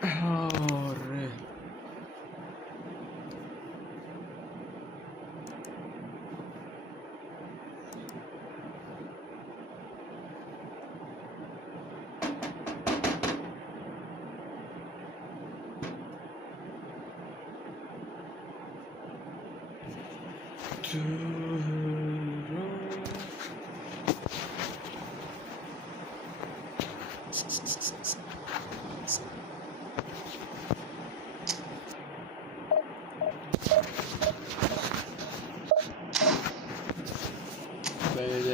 अरे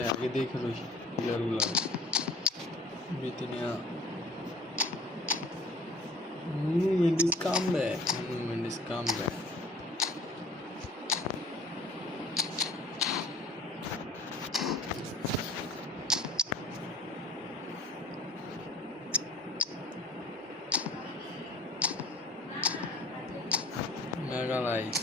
आगे देख लो यार Bitnya Mendy's comeback. Mendy's comeback. Mega lights.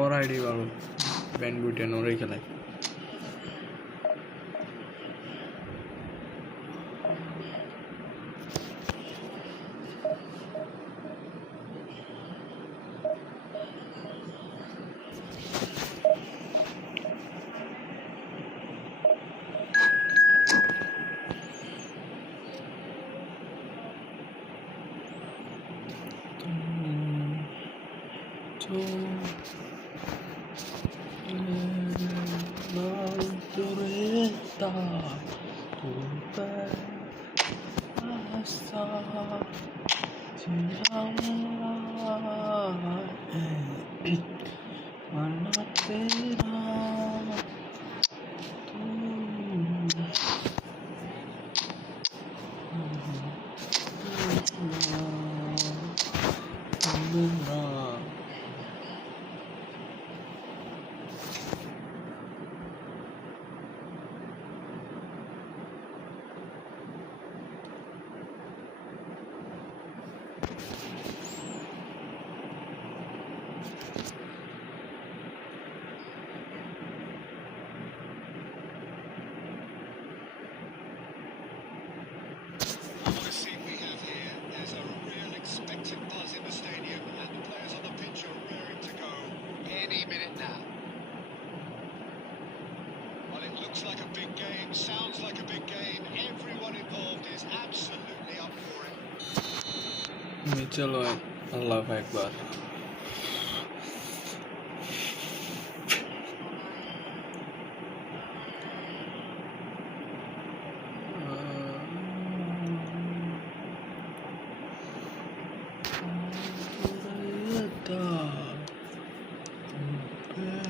और आईडी वालों बैन बूटेन और एक like Sounds like a big game. Everyone involved is absolutely up for it. चलो अल्लाह Akbar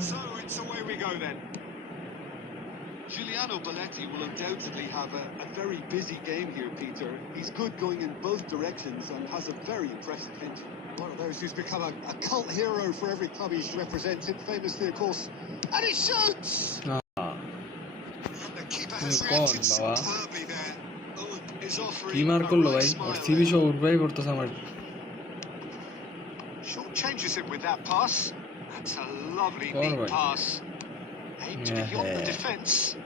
So it's away we go then. Giuliano Belletti will undoubtedly have a very busy game here, Peter. He's good going in both directions and has a very impressive hit. One of those who's become a cult hero for every club he's represented, famously, of course. And he shoots! And the keeper has reacted superbly there. Owen is offering a right smile there. Short changes him with that pass. That's a lovely neat pass. Aimed beyond the defence.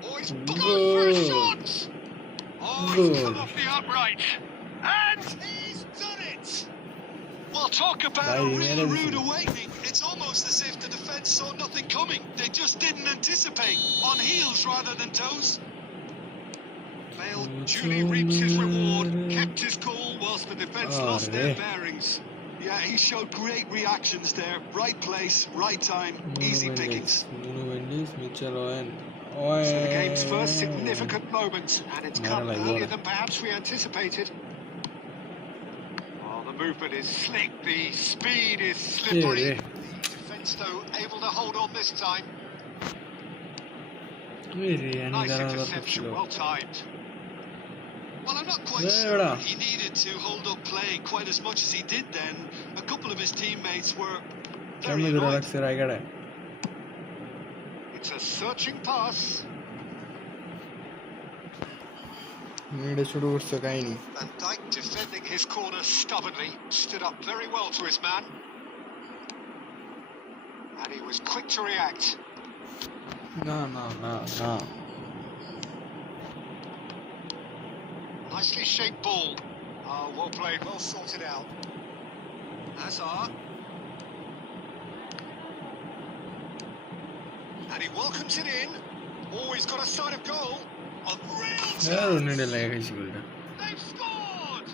Oh, he's gone for a shot! Oh, he's come off the upright. And he's done it! Well, talk about a real rude awakening. It's almost as if the defence saw nothing coming. They just didn't anticipate. On heels rather than toes. Bale duly reaps his reward, kept his cool whilst the defence lost their bearings. Yeah, he showed great reactions there. Right place, right time, easy pickings. So the game's first significant moment, and it's come earlier than perhaps we anticipated. Oh, the movement is slick, the speed is slippery. The defence, though, able to hold on this time. Nice interception, well timed. Well, I'm not quite sure he needed to hold up play quite as much as he did then. A couple of his teammates were very annoyed. It's a searching pass. Van Dijk defending his corner stubbornly, stood up very well to his man. And he was quick to react. No. Nicely shaped ball. Oh, well played, well sorted out. Hazard. And he welcomes it in. Oh, he's got a sight of goal. A real chance. They've scored.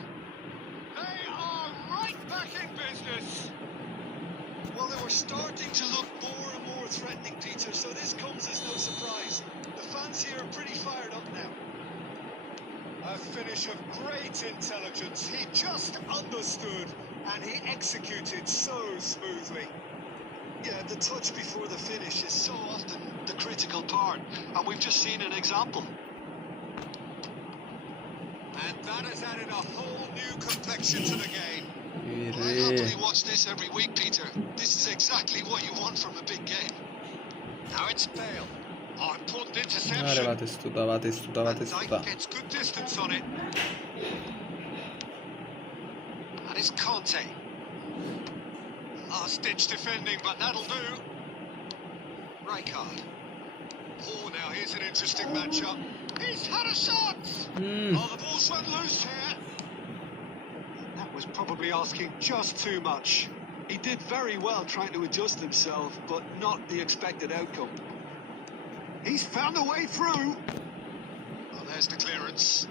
They are right back in business. Well, they were starting to look more and more threatening, Peter, so this comes as no surprise. The fans here are pretty fired up now. A finish of great intelligence. He just understood and he executed so smoothly. Yeah, the touch before the finish is so often the critical part, and we've just seen an example. And that has added a whole new complexion to the game. Well, I happily watch this every week, Peter. This is exactly what you want from a big game. Now it's Bale. Oh, important interception. Dyke gets good distance on it. And it's Conte. Last-ditch defending, but that'll do. Rijkaard. Oh, now here's an interesting matchup. He's had a shot! Oh, the ball's went loose here. That was probably asking just too much. He did very well trying to adjust himself, but not the expected outcome. He's found a way through. Well, there's the clearance.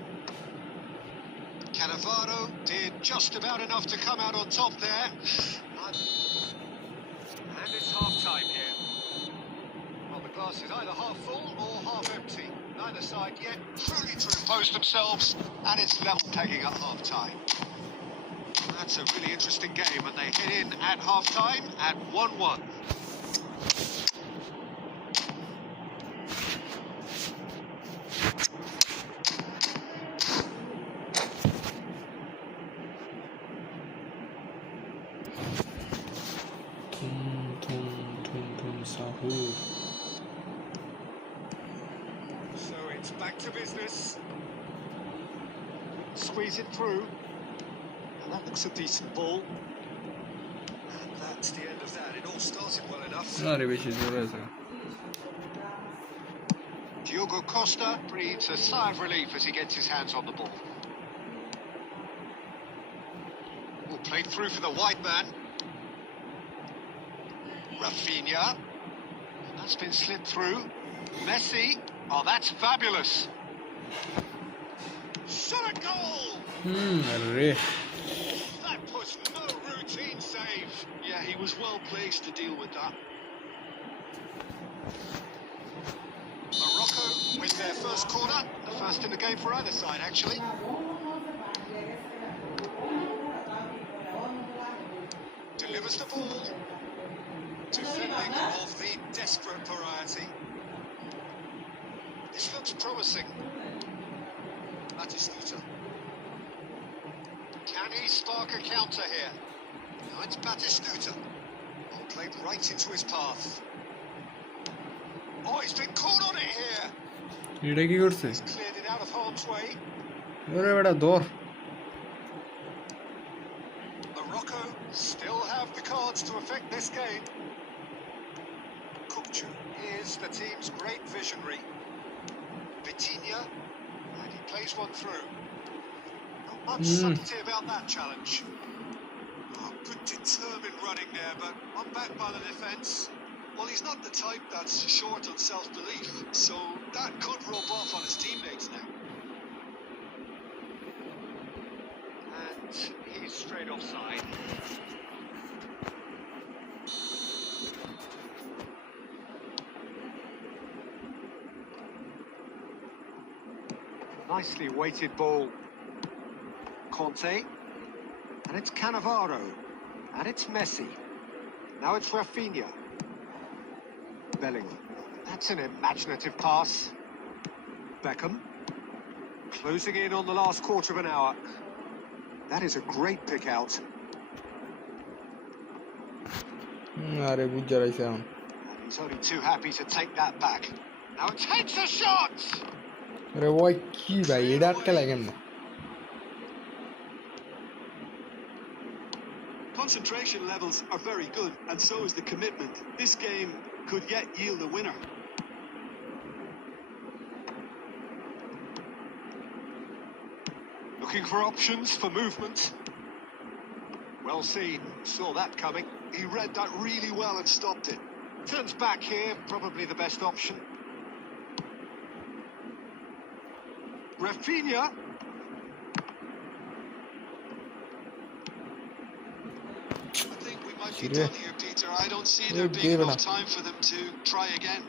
Cannavaro did just about enough to come out on top there. And it's half-time here. Well, the glass is either half full or half empty. Neither side yet truly to impose themselves, and it's level pegging at half-time. That's a really interesting game, and they head in at half-time at 1-1. So it's back to business. Squeeze it through. And that looks a decent ball. And that's the end of that. It all started well enough. Diogo Costa breathes a sigh of relief as he gets his hands on the ball. Well, played through for the wide man. Rafinha. That's been slipped through. Messi. Oh, that's fabulous. Shot a goal! That was no routine save. Yeah, he was well placed to deal with that. Morocco with their first corner. The first in the game for either side, actually. Delivers the ball. Defending of the desperate variety. This looks promising. Batistuta. Can he spark a counter here? No, it's Batistuta. Oh, played right into his path. Oh, he's been caught on it here. He's cleared it out of harm's way. Morocco still have the cards to affect this game. Kukcu is the team's great visionary. Vitinha, and he plays one through. Not much subtlety about that challenge. Oh, good determined running there, but one back by the defence. Well, he's not the type that's short on self-belief, so that could rub off on his teammates now. And he's straight offside. Nicely weighted ball. Conte. And it's Cannavaro. And it's Messi. Now it's Rafinha. Bellingham. That's an imaginative pass. Beckham. Closing in on the last quarter of an hour. That is a great pick out. He's only too happy to take that back. Now it takes a shot! concentration levels are very good, and so is the commitment. This game could yet yield a winner. Looking for options for movement. Well seen, saw that coming. He read that really well and stopped it. Turns back here, probably the best option. Rafinha. I think we might be done here, Peter. I don't see there being enough time for them to try again.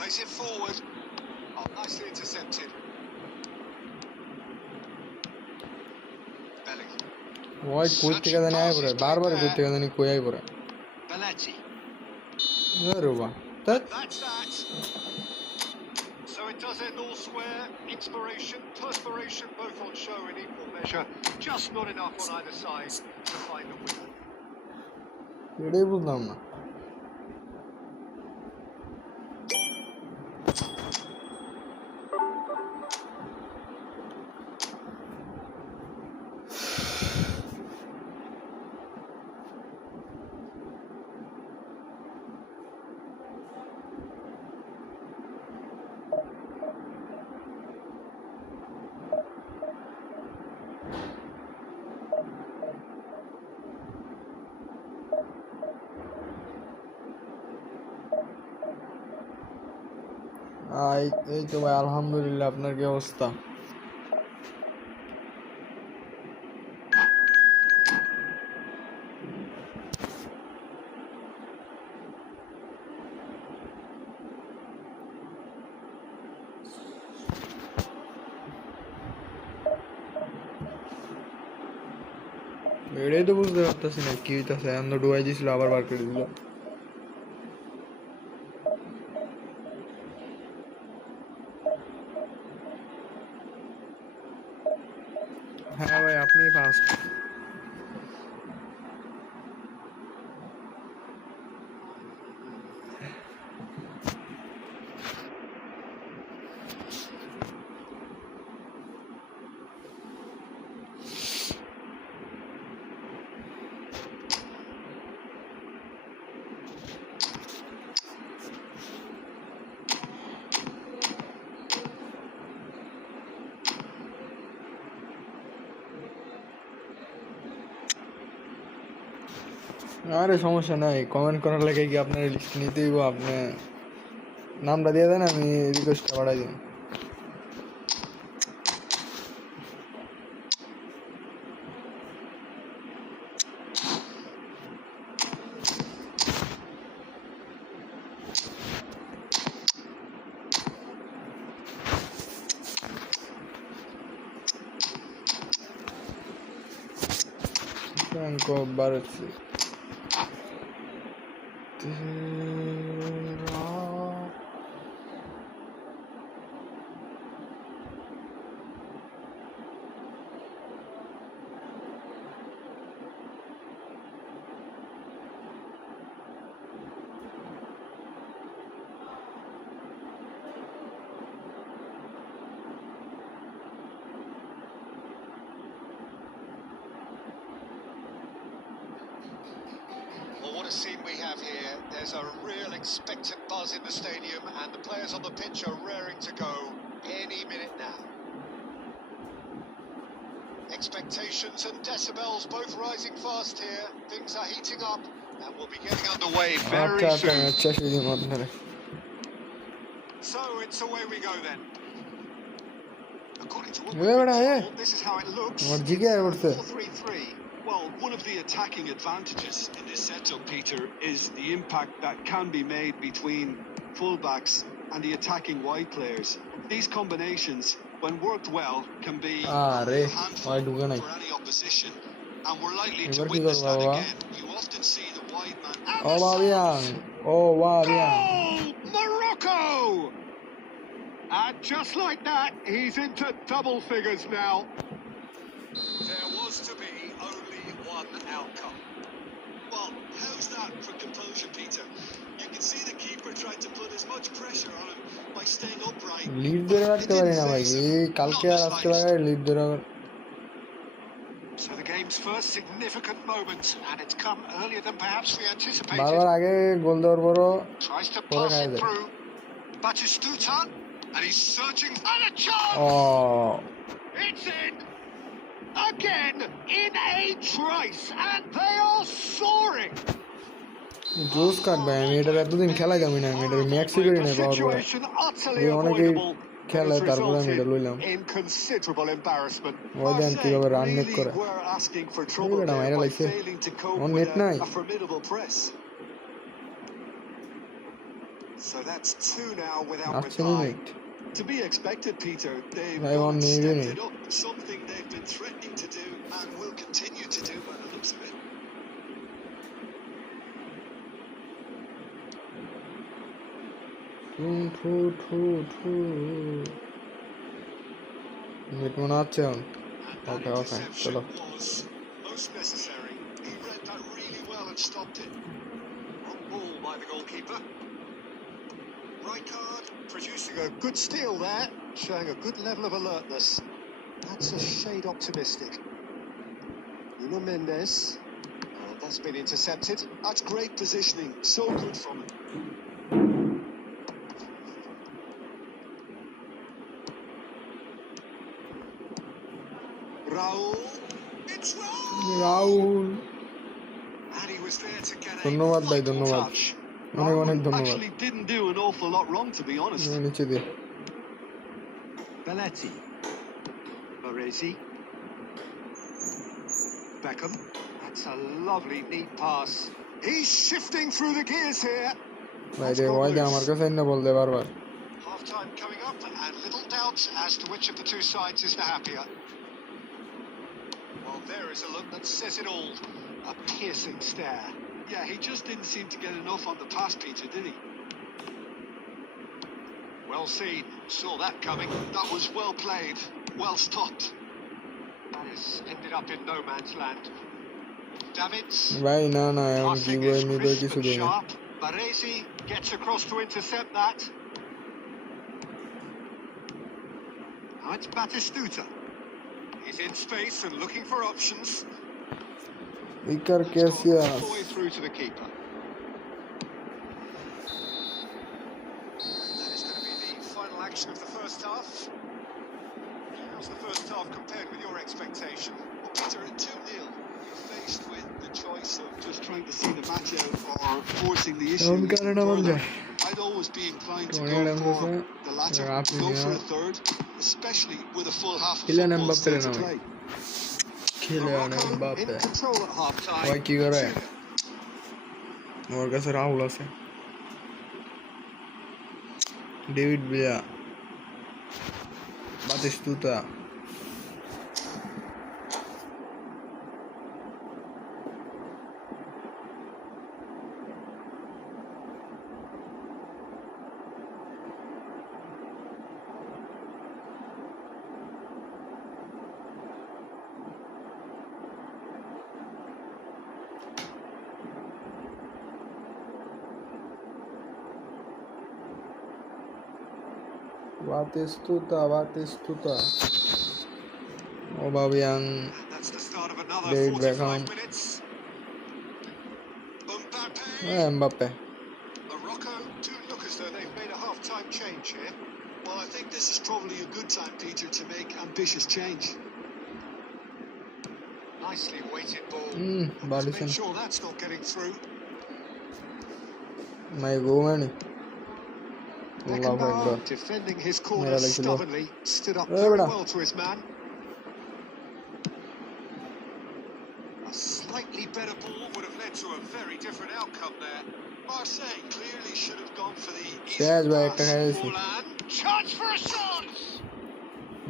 Place it forward. Oh, nicely intercepted. Belly. Belletti. That's that. So it does end all square. Inspiration, perspiration, both on show in equal measure. Just not enough on either side to find the winner. এই তো ভাই আলহামদুলিল্লাহ, আপনার কি অবস্থা? এটাই তো বুঝতে পারতেছি না কি হইতাছে। এখন ডুবাই দিছিল, আবার বার করে দিল। হ্যাঁ ভাই, আপনি ফার্স্ট। আরে সমস্যা নাই, কমেন্ট করার লাগে কি আপনার লিস্ট নিতে হইব। আপনি নামটা দিয়ে দেন, আমি রিকোয়েস্টটা বাড়াই দিন। Franco Baresi. What a scene we have here. There's a real expectant buzz in the stadium, and the players on the pitch are raring to go any minute now. Expectations and decibels both rising fast here. Things are heating up, and we'll be getting underway very soon. So it's away we go then. According to what we're told, this is how it looks. 4-3-3. Well, one of the attacking advantages in this setup, Peter, is the impact that can be made between fullbacks and the attacking wide players. These combinations, when worked well, can be a handful for any opposition, and we're likely to witness that again. You often see the wide man. Goal! Morocco! And just like that, he's into double figures now. There was to be only one outcome. Well, how's that for composure, Peter? You can see the keeper tried to put as much pressure on him by staying upright. Lead ধরে It রাখতে পারি didn't না ভাই, faze him, এই not কালকে the আর আজকে slightest. লাগাই lead ধরে। So the game's first significant moment, and it's come earlier than perhaps we anticipated. বারবার আগে গোল দেওয়ার পরও Tries to পরে pass খাওয়া it যায়। through. Batistuta, and he's searching for a chance. O It's in again in a trice, and they are soaring. জোস কাট ভাই, আমি এটার এতদিন খেলাই যাবি না, আমি এটার ম্যাক্সি করি না পাওয়ার পরে। Situation utterly যে অনেকেই avoidable. খেলে তারপরে আমি এটা লইলাম। In considerable embarrassment. ওই দেন কিভাবে রান মেক করে। Were asking for এই trouble বেটা মাইরা there by লাগছে, failing to cope or with net নাই। a formidable press. So that's two now without reply. To be expected, Peter. They've gone and stepped it up. Something they've been threatening to do and will continue to do by the looks of it. Net মনে হচ্ছে এখন। ওকে ওকে চলো। Most necessary. He read that really well and stopped it. Wrong ball by the goalkeeper. Rijkaard producing a good steal there, showing a good level of alertness. That's a shade optimistic. Nuno Mendes. That's been intercepted. That's great positioning. So good from him. Raul. It's Rahul, and he was there to get a ধন্যবাদ ভাই, vital ধন্যবাদ, touch. অনেক অনেক ধন্যবাদ। Actually didn't do an awful lot wrong, to be honest. নিচে দিয়ে Belletti. Baresi. Beckham. That's a lovely neat pass. He's shifting through the gears here. ভাই রে, ওই যে আমার কাছে না বলতে বারবার। Half time coming up, and little doubt as to which of the two sides is the happier. Well, there is a look that says it all. A piercing stare. Yeah, he just didn't seem to get enough on the pass, Peter, did he? Well seen. Saw that coming. That was well played. Well stopped. That has ended up in no man's land. Davids. ভাই না না, আমি কি Passing বই is নি বই crisp কিছু and দিই না। sharp. Baresi gets across to intercept that. Now it's Batistuta. He's in space and looking for options. Iker Boy Casillas, through to the keeper. That is going to be the final action of the first half. How's the first half compared with your expectation? Well, Peter, at 2-0, you're faced with the choice of just trying to see the match out or forcing the issue even further. I'd always be inclined to go for the latter, go for a third, especially with a full half of football still to play. Kylian Mbappe In control at half time. ভাই কি করে? ওর কাছে রাহুল আছে, David Villa, Batistuta. Batistuta. Aubameyang, That's the start of another David 45 Beckham. minutes. Mbappe. Morocco do look as though they've made a half-time change here. Well, I think this is probably a good time, Peter, to make ambitious change. Nicely weighted ball. Let's make sure that's not getting through. My woman. Beckham defending his corner stubbornly, stood up very well to his man. A slightly better ball would have led to a very different outcome there. Marseille clearly should have gone for the easy pass. Forlan, chance for a shot.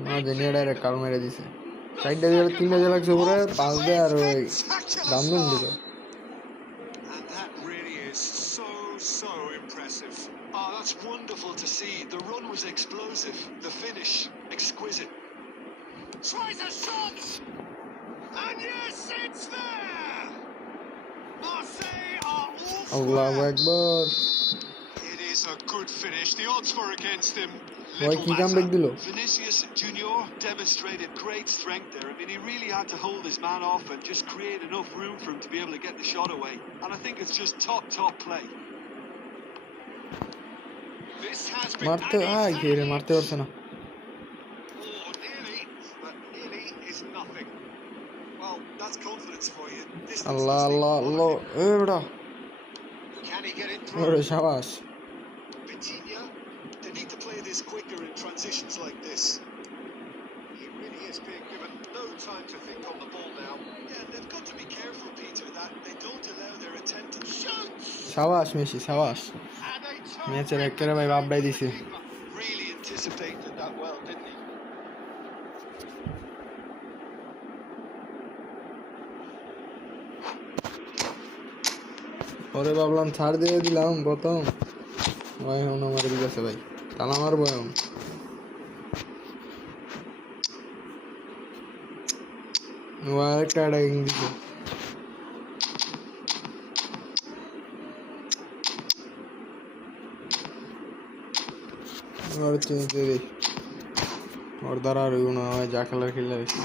না জেনে direct কাল মেরে দিছে। সাইডটা দিয়ে 3 লাগছে উপরে, pass দেয় আর ওই দামদম দিল। And that really is so impressive. Oh, that's wonderful to see. The run was explosive, the finish exquisite. Tries a shot, and yes, it's there. Marseille are all Allahu Akbar. is a good finish. The odds were against him. Why Little can't make matter. the Vinicius Junior demonstrated great strength there. I mean, he really had to hold his man off and just create enough room for him to be able to get the shot away. And I think it's just top play. This has been মারতে কি রে মারতে পারছে না Oh, nearly, but nearly is nothing. Well, that's confidence for you. আল্লাহ আল্লাহ আল্লাহ এ বেটা Can he get it ওরে through? শাবাশ Vitinha, they need to play this quicker in transitions like this. He really is being given no time to think on the ball now. Yeah, they've got to be careful, Peter, that they don't allow their attempted shots. শাবাশ Messi শাবাশ ম্যাচের একেবারে ভাই বাপডাই দিছে Really anticipated that well, didn't he? পরে ভাবলাম ছাড় দিয়ে দিলাম প্রথম ভাই এখন আমার দিকে আছে ভাই তালা মারবো এখন আরেকটা অ্যাটাকিং দিছে এবার চেঞ্জ দিয়ে দিই ওর দ্বারা আর হইব না যা খেলার খেলে দিচ্ছি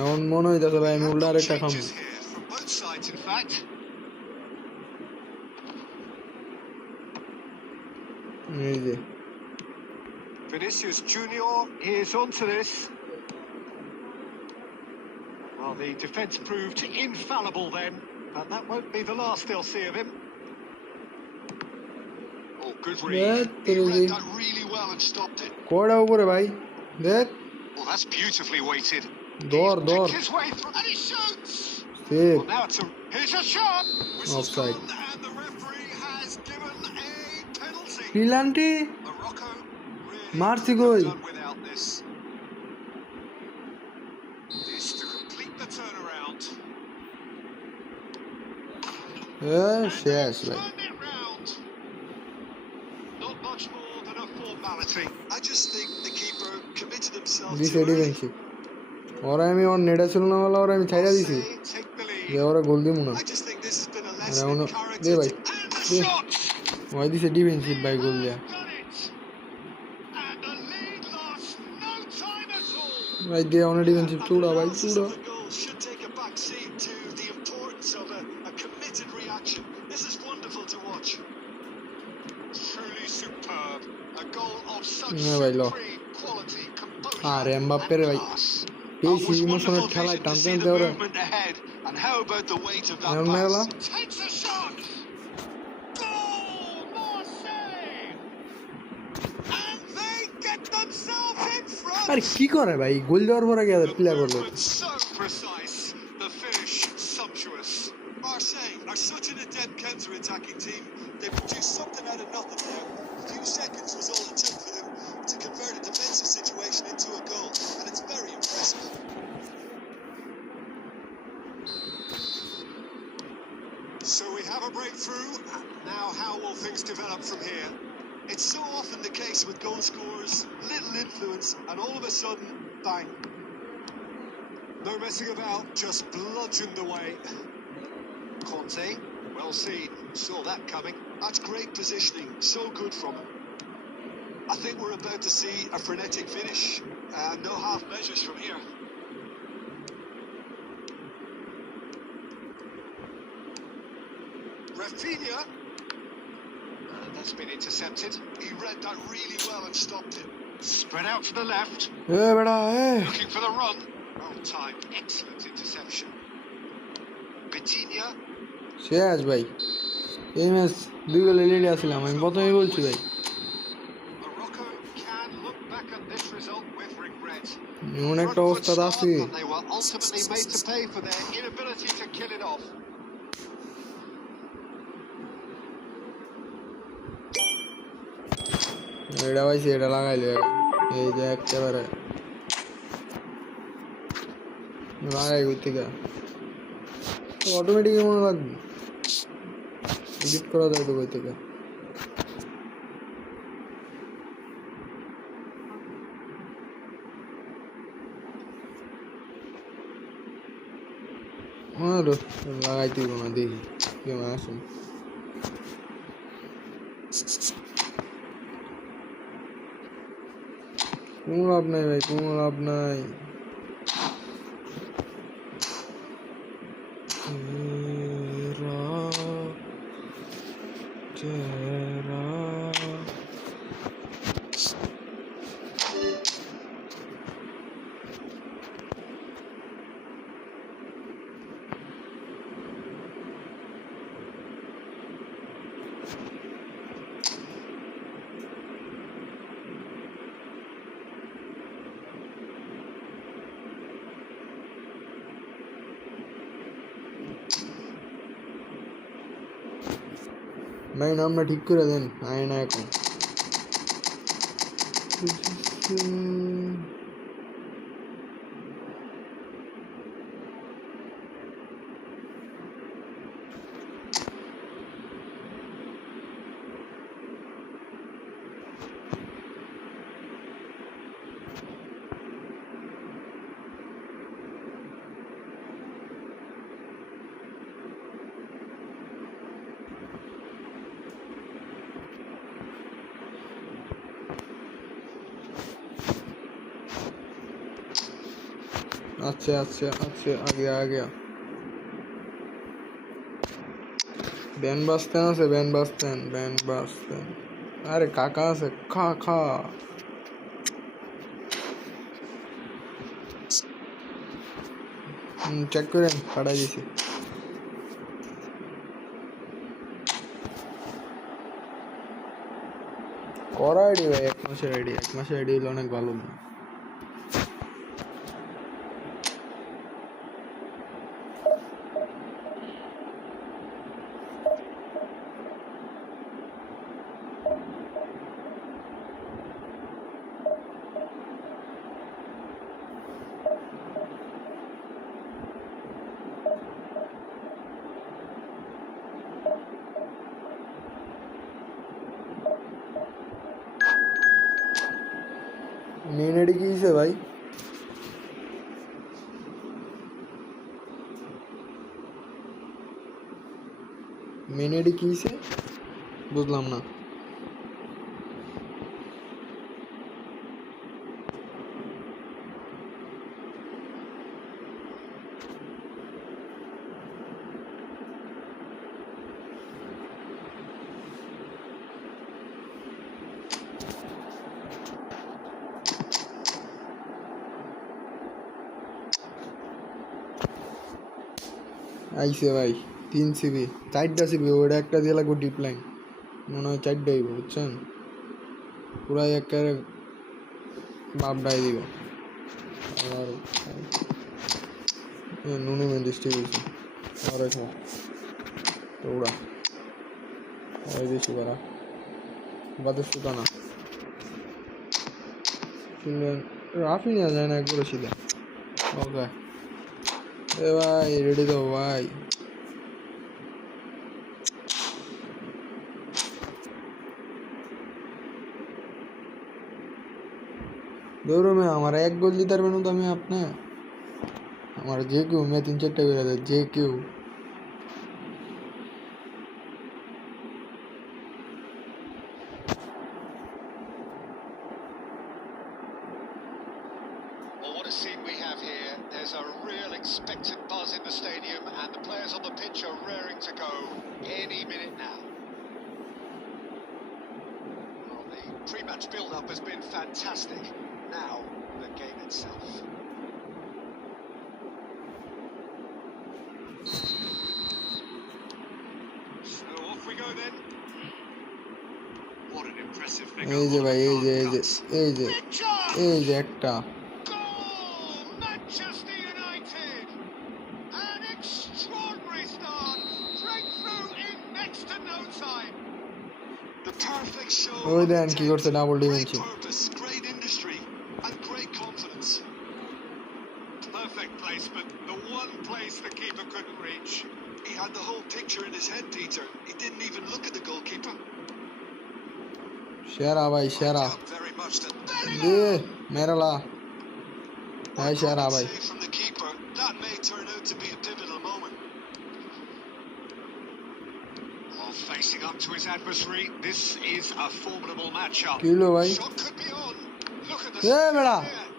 এমন মনে হইতেছে ভাই আমি উল্টা আরেকটা খাম এই যে Vinicius Junior is onto this. Well, the defence proved infallible then, but that won't be the last they'll see of him. Oh, good read. He read that really well and stopped it. কোড়া উপরে ভাই দেখ Well, that's beautifully weighted. দৌড় দৌড় His way through and he shoots. Save Well, now here's a shot. Offside And the referee has given a penalty. পিলান্টি Morocco really মারছি couldn't কই have done without this. This to complete the turnaround. শেষ ভাই Turned it round. Not much more than a formality. I just think the keeper committed himself দিছে to defensive ওরা আমি ওর নেড়া ছিল না বলে ওরা আমি ছাইড়া দিছি take the lead. যে ওরা গোল দিব না I just think this has been a R lesson এখন in দে character. ভাই And the দে shot. ওই দিছে ডিফেন্সিভ ভাই গোল দিয়া Done it. And the lead lost no time at all. ভাই দে অন ডিফেন্সিভ চুড়া ভাই চুড়া The goal should take a back seat to the importance of a committed reaction. This is wonderful to watch. Truly superb. A goal of such supreme quality, composure, আরে and এমবাপ্পের ভাই class. বেশি emotional খেলায় টানতে টানতে ওরা Movement ahead, and how about the weight of that এমন মেলা pass? Takes a shot. Goal! Marseille! And they get themselves in front. আরে কি করে ভাই গোল দেওয়ার পর আগে প্লে করলো So precise, the finish sumptuous. Marseille are such an adept counter-attacking team. They produced something out of nothing there. A few seconds was all it took for them to convert a defensive situation into a goal, and it's very impressive. So we have a breakthrough, and now how will things develop from here? It's so often the case with goal scorers, little influence, and all of a sudden, bang. No messing about, just bludgeoned away. Conte, well seen, saw that coming. That's great positioning, so good from him. I think we're about to see a frenetic finish. No half measures from here. Rafinha. That's been intercepted. He read that really well and stopped it. Spread out to the left. এ বেটা এ Looking for the run. Well timed. Excellent interception. Vitinha. শেষ ভাই এই match দুই গোলে লিডে আসছিলাম আমি প্রথমেই বলছি ভাই Morocco can look back at this result with regret. এমন একটা অবস্থা আছে But they were ultimately made to pay for their inability to kill it off. এটা পাইছি এটা লাগাইলে এই যে একেবারে লাগাই কই থেকে অটোমেটিক মনে লাগবে এডিট করা যায় তো কই থেকে আর লাগাইতে দিব না, দেখি কেমন আসুন। কোনো লাভ নাই ভাই, কোনো লাভ নাই। ভাই নামটা ঠিক করে দেন, আয় না এখন। अच्छा अच्छा अच्छा, आ गया। बैन बजते हैं से, बैन बजते हैं। अरे काका से खा चेक करें पड़ा जैसे করা আইডি ভাই, 1 মাসের আইডি হলে অনেক ভালো। মেন আইডি কি হয়েছে ভাই? মেন আইডি কি হয়েছে বুঝলাম না। আইসে ভাই 3 সিবি, 4টা সিবি, ওটা একটা দিয়ে লাগবো ডিপ লাইন, মনে হয় 4টা হইব, বুঝছেন? পুরাই একেবারে বাপডাই দিব। আর নুনু মেন্ডিস্টি হয়েছে আর এখন ওরা ওই বেশি করা বাদে সুতা না রাফি নেওয়া যায় না একবারে সিধা। ওকে এ ভাই রেডি তো ভাই। দৌড়ো में हमारा 1 गोल जीतार बनू तो मैं अपने हमारा जे क्यों मैं 3-4 बेरा दे जे क्यों Well, what a scene we have here. There's a real expectant buzz in the stadium and the players on the pitch are raring to go any minute now. Well, the pre-match build-up has been fantastic. Now, the game itself. So off we go then. What an impressive figure. এই যে ভাই এই যে একটা Goal! Manchester United! An extraordinary start. Breakthrough in next to no time. The perfect show. ওই দেন কি করছে double dimension. Great industry and great confidence. Perfect placement. The one place the keeper couldn't reach. He had the whole picture in his head, Peter. He didn't even look at the goalkeeper. शेरा भाई शेरा Very much to दे मेरा ला है शेरा भाई। from the keeper. That may turn out to be a pivotal moment. facing up to his adversary. This is a formidable matchup. Kilo bhai. Shot could be on. Look at the Yeah, beta. there.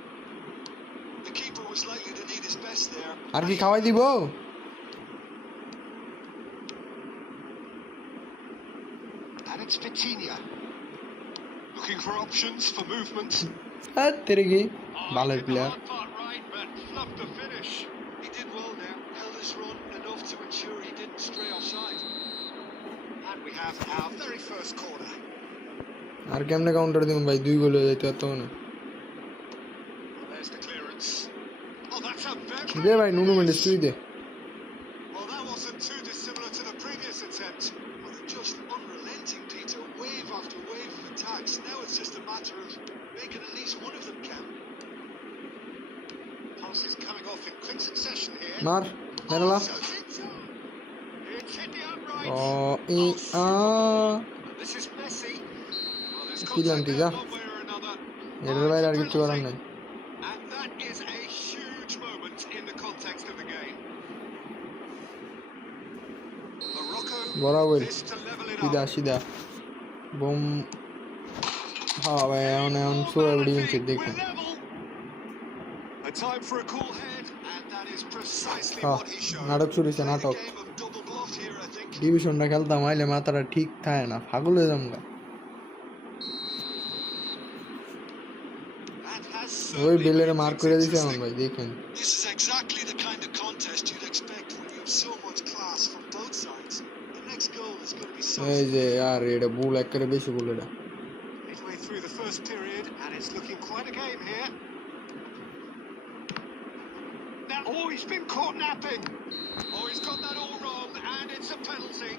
The keeper was likely to need his best there. Ar ki khawai dibo? And it's Vitinha. Looking for options for movement. Terigi. Baller player. Right, but fluffed the finish. He did well there. Held his run enough to ensure he didn't stray offside. And we have our very first corner. Ar kemne counter dim bhai 2 goal hoye jayte to na. There's the clearance. Oh, that's a very De bhai Nuno Mendes tui de. Well, that wasn't too dissimilar to the previous attempt. Well, they're just unrelenting, Peter. Wave after wave of attacks. Now it's just a matter of making at least one of them count. Passes coming off in quick succession here. Mar. Merala. So it's hit the upright. This is Messi. Well, there's Penalty, contact yeah. there one way or another. Erer বাইরে আর কিছু করার নাই. And that is a huge moment in the context of the game. Morocco, বরাবর. this to level it সিধা up. সিধা. Boom. হ্যাঁ ভাই এখন পুরো এভিডেন্স দেখুন. A time for a cool head, and that is precisely হ্যাঁ what he showed. নাটক শুরু হয়েছে নাটক. Game of double bluff here, I think. ডিভিশনটা খেলতাম আইলে মাথাটা ঠিক থাকে না পাগল হয়ে যামগা. That has ওই certainly বেলের made মার things করে দিছে এখন interesting. ভাই দেখেন. This is exactly the kind of contest you'd expect when you have so much class from both sides. The next goal is going to be so এই যে আর এটা ভুল একবারে বেশি ভুল এটা. midway through the first period, and it's looking quite a game here. Now, oh, he's been caught napping. Oh, he's got that all wrong, and it's a penalty.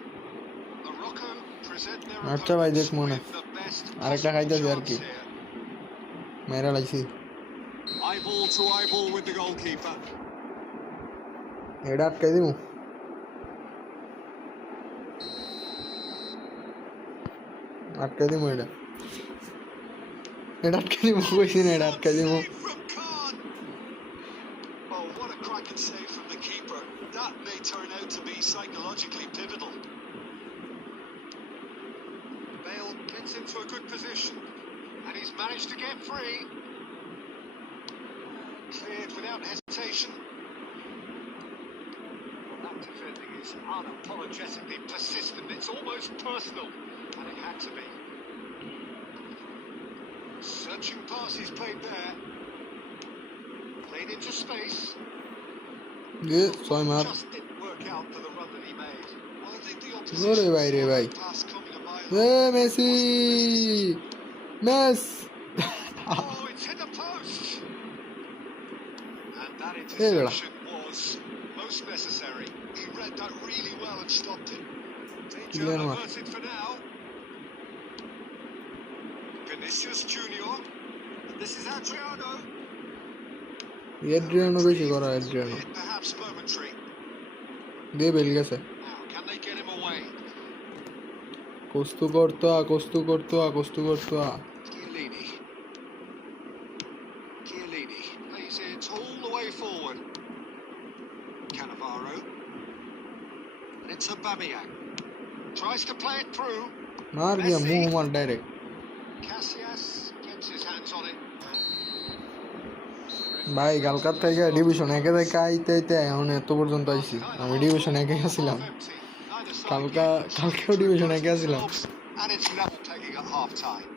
Morocco present their আচ্ছা ভাই opponents দেখবো না. with the best আরেকটা খাইতেছে আর chance কি. here. মেরা লাইছি. Eyeball to eyeball with the goalkeeper. এটা আটকাই দিমু. আটকাই দিমু এটা. এটা আটকাই দিমু কইছি না এটা আটকাই দিমু. Save from Khan. Oh, what a cracking save from the keeper. That may turn out to be psychologically pivotal. Bale gets into a good position, and he's managed to get free. Cleared without hesitation. That defending is unapologetically persistent. It's almost personal, and it had to be. Searching pass he's played there. Played into space. যে ছয় মার. Just didn't work out for the run that he made. Well, I think the ওরে ভাই রে ভাই. pass coming a mile. এ Messi. মেস. Oh, it's hit the post. And that Hey, bro. interception was most necessary. He read that really well and stopped it. Danger Kylian var. averted for now. Vinicius Junior. This is Adriano. এড্রিয়ানো বেশি করা এড্রিয়ানো. Albeit perhaps momentary. দে bell গেছে. Now, can they get him away? কস্তু করতো কস্তু করতো. Chiellini. Plays it all the way forward. Cannavaro. And it's Aubameyang. Tries to play it through. মার দিয়া মুহ মার direct. Casillas gets his hands on it. ভাই কালকার থেকে division একে থেকে আইতে এখন এত পর্যন্ত আইছি. আমি ডিভিশন একে গেছিলাম. কালকেও ডিভিশন একে গেছিলাম. And it's level taking at half time.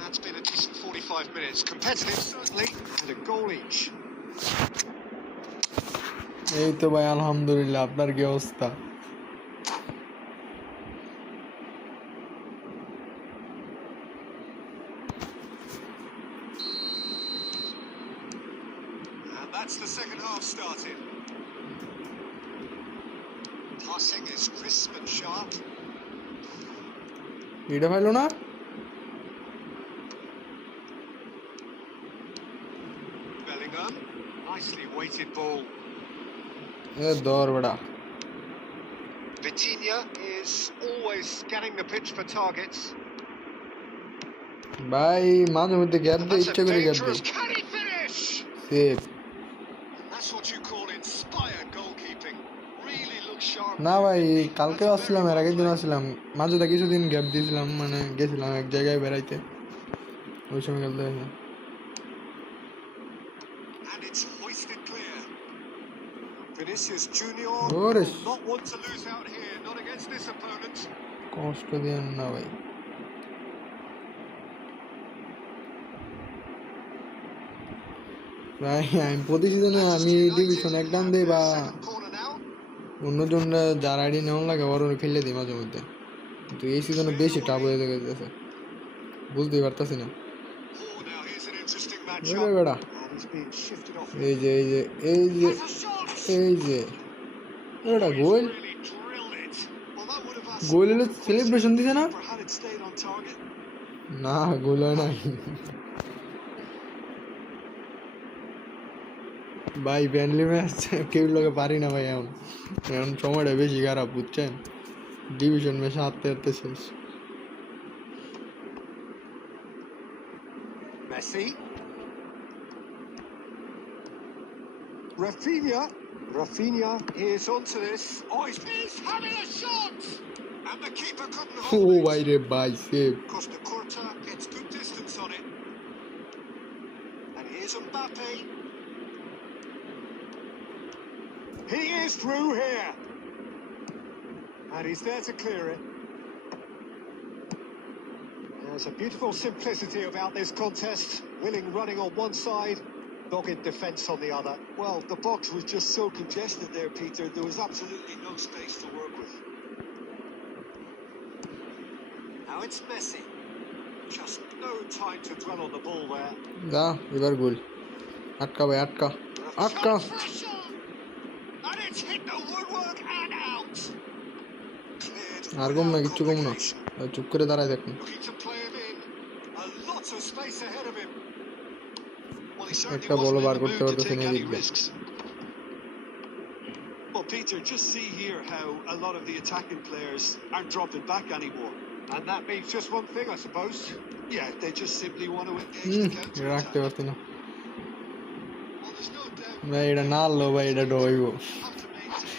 That's been a decent 45 minutes. Competitive, certainly, and a goal each. এই তো ভাই আলহামদুলিল্লাহ. আপনার কি অবস্থা? And that's the second half started. Passing is crisp and sharp. এটা পাইলো না. Bellingham, nicely weighted ball. এ দর বড়া. Vitinha is always scanning the pitch for targets. ভাই মাঝে মধ্যে গ্যাপ দে That's ইচ্ছা a করে গ্যাপ দে. dangerous. Can he finish? Save. That's what you call inspired goalkeeping. Really looks sharp না ভাই কালকেও আসছিলাম, এর আগের দিন আসছিলাম, মাঝে তো কিছুদিন গ্যাপ দিয়েছিলাম, মানে গেছিলাম এক জায়গায় বেড়াইতে, ওই সময় খেলতে হয়েছে। And it's hoisted clear. Vinicius Junior ওরে will not want to lose out here, not against this opponent. কষ্ট দিয়েন না ভাই। ভাই আমি প্রতি সিজনে আমি ডিভিশন একদম দিই বা অন্যজনরা যার আইডি নেওয়া লাগে ওর খেলে দিই মাঝে মধ্যে, কিন্তু এই সিজনে বেশি টাফ হয়ে গেছে, বুঝতেই পারতাছি না। বেড়া এই যে এই যে এই যে এই যে এটা গোল, গোল হলে সেলিব্রেশন দিছে না, না গোল হয় নাই ভাই, ফ্রেন্ডলি ম্যাচ কেউ লোকে পারি না ভাই, এখন এখন সময়টা বেশি খারাপ বুঝছেন, ডিভিশন ম্যাচ হারতে হারতে শেষ। Messi. Rafinha is onto this. Oh, he's having a shot! And the keeper couldn't O hold ভাই it. রে ভাই, save. Costa Curta gets good distance on it. And here's Mbappe. He is through here. And he's there to clear it. There's a beautiful simplicity about this contest. Willing running on one side, dogged defence on the other. Well, the box was just so congested there, Peter. There was absolutely no space to work with. Now it's Messi. Just no time to dwell on the ball there. যা এবার গোল, আটকা ভাই আটকা আটকা। And it's hit the woodwork and out. আর কম না, কিচ্ছু কম না, চুপ করে দাঁড়ায় দেখুন। একটা বল বার করতে পারতেছেন এদিক দিয়ে। Well, Peter, just see here how a lot of the attacking players aren't dropping back anymore. And that means just one thing, I suppose. Yeah, they just simply want to engage the counter attack. রাখতে পারছি না Well, there's no doubt. ভাই, এটা না আনলো ভাই, এটা ডইব। Have to maintain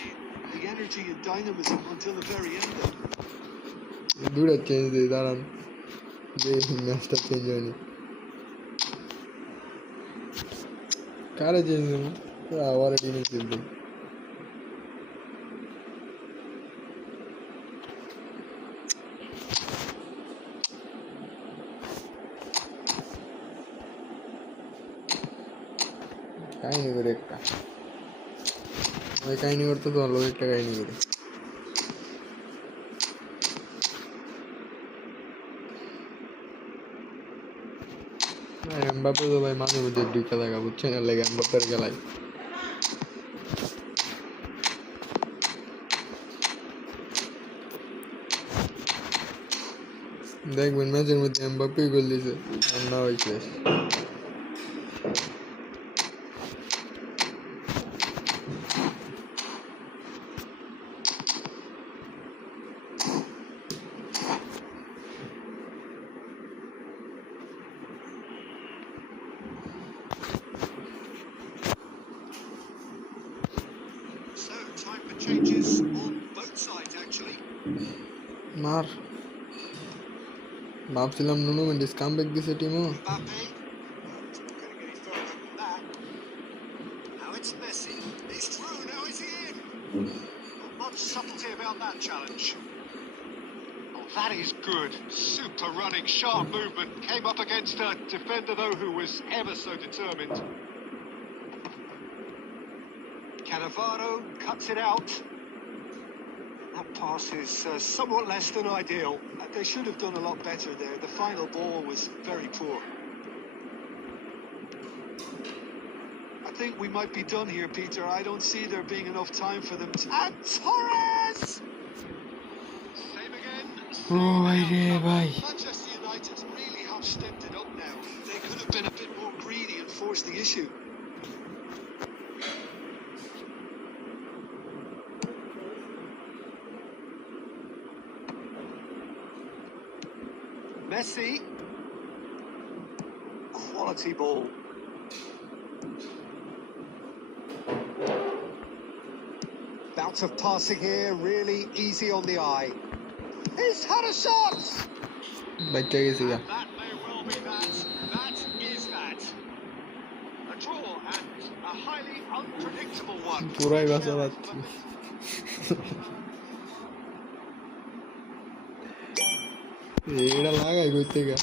the energy and dynamism until the very end. দুটো চেঞ্জ দিই, দাঁড়ান যে ম্যাচটা চেঞ্জ হয়নি, কারে চেঞ্জ দেবো, আবার টিমে চেঞ্জ দিই। কাহিনী করে একটা ওই কাহিনী করতে তো ভালো, একটা কাহিনী করে এমবাপ্পে তো ভাই মাঝে মধ্যে ঢুকে থাকা বুঝছেন, এর লাগে এমবাপ্পের খেলায় দেখবেন ম্যাচের মধ্যে এমবাপ্পে গোল দিয়েছে, আমরা ওই শেষ। Changes on both sides, actually. মার ভাবছিলাম নুনো মেন্ডিস কামব্যাক দিছে টিমও। Mbappe. Not going to get any further than that. Now it's Messi. He's through. Now is he in? Not much subtlety about that challenge. Oh, that is good. Super running, sharp movement. Came up against a defender, though, who was ever so determined. Cannavaro cuts it out. That pass is somewhat less than ideal. They should have done a lot better there. The final ball was very poor. I think we might be done here, Peter. I don't see there being enough time for them to... And Torres! Same again. Oh, bye. Manchester United really have stepped it up now. They could have been a bit more greedy and forced the issue. Messi. Quality ball. Out of passing here, really easy on the eye. He's had a shot! বাচ্চা গেছি গা And that may well be that. That is that. A draw and a highly unpredictable one. পুরাই বাঁচা যাচ্ছি এটা লাগাই কই থেকে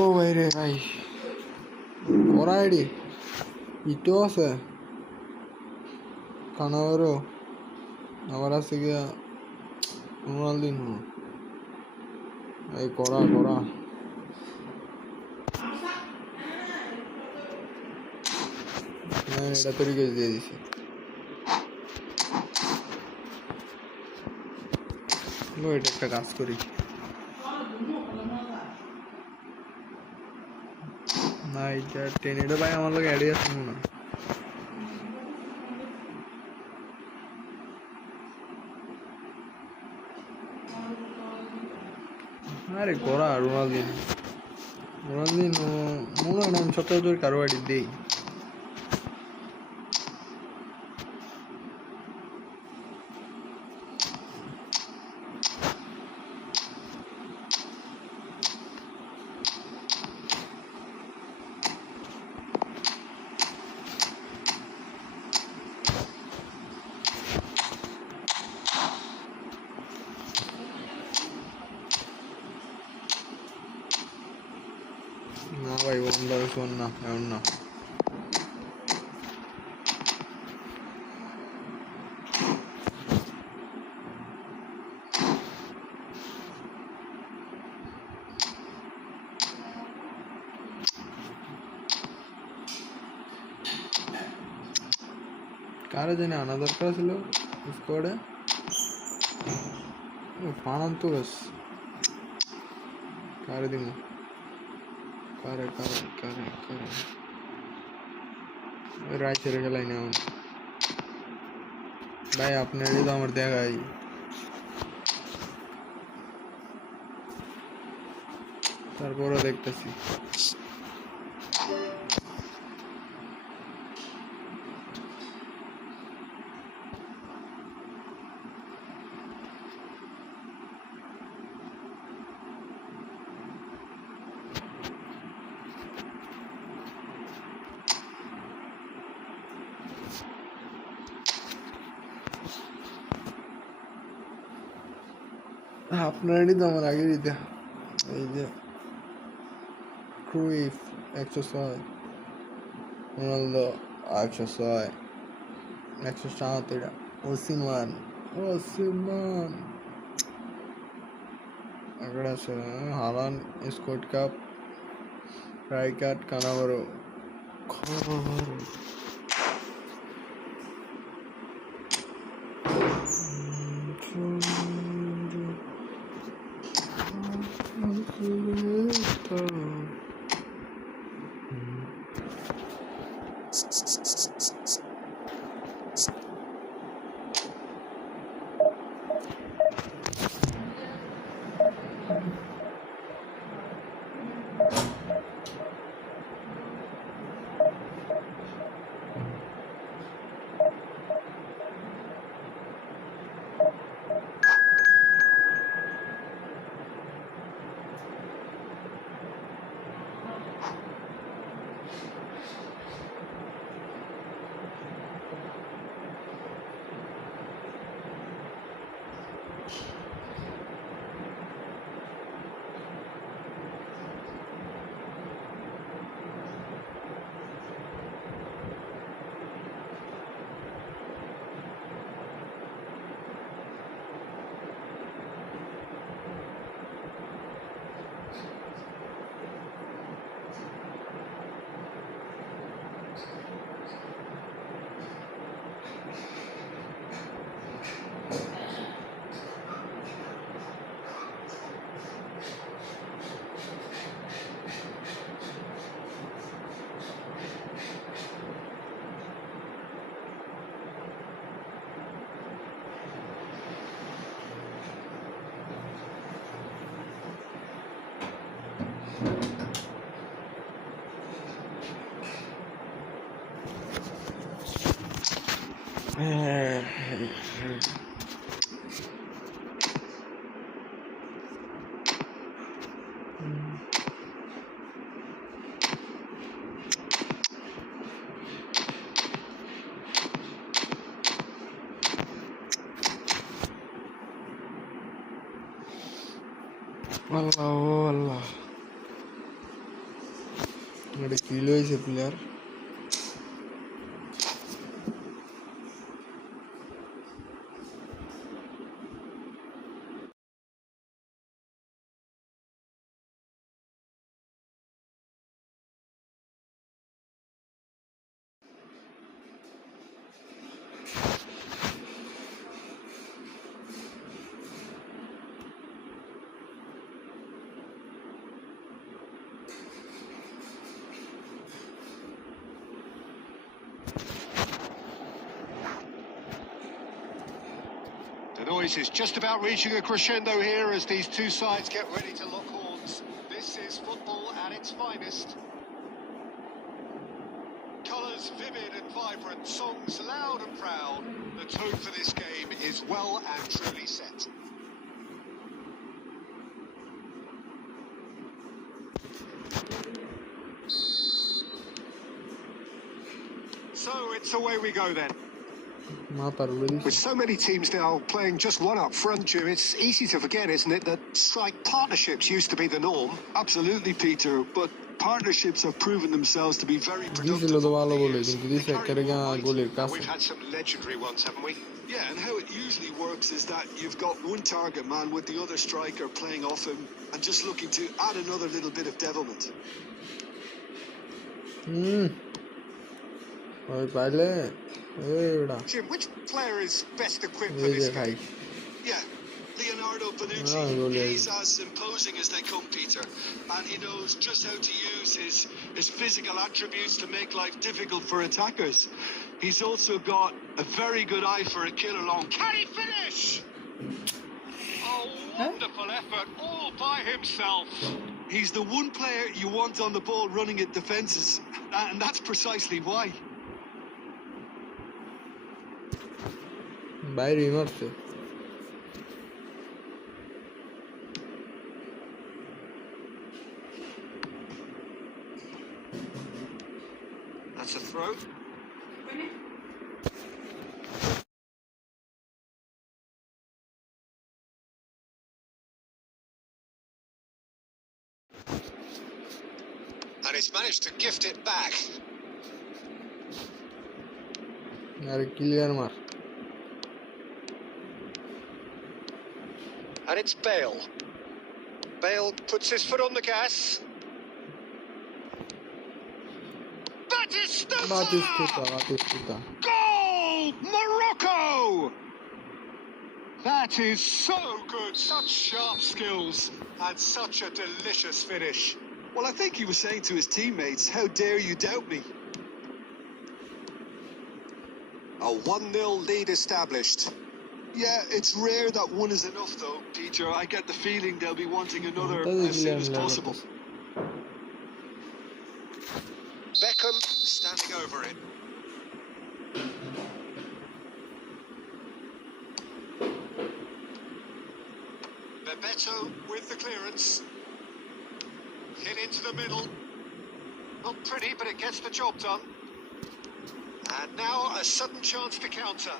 ও ভাই রে ভাই করা আইডি ইটো আছে খানাওয়ারও আবার আছে গিয়া রোনালদিনহো এই করা করা এটা তৈরি দিয়ে দিছে এটা একটা কাজ করি না এটা টেনেডো ভাই আমার লোক অ্যাডে আছে মনে হয় আরে করা রোনালদিন মনে হয় না আমি সপ্তাহ কারো আইডি দেই না ভাই 1-1 না এমন না কারে জানি আনা দরকার ছিল স্কোয়াডে ফানান তো বেশ কারে দিব কারে কারে কারে কারে রায় ছেড়ে গেলাই না ভাই আপনার তো আমার দেখাই তারপরও দেখতেছি আপনারই তো আমার আগে দিতে এই যে ক্রুইফ 106 রোনালদো 106 107 ওসিমান అక్కడ Haaland squad cup Rijkaard কানাভারো Allah. Ada kilo is a player. The noise is just about reaching a crescendo here as these two sides get ready to lock horns. This is football at its finest. Colours vivid and vibrant, songs loud and proud. The tone for this game is well and truly set. So it's away we go then. With so many teams now playing just one up front, Jim, it's easy to forget, isn't it, that strike partnerships used to be the norm? Absolutely, Peter, but partnerships have proven themselves to be very productive. We've had some legendary ones, haven't we? Yeah, and how it usually works is that you've got one target man with the other striker playing off him and just looking to add another little bit of devilment. Jim, which player is best equipped for this game? Yeah, Leonardo Bonucci. He's as imposing as they come, Peter, and he knows just how to use his physical attributes to make life difficult for attackers. He's also got a very good eye for a kill along. Can he finish? Oh, wonderful effort all by himself. He's the one player you want on the ball running at defences, and that's precisely why. বাইরে মারছে That's a throw. And he's managed to gift it back. আরে clear মার And it's Bale. Bale puts his foot on the gas. Batistuta. Goal! Morocco! That is so good. Such sharp skills and such a delicious finish. Well, I think he was saying to his teammates, how dare you doubt me? A 1-0 lead established. Yeah, it's rare that one is enough, though, Peter. I get the feeling they'll be wanting another as soon as possible. Beckham standing over it. Bebeto with the clearance. Hit into the middle. Not pretty, but it gets the job done. And now a sudden chance to counter.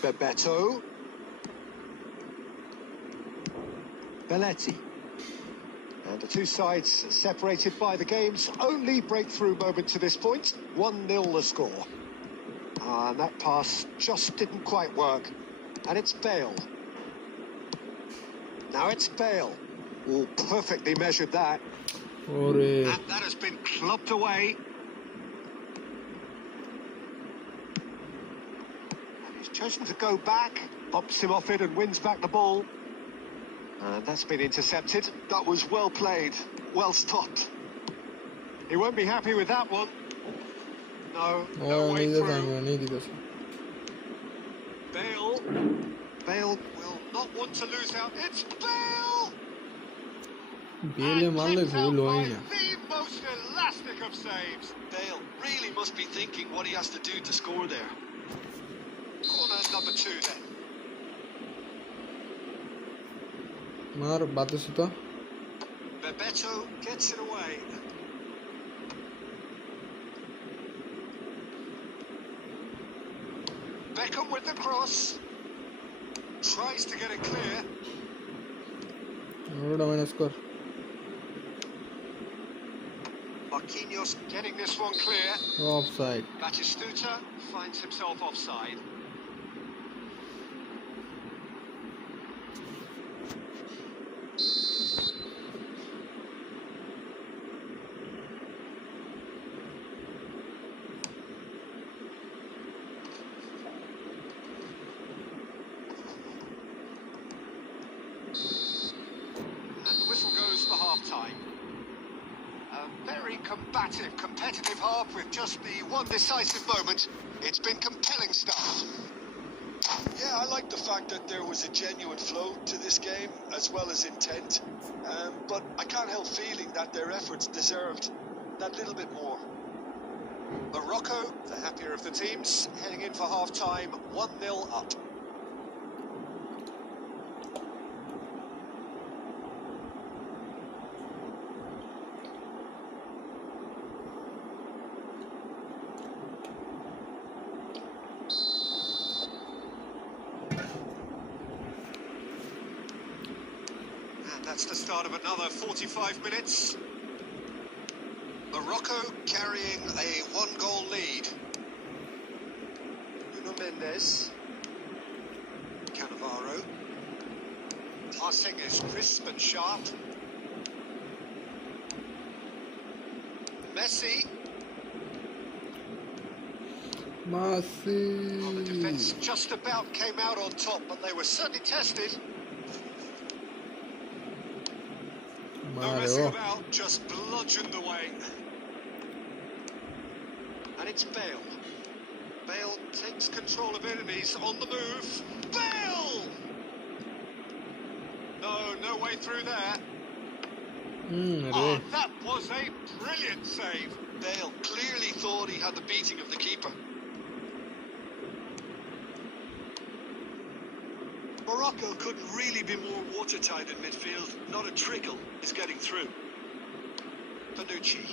Bebeto. Belletti. And the two sides separated by the game's only breakthrough moment to this point. 1-0 the score. And that pass just didn't quite work. And it's Bale. Now it's Bale. Oh, perfectly measured that. And that has been clubbed away. Chosen to go back, bumps him off it and wins back the ball. And that's been intercepted. That was well played, well stopped. He won't be happy with that one. No way through. Bale. Bale will not want to lose out. It's Bale! Bale মারলে গোল হয় না The most elastic of saves. Bale really must be thinking what he has to do to score there. Corner number 2 then. মার বাতাসুতা Bebeto gets it away. Beckham with the cross. Tries to get it clear. ওটা minus কর Marquinhos getting this one clear. Offside Batistuta finds himself offside. And the whistle goes for half-time. A very combative, competitive half with just the one decisive moment. It's been compelling stuff. Yeah, I like the fact that there was a genuine flow to this game as well as intent. But I can't help feeling that their efforts deserved that little bit more. Morocco, the happier of the teams, heading in for half-time, 1-0 up. And that's the start of another 45 minutes. Morocco carrying a one-goal lead. Nuno Mendes. Cannavaro. Passing is crisp and sharp. Messi. মাসি Well, the defence just about came out on top, but they were certainly tested. No মারে messing ও about, just bludgeoned away. And it's Bale. Bale takes control of it and he's on the move. Bale! No way through there. রে Oh, that was a brilliant save. Bale clearly thought he had the beating of the keeper. Morocco couldn't really be more watertight in midfield. Not a trickle is getting through. Bonucci.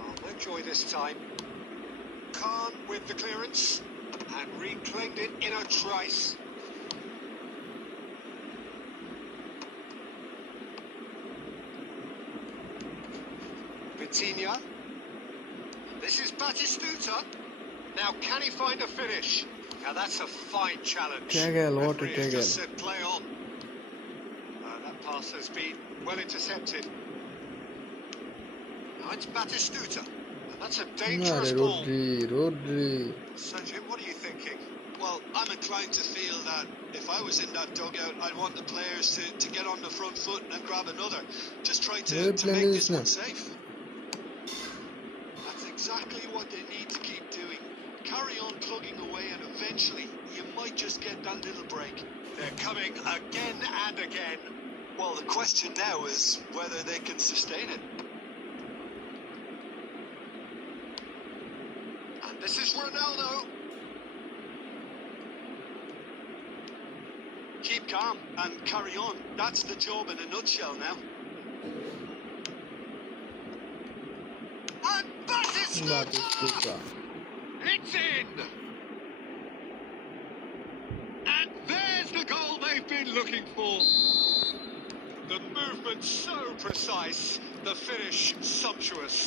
Oh, no joy this time. Khan with the clearance and reclaimed it in a trice. Vitinha. This is Batistuta. Now can he find a finish? Now that's a fine challenge. Kegel, what a Referee has Kegel. just said play on. That pass has been well intercepted. Now it's Batistuta. And that's a dangerous আরে ball. রোড্রি So Jim, what are you thinking? Well, I'm inclined to feel that if I was in that dugout, I'd want the players to get on the front foot and grab another. Just try to make this one safe. That's exactly what they need to keep doing. Carry on plugging away and eventually you might just get that little break. They're coming again and again. Well, the question now is whether they can sustain it. And this is Ronaldo. Keep calm and carry on. That's the job in a nutshell now. And Batistuta! বাতিস্তুতা It's in! And there's the goal they've been looking for. The movement so precise, the finish sumptuous.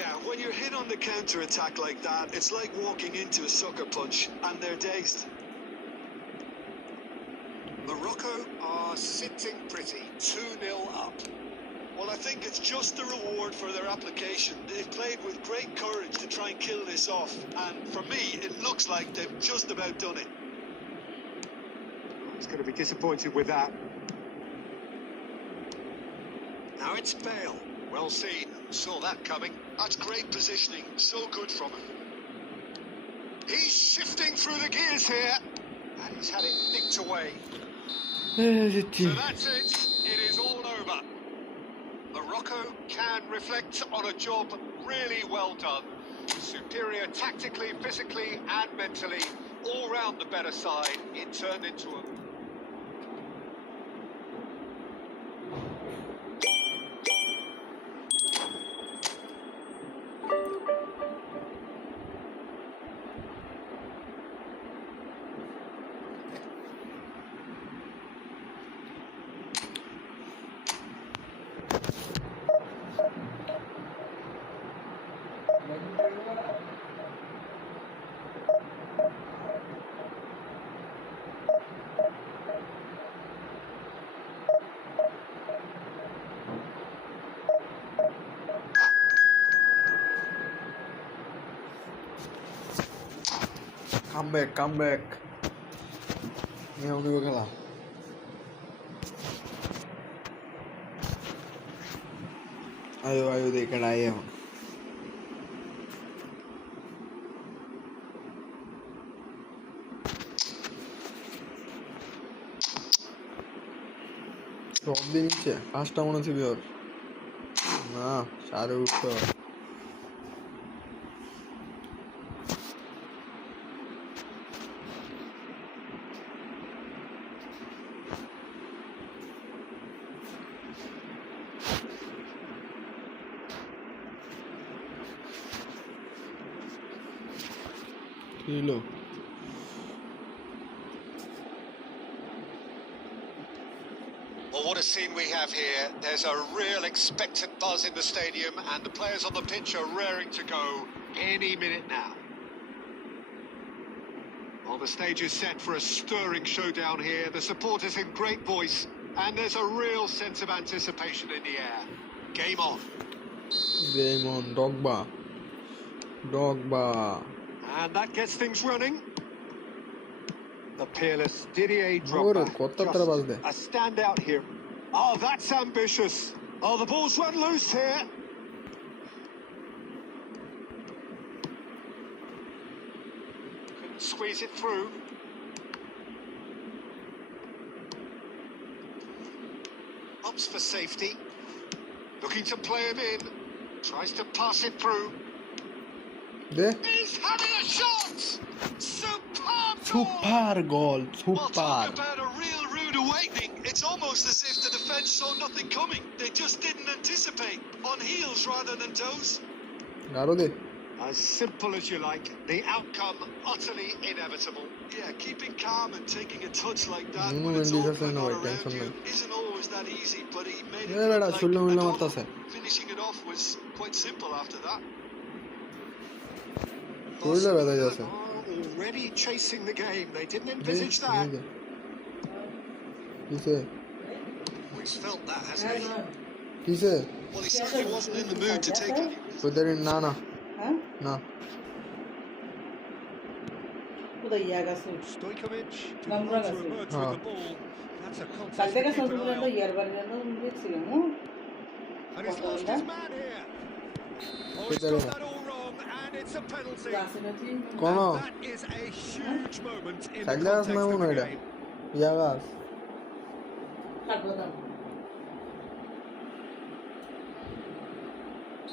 Yeah, when you're hit on the counter-attack like that, it's like walking into a sucker punch and they're dazed. Morocco are sitting pretty, 2-0 up. Well, I think it's just a reward for their application. They've played with great courage to try and kill this off. And for me, it looks like they've just about done it. He's going to be disappointed with that. Now it's Bale. Well seen. Saw that coming. That's great positioning. So good from him. He's shifting through the gears here, and he's had it nicked away. So that's it. It is all over. Morocco can reflect on a job really well done. Superior tactically, physically, and mentally. All round the better side. It turned into a... Come back. Ini খেলা आयो देखना आए हम সব দিন নিচ্ছে পাঁচটা মনে হচ্ছে বিয়র না সারে উঠতে Hello. Well, what a scene we have here. There's a real expectant buzz in the stadium, and the players on the pitch are raring to go any minute now. Well, the stage is set for a stirring showdown here. The supporters in great voice, and there's a real sense of anticipation in the air. Game on. Game on, Dogba. And that gets things running. The peerless Didier Drogba, just a standout here. Oh, that's ambitious. Oh, the ball's run loose here. Couldn't squeeze it through. Ups for safety. Looking to play him in. Tries to pass it through. There. He's having a shot! Superb goal. Well, talk about a real rude awakening. It's almost as if the defence saw nothing coming. They just didn't anticipate. On heels rather than toes. As simple as you like. The outcome utterly inevitable. Yeah, keeping calm and taking a touch like that when it's all going on around you isn't always that easy, but he made it look like finishing it off was quite simple after that. Already chasing the game. They didn't envisage that. He's felt that, hasn't he? Well, he certainly wasn't in the mood to take any risk. No. Stojkovic did not emerge with the ball. That's a contest to keep an eye on. And he's lost his man here. Oh, he's got that all wrong, and it's a penalty. And that is a huge moment in the context of the game.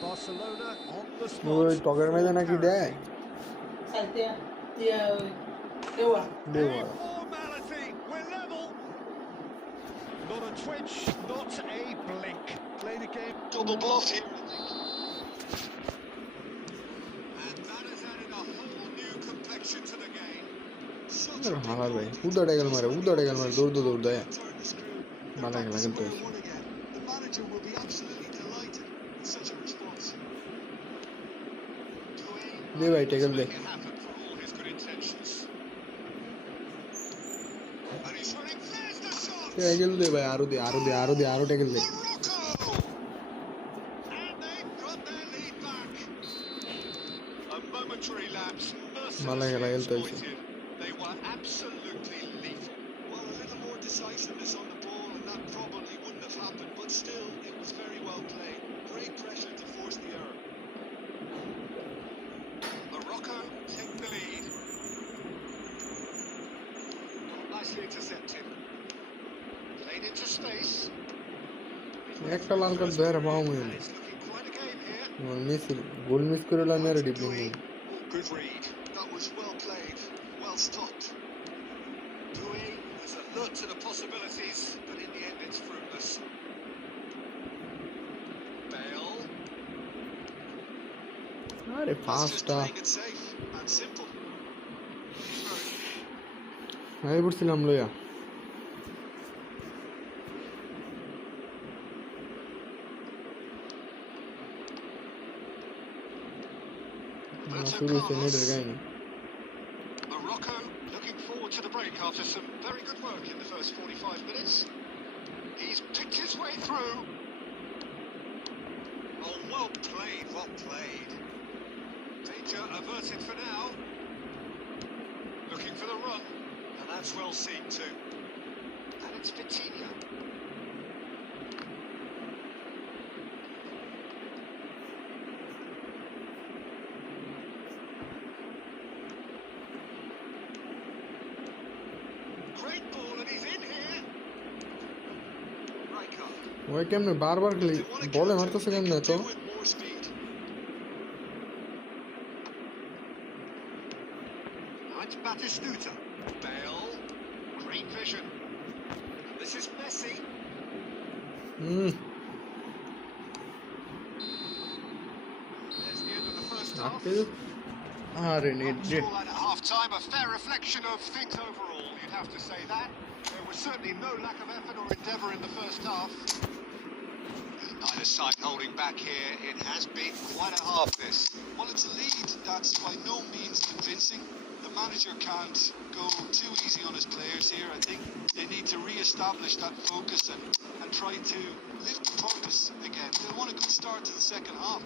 Barcelona on the spot. Formality, we're level. Not a twitch, not a blink. Play the game. Double bluff here. And that has added a whole new complexion to the game. Such a The manager will be absolutely delighted with such a response. Make it happen for all his good intentions. And he's running. There's the shot. Morocco! And they've got their lead back. A momentary lapse, mercilessly exploited. They were absolutely lethal. Well, a little more decisiveness on the ball, and that probably wouldn't have happened, but still, it was very well played. Great pressure to force the error. Morocco take the lead. একটা লাল card ধরে পাও মুই And it's looking quite a game here. Miss goal miss করে লাম মেরে ডিপ্লিং Dewey. Good read. That was well played, well stopped. Dewey was alert to the possibilities, but in the end it's fruitless. Bale. আরে That's just ফাস্টটা playing it safe and simple. এই পড়ছিলাম লইয়া শুরু হচ্ছে নেটের কাহিনী Morocco looking forward to the break after some very good work in the first 45 minutes. He's picked his way through. Oh, well played, well played. Danger averted for now. Looking for the run. And that's well seen too. And it's Vitinha. Great ball and he's in here. Right up. ওই কেমনে বারবার খেলি বলে মারতেছে কেমনে তো Do with more speed. Now it's Batistuta. Bale. Great vision. This is Messi. Hmm There's the end of the first half. আপনি আরে নেট রে Scoreline at half-time, a fair reflection of things overall, you'd have to say that. There was certainly no lack of effort or endeavour in the first half. Neither side holding back here. It has been quite a half, this. Well, it's a lead that's by no means convincing. The manager can't go too easy on his players here. I think they need to re-establish that focus and try to lift the purpose again. They want a good start to the second half.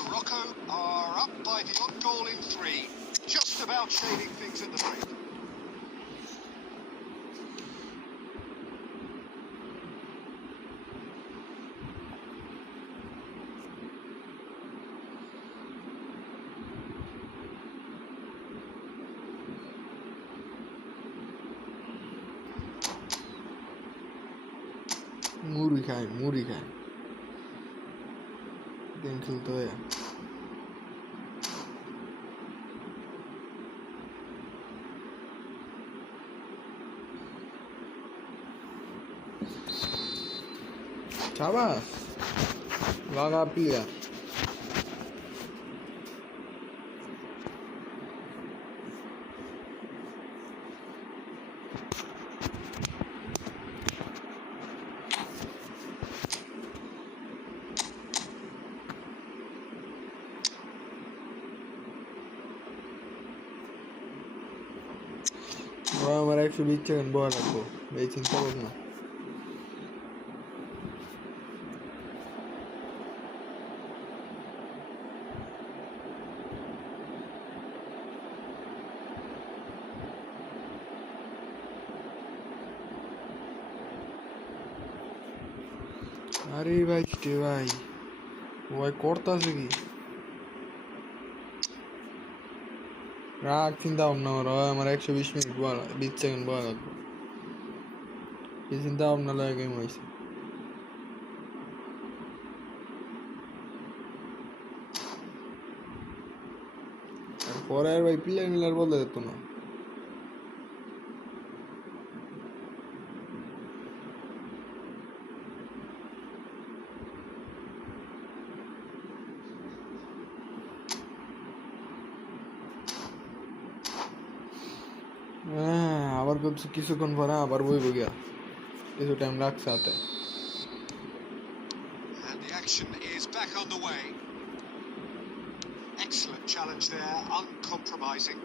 Morocco are up by the odd goal in 3, just about shading things in the break. মুড়ি খায় game খেলতে হয় চাবাস লাগা player আমার 120 second বয়া লাগবো এই চিন্তা করব না আরে ভাই কে ভাই ওই করতাছে কি রাগ চিন্তা ভাবনা আমার 120 মিনিট 20 সেকেন্ড বয়া লাগবে এই চিন্তা ভাবনা লাগে গেম হয়েছে পরে আর ভাই প্লেয়ার মিলার বলতে যেত না আবার কিছুক্ষণ পরে আবার বইব গিয়া কিছু টাইম লাগছে হাতে And the action is back on the way. Excellent challenge there, uncompromising.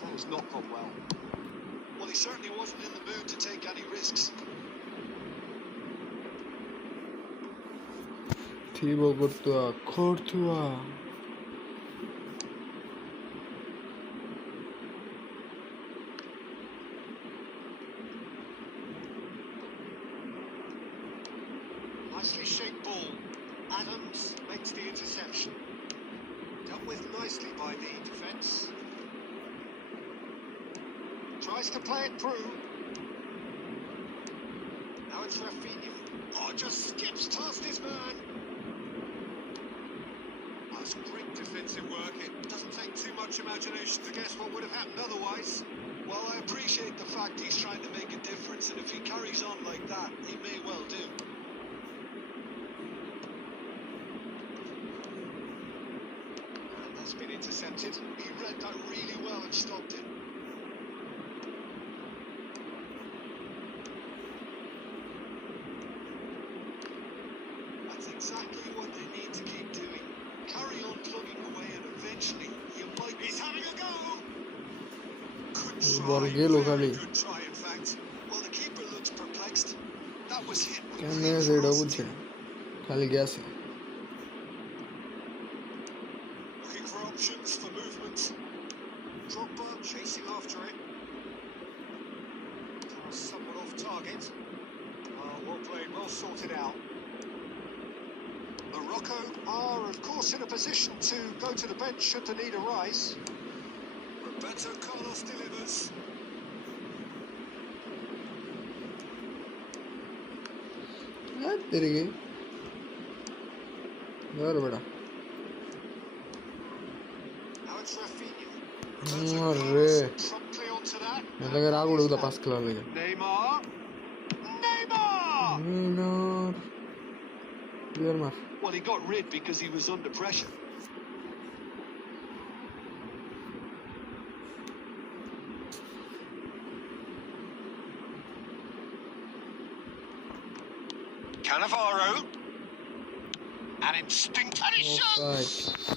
That has not gone well. Well, he certainly wasn't in the mood to take any risks. Thibaut Courtois Nicely shaped ball. Adams makes the interception. Dealt with nicely by the defence. Tries to play it through. Now it's Rafinha. Oh, just skips past his man. That's great defensive work. It doesn't take too much imagination to guess what would have happened otherwise. Well, I appreciate the fact he's trying to make a difference, and if he carries on like that, he may well do. And that's been intercepted. He read that really well and stopped it. That's exactly what they need to keep doing. Carry on plugging away, and eventually you might... He's having a go! Good ball try, গেল very খালি good try in fact. Well, the keeper looks perplexed. That was hit with কেন great সেটা ferocity. বুঝছি না খালি গেছে Looking for options for movement. Drogba chasing after it. Somewhat off target. Well played, well sorted out. Morocco are, of course, in a position to go to the bench should the need arise. Roberto Carlos delivers. തിരികെ വേറെ വിടാം Now it's Rafinha. അറേ Promptly onto that. എന്തൊക്കെ രാ കൊടുക്കുന്ന pass കളറിലേക്ക് Neymar. Neymar! Clear മാർ Well, he got rid because he was under pressure. Cannavaro. An instinct. And he shoots! Offside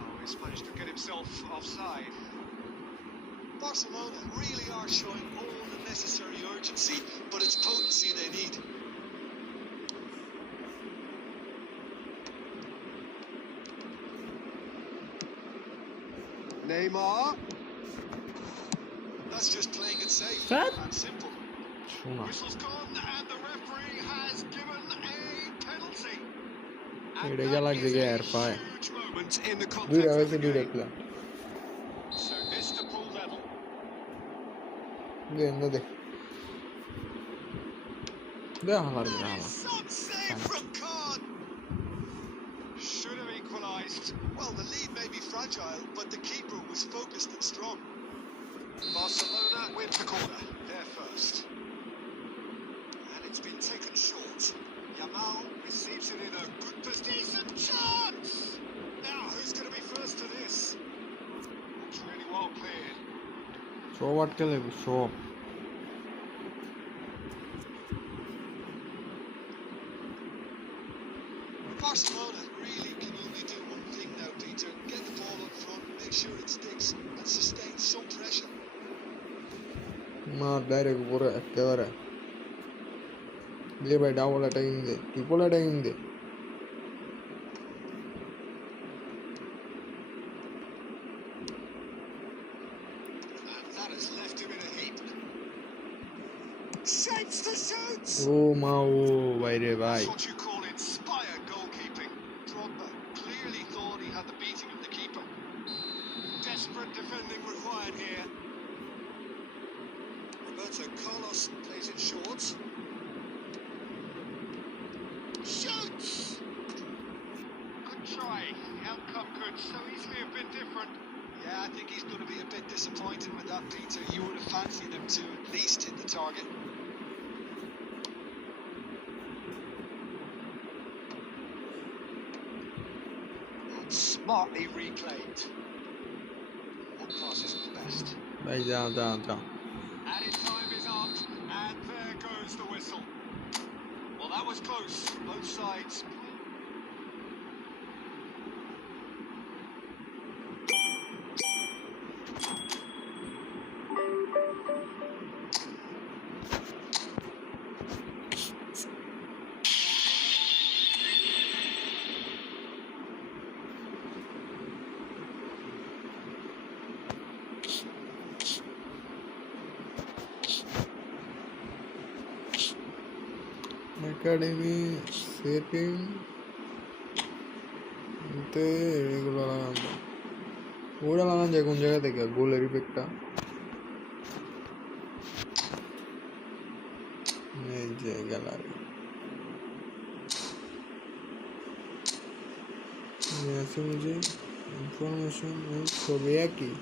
Oh, he's managed to get himself offside. Barcelona really are showing all the necessary urgency, but it's potency they need. Neymar. That's just playing it safe That- and simple. শোনা Whistle's gone and the referee has given a penalty. এটা গেল এক জায়গায় আর পায় Huge moment in the দুইটা context of হয়েছে the দুইটা game. Player So this to full level. দে না দে দে হালার দে That হালা is some save from Khan. Should have equalised. Well, the lead may be fragile, but the keeper was focused and strong. Barcelona win the corner. They're first. And it's been taken short. Yamal receives it in a good position. Decent chance! Now, who's going to be first to this? It's really well cleared. সব আটকে লাগবে সব Barcelona really can only do one thing now, Peter. Get the ball up front, make sure it sticks, and sustain some pressure. মার direct উপরে একেবারে দে ভাই double attacking দে ট্রিপল অ্যাটাকিং দে And that has left him in a heap. Shapes the shoots! ও মা ও বাইরে ভাই That's what you call inspired goalkeeping. Drogba clearly thought he had the beating of the keeper. Desperate defending required here. Roberto Carlos plays it short. Shoots! Good try. The outcome could so easily have been different. Yeah, I think he's going to be a bit disappointed with that, Peter. You would have fancied him to at least hit the target. Smartly replayed. What pass is the best? ভাই যা যা যা And his time is up, and there goes the whistle. Well, that was close. Both sides. Academy setting তে এগুলো লাগানো ওটা লাগানো যায় কোন জায়গা থেকে গোলের ইফেক্টটা যে গ্যালারি যে ইনফরমেশন ছবি একই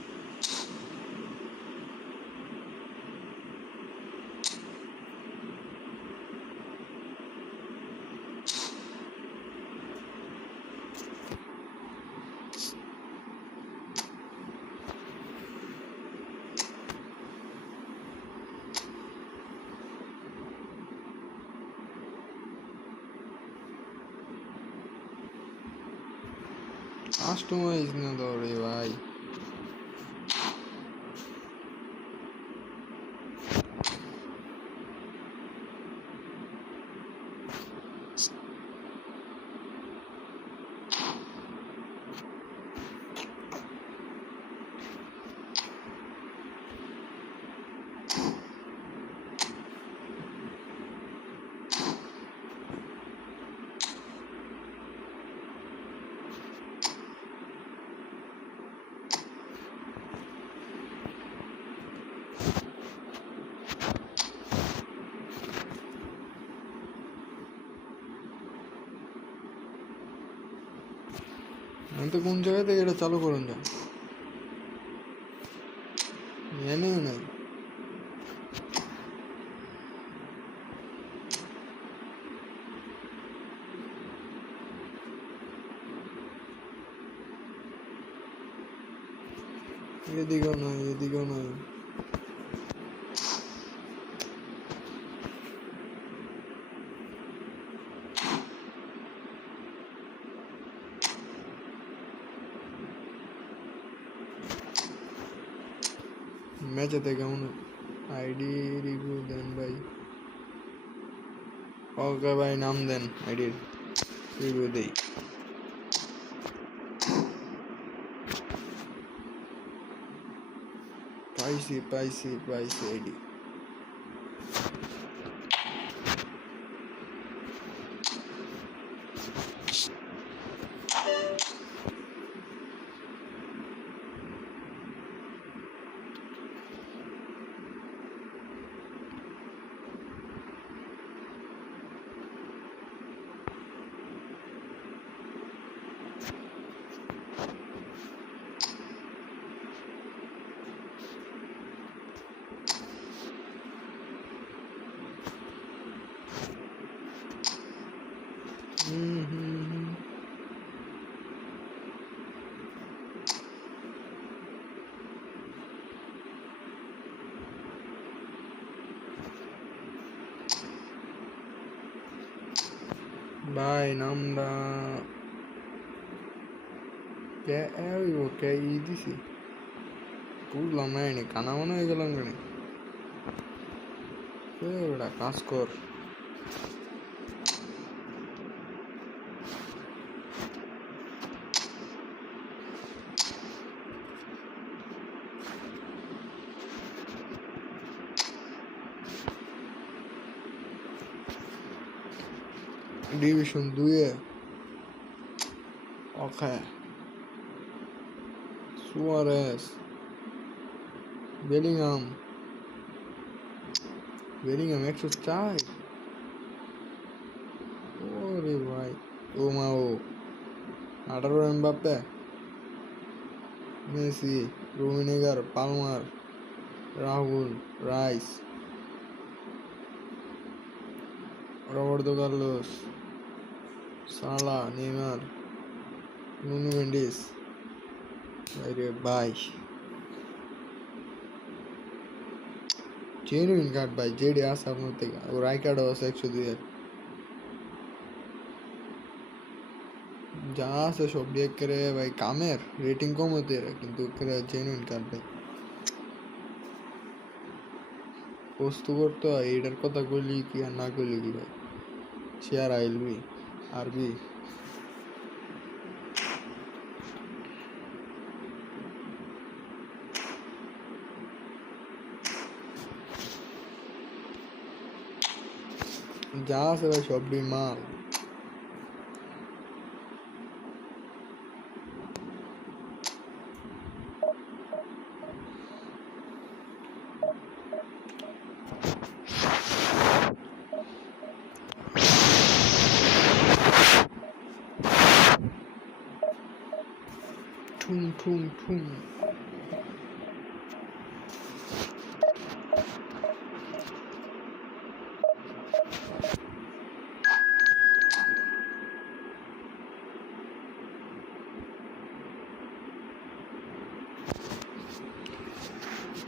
কাস্টমাইজ না দৌড়ে ভাই আমি তো কোন জায়গা থেকে এটা চালু করুন যায় এনেও নাই এদিকেও নয় ম্যাচেতে কেমন আইডি রিভিউ দেন ভাই ওকে ভাই নাম দেন আইডির রিভিউ দেই পাইছি আইডি ভাই নামটা কে দিছি বুঝলাম না এনে কানা মনে হয়ে গেলাম কেন ওটা কাজ কর ডিভিশন 2-এ ওকে সুয়ারেস বেলিংহাম 104 ওরে ভাই ও মা ও 18 Mbappe Messi Rummenigge Palmer Rahul Rice Roberto Carlos Salah Neymar Nuno Mendes আরে ভাই জেনুইন কার্ড ভাই জেডি আছে আপনার থেকে ওর আই কার্ডও আছে 102 যা আছে সব দিয়ে করে ভাই কামের রেটিং কম হতে কিন্তু জেনুইন কার্ড ভাই বস্তু করতে হয় এটার কথা কইলি কি আর না কইলি কি ভাই শেয়ার আইলবি আরবি যা আছে ভাই সবই মাল ঠুম ঠুম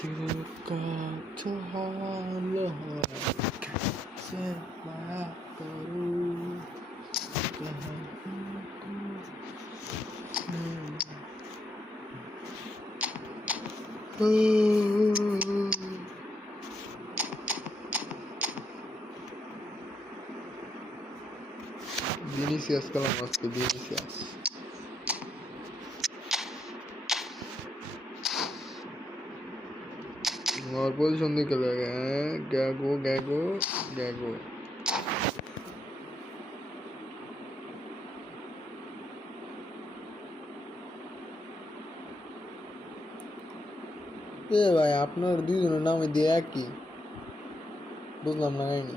दिल का जो हाल है कैसे मैं करूं Vinicius kalan askı Vinicius. और पोजीशन निकल गया है गैगो এ ভাই আপনার দুইজনের নামে দিয়ে একই বুঝলাম না কাহিনী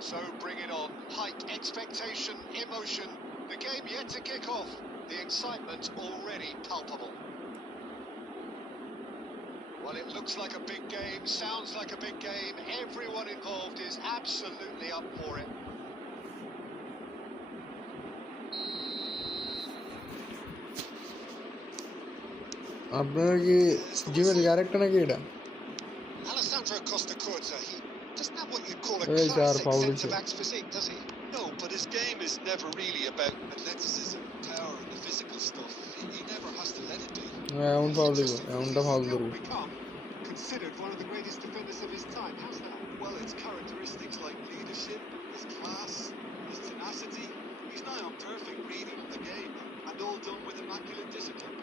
So bring it on. Hype, expectation, emotion. The game yet to kick off. The excitement already palpable. Well, it looks like a big game, sounds like a big game. Everyone involved is absolutely up for it. আপনারা কি জিমের আরেকটা নাকি এটা Alessandro Costa Curta, he doesn't have what you'd call a এই sir classic foul centre-back's physique, does he? No, but his game is never really about athleticism, power, and the physical stuff. He never has to let it be. এমন foul দিব এমনটা foul Still দেবো become considered one of the greatest defenders of his time. How's that? Well, it's characteristics like leadership, his class, his tenacity. He's nigh on perfect reading of the game, and all done with immaculate discipline.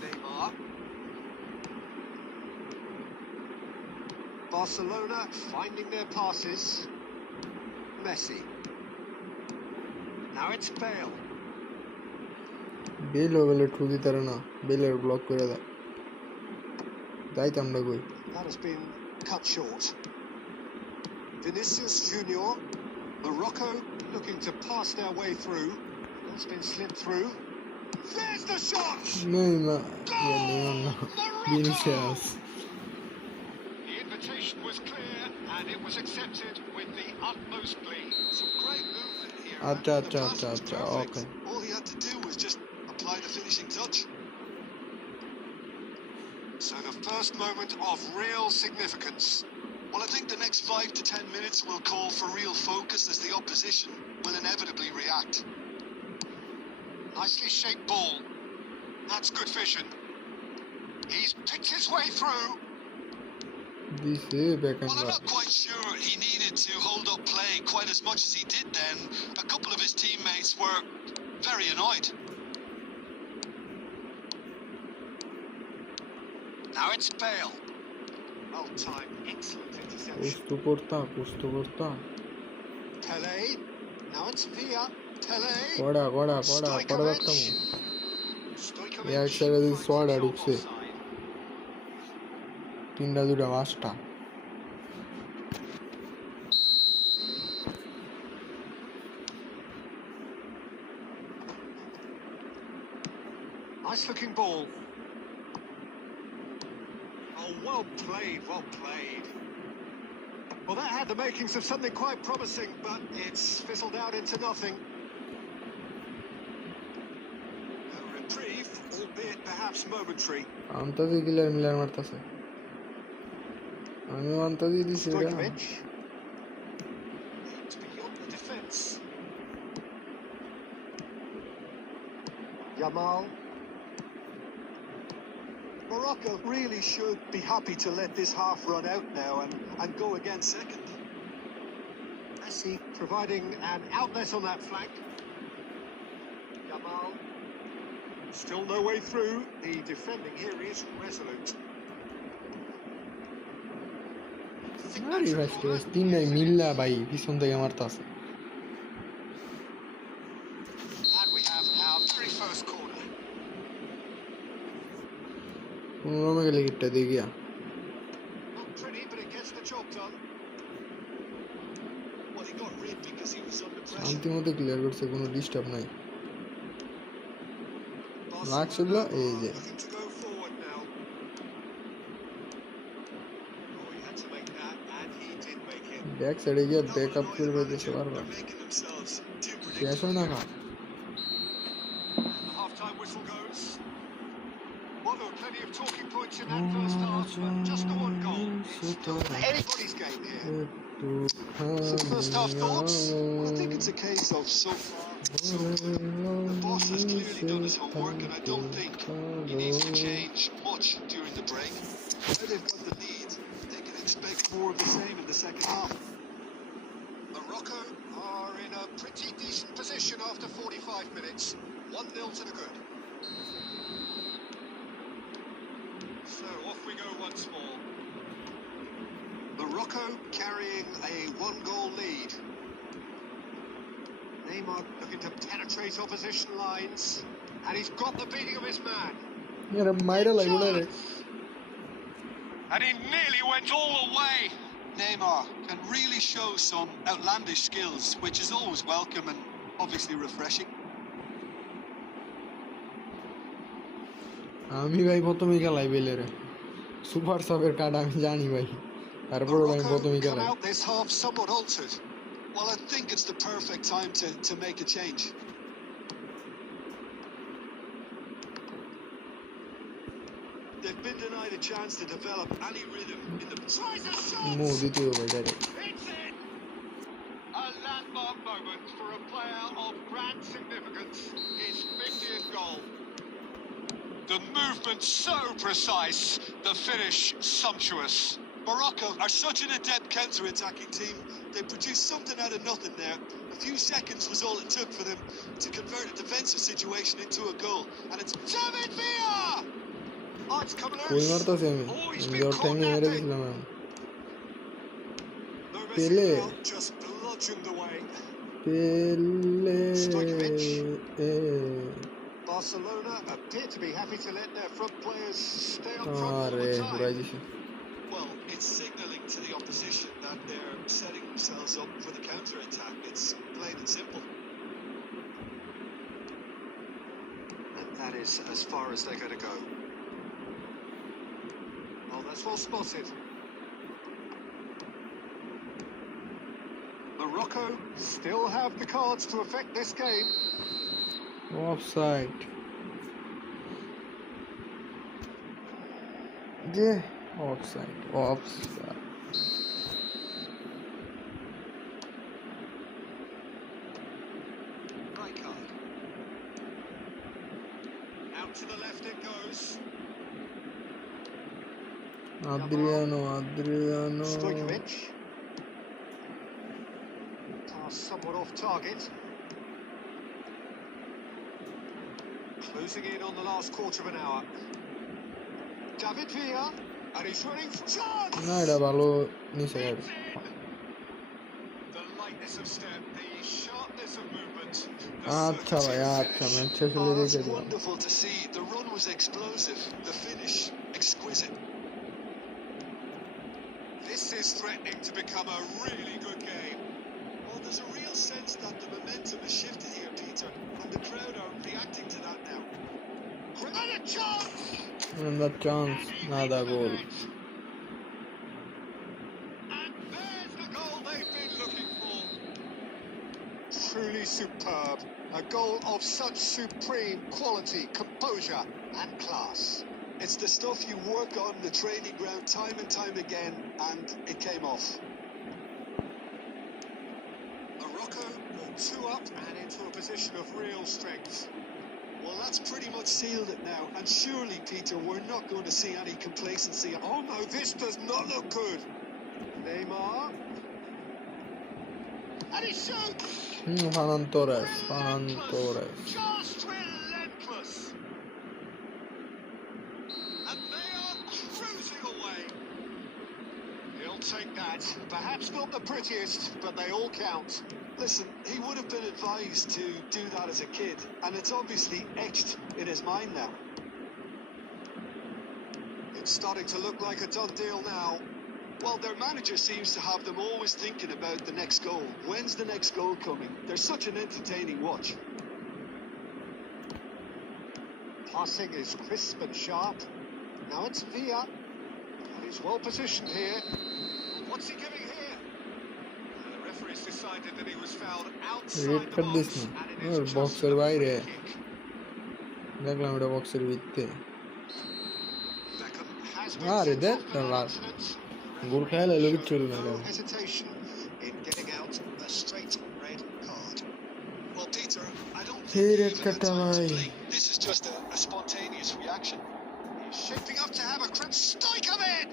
Neymar. Barcelona finding their passes. Messi. Now it's Bale. Bale হলে ঠু দিতারে না বেলের block করে দেয় যাইতাম না কই That has been cut short. Vinicius Junior. Morocco looking to pass their way through. That's been slipped through. There's the shot! Neymar Goal! Vinicius The invitation was clear and it was accepted with the utmost glee. Some great movement here. আচ্ছা and আচ্ছা the pass আচ্ছা was আচ্ছা perfect. Okay All he had to do was just apply the finishing touch. So the first moment of real significance. Well, I think the next 5 to 10 minutes will call for real focus as the opposition will inevitably react. Nicely shaped ball. That's good vision. He's picked his way through. দিছে backend Well, I'm not quite sure he needed to hold up play quite as much as he did then. A couple of his teammates were very annoyed. Now it's Bale. Well timed, excellent interception. কুস্ত করতা Pele. Now it's Villa. Pele. কড়া দেখতাম Stojkovic. এক সাইডে দিয়ে finds সোয়াডা his ঢুকছে offside. তিনটা দুটা পাঁচটা Nice looking ball. Oh, well played, well played. Well, that had the makings of something quite promising, but it's fizzled out into nothing. A reprieve, albeit perhaps momentary. আন্তাজি killer Miller মারতাছে আমিও আন্তাজি দিছি এটা Stojkovic. It's beyond the defence. Yamal. Morocco really should be happy to let this half run out now and go again second. Messi providing an outlet on that flank. Yamal. Still no way through. The defending here is resolute. আরে ভাই তিনটাই মিল্লা ভাই পিছন থেকে মারতাছে And we have our very first corner. কোন Uno me le quita de guía. Not pretty, but it gets the job done. Well, he got rid because he was under pressure. শান্তিমতো clear করছে, কোনো disturb নাই। লাগছে বলে এই যে Looking to go forward now. Oh, he had to make that, and he did make it. Back সাইডে গিয়ে That back will up annoy করে the পাইতেছে manager. বারবার, They're making themselves too শেষ predictable. হয় না খা। The half-time whistle goes. Well, there were plenty of talking points in that first half, but just the one goal. It's still anybody's game here. So first half thoughts? Well, I think it's a case of so far, so good. The boss has clearly done his homework, and I don't think he needs to change much during the break. Now they've got the lead, they can expect more of the same in the second half. Morocco are in a pretty decent position after 45 minutes. 1-0 to the good. So off we go once more. Morocco carrying a 1-goal lead. Neymar looking to penetrate opposition lines, and he's got the beating of his man. यार मायरा लागू ना रे। And he nearly went all the way. Neymar can really show some outlandish skills, which is always welcome and obviously refreshing. আমি ভাই প্রথমে খেলাই বেলে রে, সুপার সাবের কার্ড আমি জানি ভাই, তারপরে ভাই প্রথমে Morocco come খেলাই। out this half somewhat altered. Well, I think it's the perfect time to make a change. They've been denied a chance to develop any rhythm in the... Tries a shot! মো দ্বিতীয় ভাই direct. It's in! A landmark moment for a player of grand significance. His 50th goal. The movement so precise, the finish sumptuous. Morocco are such an adept counter-attacking team. They produced something out of nothing there. A few seconds was all it took for them to convert a defensive situation into a goal. And it's David Villa! Oh, it's come কই loose. মারতাছি আমি, Oh, he's আমি been or caught টাইমে মেরে napping. দিলাম আমি। No Pele. messing about, just bludgeoned away. পেলে Barcelona appear to be happy to let their front players stay up front all আরে the ঘুরাই time. দিছে। Well, it's signalling to the opposition that they're setting themselves up for the counter-attack. It's plain and simple. And that is as far as they're going to go. Oh, that's well spotted. Morocco still have the cards to affect this game. Offside যে offside offside. Right card. Out to the left it goes. Adriano Stojkovic. Pass somewhat off target. Closing in on the last quarter of an hour. David Villa, and he's running for chance. না এটা ভালো নিচে গাড়ি। It's in. The lightness of step, the sharpness of movement. আচ্ছা ভাই আচ্ছা, match শেষ হলে রেখে That's দিলাম। wonderful to see. The run was explosive, the finish exquisite. This is threatening to become a really good game. Well, there's a real sense that the momentum has shifted here, Peter, and the crowd are reacting to that now. And a chance! Another chance, nada goal. And there's the goal they've been looking for. Truly superb. A goal of such supreme quality, composure and class. It's the stuff you work on the training ground time and time again, and it came off. Morocco go 2 up and into a position of real strength. Well, that's pretty much sealed it now, and surely, Peter, we're not going to see any complacency. Oh no, this does not look good. Neymar. And he shoots! Ferran Torres. Just relentless. And they are cruising away. He'll take that. Perhaps not the prettiest, but they all count. Listen, he would have been advised to do that as a kid, and it's obviously etched in his mind now. It's starting to look like a done deal now. Well, their manager seems to have them always thinking about the next goal. When's the next goal coming? They're such an entertaining watch. Passing is crisp and sharp. Now it's Villa. He's well positioned here. What's he giving here? The referee's decided that he was fouled outside the box, and it is just বক্সের a বাইরে free kick. দেখলাম এটা বক্সের ভিতরে Beckham has been আরে sent দেখ off for that last incident. গোল খেলে লোক Showed চলে না no hesitation in getting out a straight red card. Well, Peter, I don't Hey, think he red even had time to card. blink. This is just a spontaneous reaction. He's shaping up to have a crimp. Stojkovic!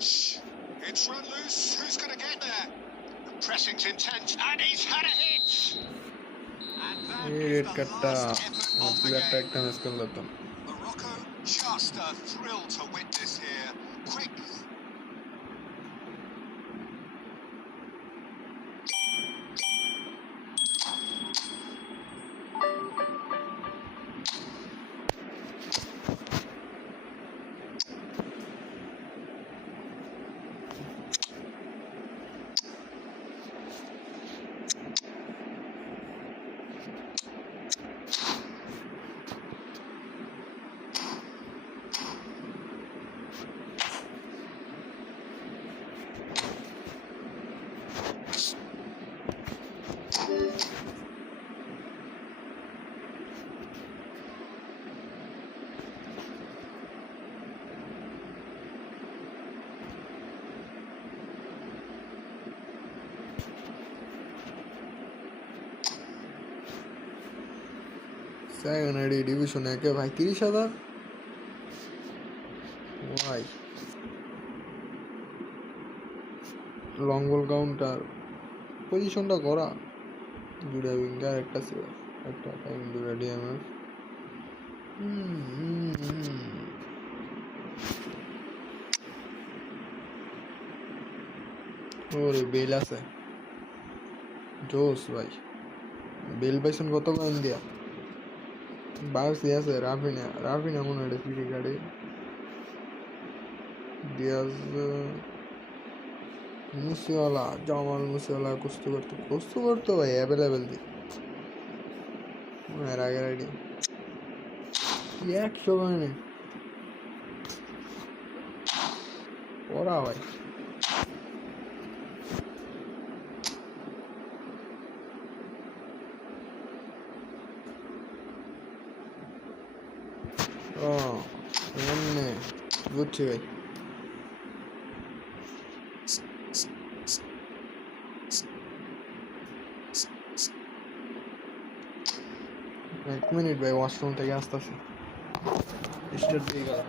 It's run loose. Who's going to get there? The pressing's intense, and he's had a hit. And that red is the কার্ডটা last effort of the প্লেয়ারটা game. একটা miss করে দিতাম Morocco, just a thrill to witness here. Quick. Second division একে ভাই 30,000 ভাই long ball counter পজিশনটা করা দুটা উইঙ্গার একটা ছিল একটা টাইম দুটা ডিএমএফ ওরে বেল আছে জোস ভাই বেল পাইছেন কত কয়েন দিয়া বায়োসি আছে রাফিনা মনে হয় ফ্রি কার্ডে ডিয়াজ মুসিওয়ালা জামাল মুসিওয়ালা কুস্তি করতো ভাই অ্যাভেলেবেল দি এর আগের আইডি 100 কয়েনে ওরা ভাই ও এমনি বুঝছি ভাই এক মিনিট ভাই ওয়াশরুম থেকে আসতেছি স্টার্ট দিয়ে গেল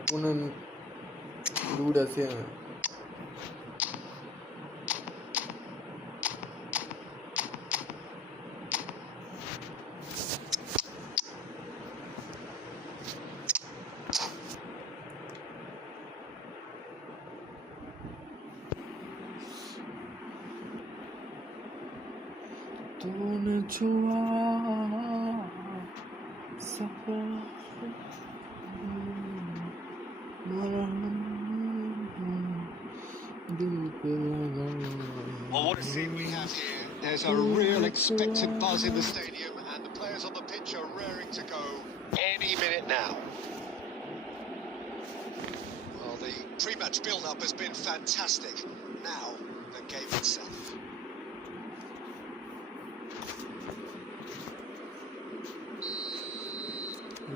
opponent dude আছে तूने छुआ सफर दिल पे लगा Well, what a scene we have here. There's a real expectant buzz in the stadium, and the players on the pitch are raring to go any minute now. Well, the pre-match build-up has been fantastic. Now, the game itself.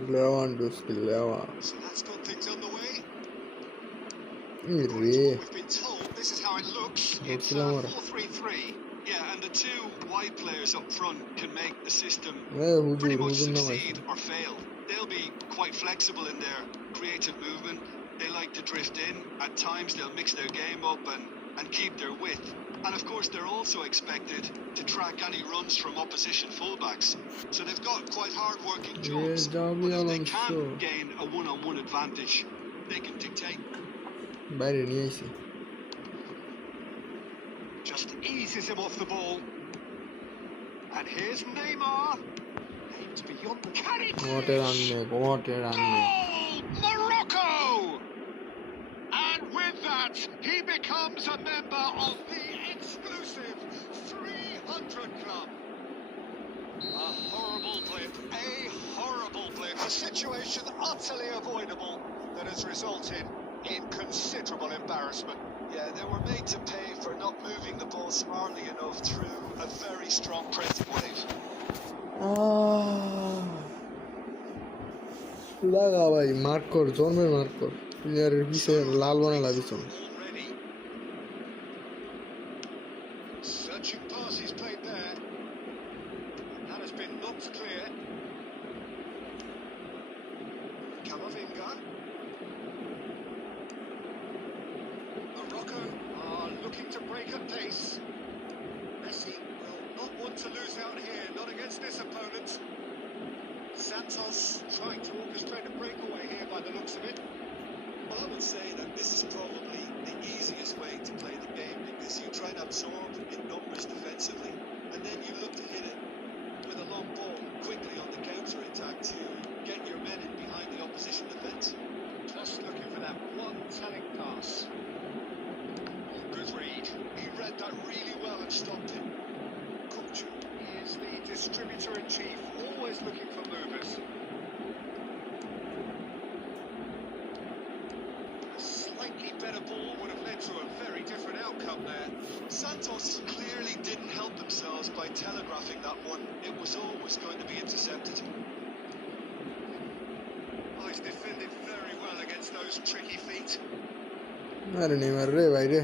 Lewandowski, So that's got things underway. Re. We've been told this is how it looks. It's Looks like 4-3-3. Yeah, and the two wide players up front can make the system hujur pretty much hujur na succeed or fail. They'll be quite flexible in their creative movement. They like to drift in. At times they'll mix their game up and keep their width. And of course they're also expected to track any runs from opposition fullbacks. So they've got quite hard-working jobs. But if they can gain a one-on-one advantage, they can dictate. বাইরে নিয়ে আইছে Just eases him off the ball. And here's Neymar. Aimed beyond the carry. what a run make Goal! Morocco! And with that, he becomes a member of the exclusive 300 Club. A horrible blip, a situation utterly avoidable that has resulted in considerable embarrassment. Yeah, they were made to pay for not moving the ball smartly enough through a very strong pressing wave. লাগা ভাই mark কর জন্মের mark কর প্লেয়ারের পিছে লাল বানা লাগিস Already. Searching passes played there. That has been knocked clear. Camavinga. Morocco are looking to break at pace. Messi will not want to lose out here, not against this opponent. Santos trying to orchestrate a breakaway here by the looks of it. Well, I would say that this is probably the easiest way to play the game because you try and absorb in numbers defensively and then you look to hit it with a long ball quickly on the counter-attack to get your men in behind the opposition defence. Just looking for that one telling pass. Good read. He read that really well and stopped him. He is the distributor-in-chief, always looking for movers. A slightly better ball would have led to a very different outcome there. Santos clearly didn't help themselves by telegraphing that one. It was always going to be intercepted. Oh, he's defended very well against those tricky feet. আরে Neymar রে বাইরে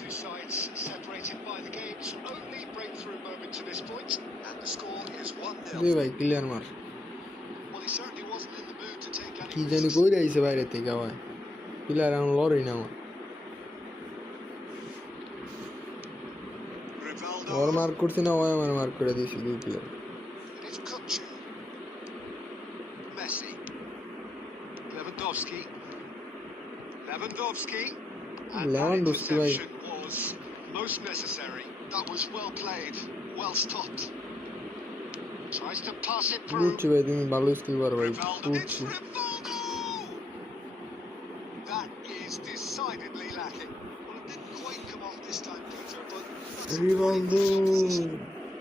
Two sides separated by the game's only breakthrough moment to this point, and the score is 1-0. দে ভাই clear মার Well, he certainly wasn't in the mood to take any কি জানি risks. কইরা আইছে বাইরে থেকে ভাই প্লেয়ার এখন লড়ই না আমার ওর Rivaldo. মার্ক করছি না ওই আমার মার্ক করে দিয়েছি দুই player It's Kutchu. Messi. Lewandowski. And that Lewandowski, right. interception was most necessary. That was well played, well stopped. Tries to pass it through. বুঝছি ভাই তুমি ভালো স্কিল পারো ভাই Rivaldo. It's বুঝছি Rivaldo! That is decidedly lacking. Well, it didn't quite come off this time, Peter, but that's Rivaldo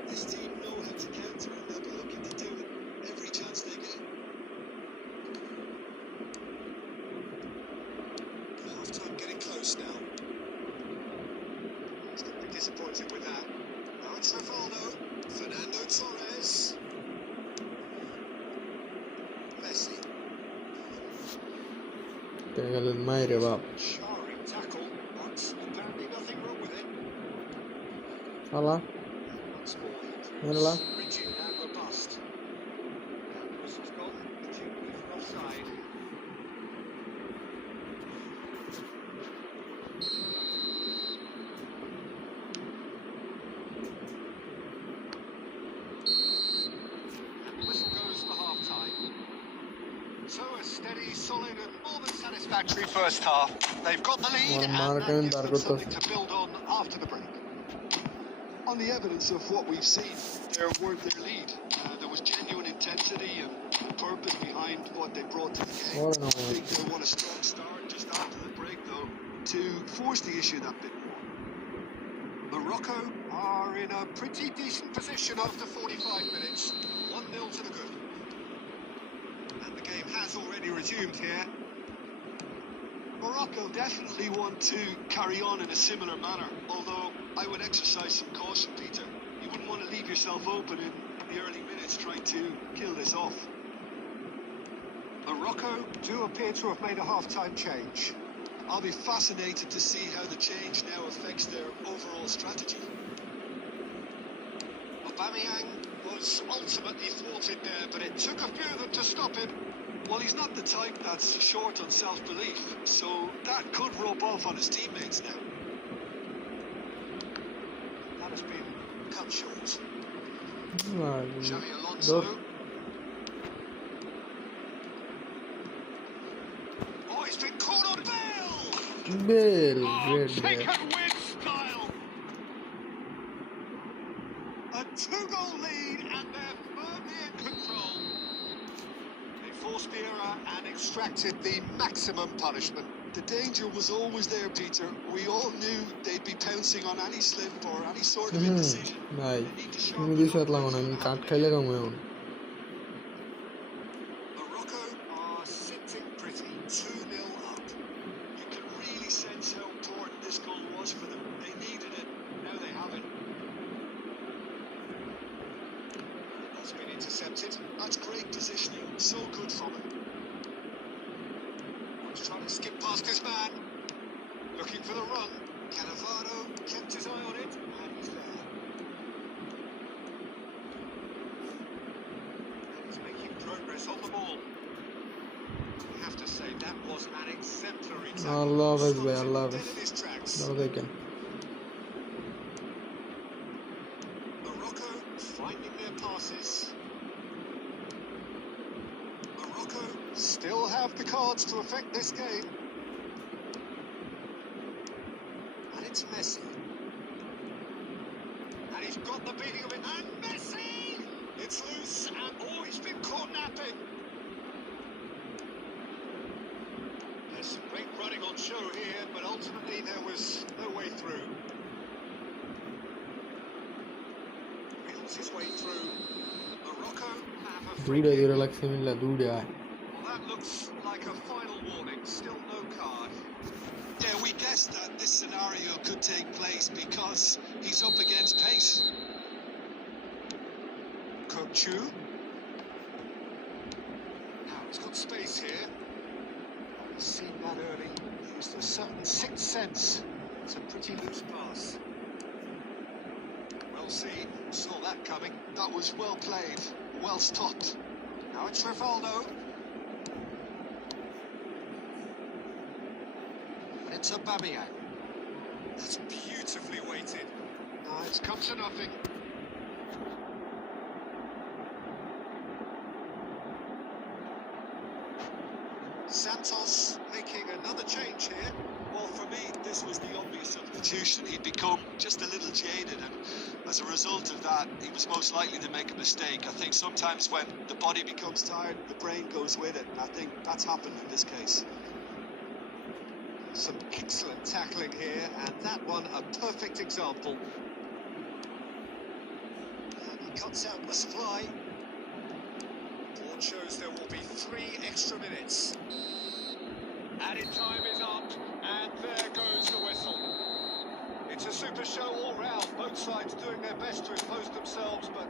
this team know how to counter and they'll be looking to do it every chance they get. Half-time getting close now. He's going to be disappointed with that. Now it's Rivaldo, Fernando Torres, Messi. গেলেন মাইরে বাপ Jarring tackle, but apparently nothing wrong with it. শালা Once more, he Merla. proves rigid and robust. And the whistle's gone, the duty for offside. And the whistle goes for half-time. So a steady, solid and more than satisfactory first half. They've got the lead Well, and Mark that and gives them Darko something to build on after the break. on the evidence of what we've seen, their lead. There was genuine intensity and purpose behind what they brought to the game. What an I think they want a strong start just after the break, though, to force the issue that bit more. Morocco are in a pretty decent position after 45 minutes. 1-0 to the good. And the game has already resumed here. Morocco definitely want to carry on in a similar manner, although I would exercise some caution, Peter. You wouldn't want to leave yourself open in the early minutes trying to kill this off. Morocco do appear to have made a half-time change. I'll be fascinated to see how the change now affects their overall strategy. Aubameyang was ultimately thwarted there, but it took a few of them to stop him. Well, he's not the type that's short on self-belief, so that could rub off on his teammates now. That has been cut short. Xavi Alonso. Oh, he's been caught on Bale! Take it with style. A 2-goal lead, and they're firmly in control. They forced the error and extracted the maximum punishment. The danger was always there, Peter. We all knew they'd be pouncing on any slip or any sort of indecision. ভাই They need to তুমি sharpen দিছো up এতলা what's মনে আমি gonna কাট happen খাইলে again. কাম এখন Morocco are sitting pretty, 2-0 up. You can really sense how important this goal was for them. They needed it, now they have it. That's been intercepted. That's great positioning, so good from him. He's trying to skip past his man. Looking for the run. Cannavaro kept his eye on it, and he's there. And he's making progress on the ball. We have to say that was an exemplary tackle. আল্লাহ হাফেজ ভাই Stopped him আল্লাহ dead হাফেজ in his tracks. ভালো থাকেন Morocco finding their passes. Morocco still have the cards to affect this game. And it's Messi. And he's got the beating of it. And Messi! It's loose, and oh, he's been caught napping. There's some great running on show here, but ultimately there was no way through. Wheels his way through. Morocco have a free দূরে kick. দূরে লাগছে মিল্লা দূরে আয় Well, that looks like a final warning. Still no card. Yeah, we guessed that this scenario could take place because he's up against pace. Kokchu. Now he's got space here. He's seen that early. He used a certain sixth sense. It's a pretty loose pass. Well seen. Saw that coming. That was well played. Well stopped. Now it's Rivaldo. It's Aubameyang. That's beautifully weighted. It's come to nothing. Santos making another change here. Well, for me, this was the obvious substitution. He'd become just a little jaded, and as a result of that, he was most likely to make a mistake. I think sometimes when the body becomes tired, the brain goes with it, and I think that's happened in this case. Some excellent tackling here, and that one a perfect example. And he cuts out the supply. Board shows there will be 3 extra minutes. Added time is up, and there goes the whistle. It's a super show all round, both sides doing their best to impose themselves, but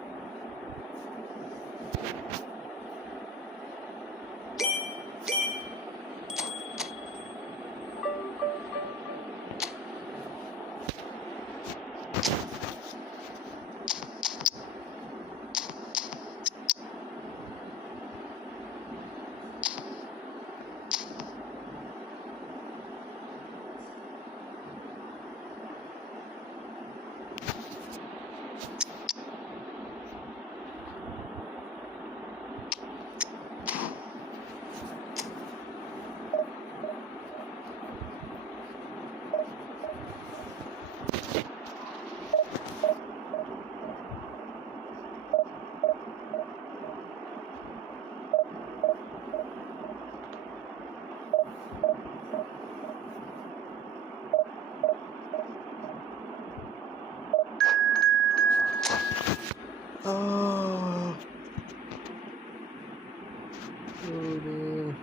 Ah. Öyle.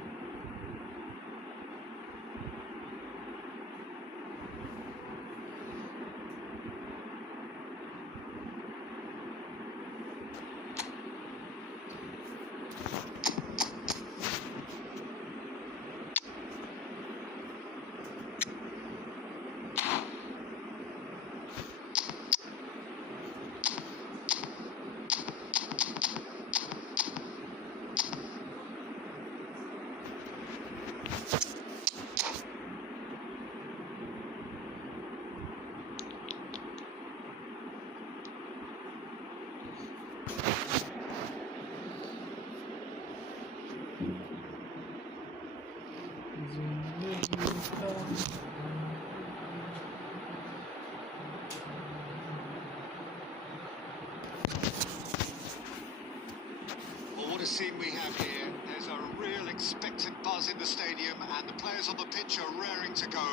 Well, what a scene we have here. There's a real expectant buzz in the stadium, and the players on the pitch are raring to go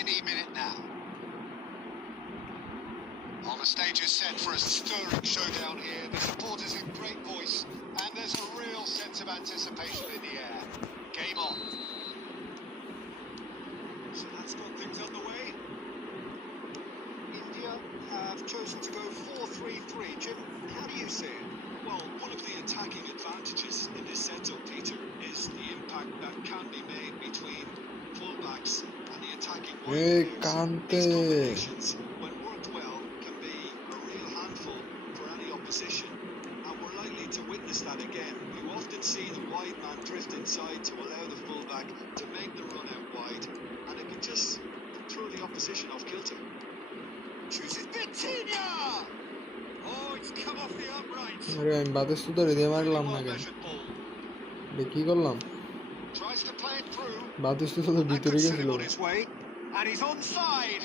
any minute now. Well, the stage is set for a stirring showdown here. The supporters in great voice, and there's a real sense of anticipation in the air. Game on. So that's got things underway. India have chosen to go 4-3-3. Jim, how do you see it? Well, one of the attacking advantages in this setup, Peter, is the impact that can be made between fullbacks and the attacking wide Hey, players. Kante. These combinations, when worked well, can be a real handful for any opposition, and we're likely to witness that again. You often see the wide man drift inside to allow the fullback to make the run out wide, and it can just throw the opposition off kilter. Chooses Vitinha! Oh, it's come off the upright. আরে আমি বাতের সুতরে দিয়ে মারলাম না Well কেন? measured ball. এটা কি করলাম? Tries to play it through. বাতের সুতরে That ভিতরে could set গেছিল। him on his way. And he's onside.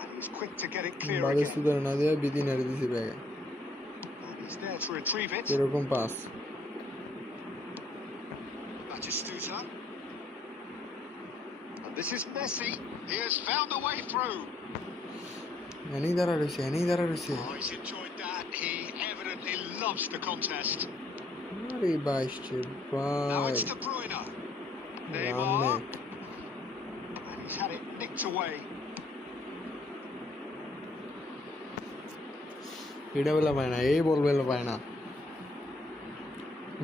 And he's quick to get it clear বাতের again. সুতরে না দিয়ে বিধি নেড়ে দিছি ব্যাগে। And he's there to retrieve it. এরকম pass. Batistuta. And this is Messi. He has found a way through. এনেই দাঁড়া রয়েছে, এনেই দাঁড়া রয়েছে। Oh, he's enjoyed that. He evidently loves the contest. আরে বাইশে Now ভাই। it's De Bruyne. রামনে। Neymar. And he's had it nicked away. এটা বেলা পায় না, এই বল বেলা পায় না।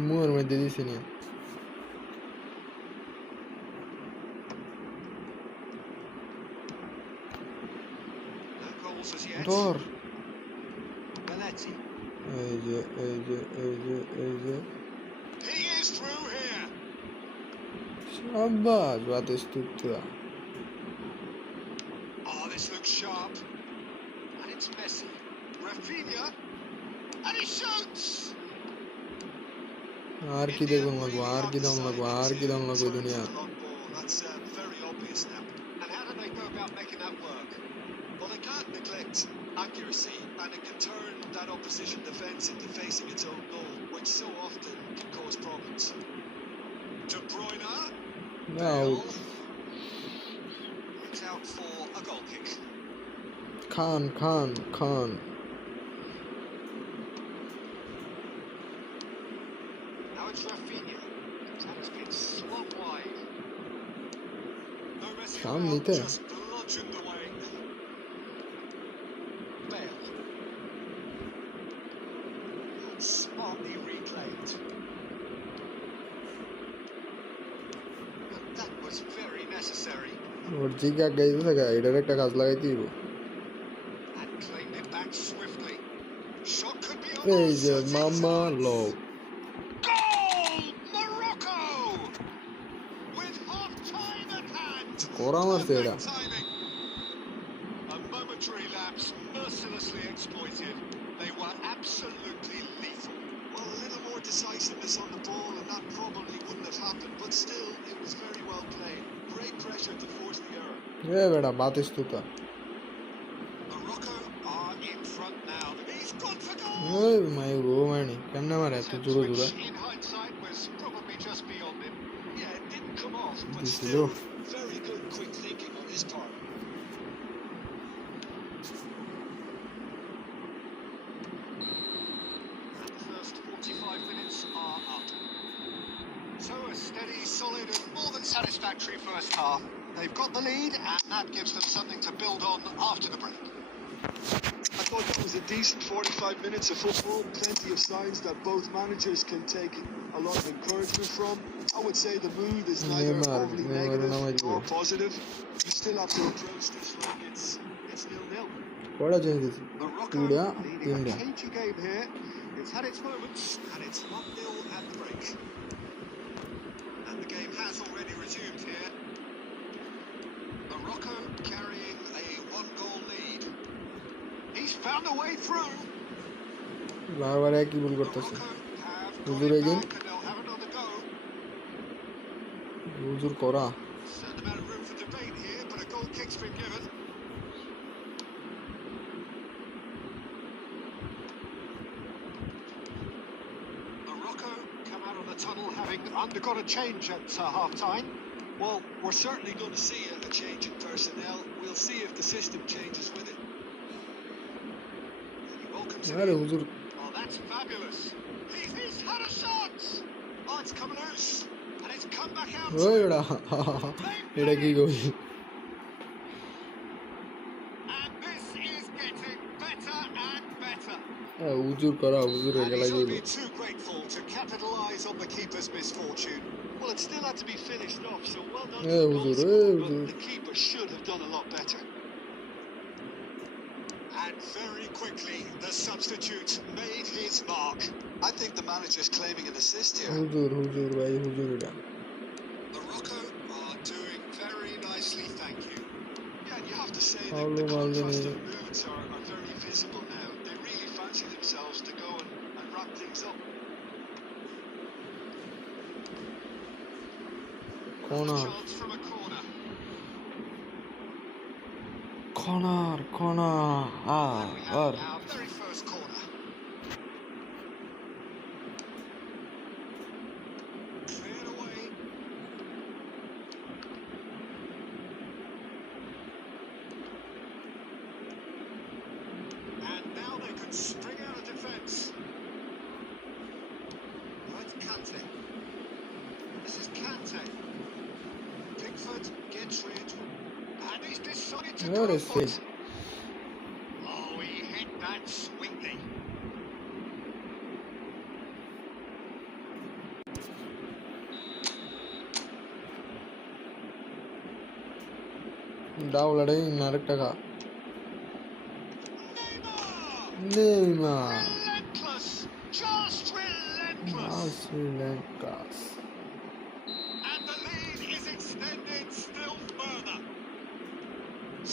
মুয়ের মধ্যে দিছি নি। No goals as yet. ধর। Belletti. এই যে, এই যে, এই যে, এই যে। He is through here. শাবাশ বাতিস্তুতা। Oh, this looks sharp. And it's Messi. Rafinha. And he shoots. আর কি দেখুন লাগবো, আর কি দাম লাগবো, আর কি দাম লাগবো দুনিয়া। That's very obvious now. And how do they go about making that work? Well, they can't neglect accuracy, and it can turn that opposition defence into facing its own goal, which so often can cause problems. De Bruyne. Out. It's out for a goal kick. Khan Khan Khan. Now it's Rafinha. That has been slung wide. No messing সামনে around, নিতে। just bludgeoned away. Bale. That's smartly replayed. And that was very necessary. ওর জিগা গাইতে থাকা, এটার একটা কাজ লাগাইতে দিব। And claimed it back swiftly. Shot could be on. এই যে মামা লও। Goal! Morocco! With half time at hand. করা মারছে এটা। Perfect timing. A momentary lapse mercilessly exploited. They were absolutely lethal. Well, a little more decisiveness on the ball, and that probably wouldn't have happened, but still, it was very well played. Great pressure to force the error. এ বেটা বাতিস্তুতা। Morocco are in front now. He's gone for goal. ওই মাই গো মানি, কেমনে মারে এত জোরে জোরে। Which in hindsight was probably just beyond him. Yeah, it didn't come off, but দিছিল। still, very good quick thinking on his part. unsatisfactory first half. They've got the lead, and that gives them something to build on after the break. I thought that was a decent 45 minutes of football. Plenty of signs that both managers can take a lot of encouragement from. I would say the mood is neither overly negative nor positive. You still have to approach this like it's 0-0. Morocco leading a cagey game here. It's had its moments, and it's 1-0 at the break. And the game has already resumed here. Morocco carrying a one-goal lead. He's found a way through. বারবার একই ভুল করতেছে হুজুর again হুজুর করা Morocco come out of the tunnel having undergone a change at half-time. Well, we're certainly going to see a change in personnel. We'll see if the system changes with it. আরে হুজুর Oh, that's fabulous. He's had a shot. Oh, it's come loose. And it's come back out. ওইডা এটা কি কই And this is getting better and better. হুজুর করা হুজুর এগলা He's যাইব only too grateful to capitalise on the keeper's misfortune. Well, it still had to be finished off, so well done Yeah, to the হুজুর goalscorer, but the keeper should have done a lot better. And very quickly, the substitute made his mark. I think the manager's claiming an assist here. হুজুর ভাই হুজুর এটা Morocco are doing very nicely, thank you. Yeah, and you have to say that Paulo the contrast Maldini. of moods are very visible now. They really fancy themselves to go and wrap things up. corner Chance from a corner. corner And we have our very first corner. Cleared away. And now they can spring out of defence. Right, Kante. This is Kante. Pickford gets rid. And he's decided to What go is for this? it. Oh, he hit that sweetly. ডাউলাটাই আরেকটা খা Neymar! Neymar Relentless! Just relentless! শ্রীলঙ্কাস And the lead is extended still further.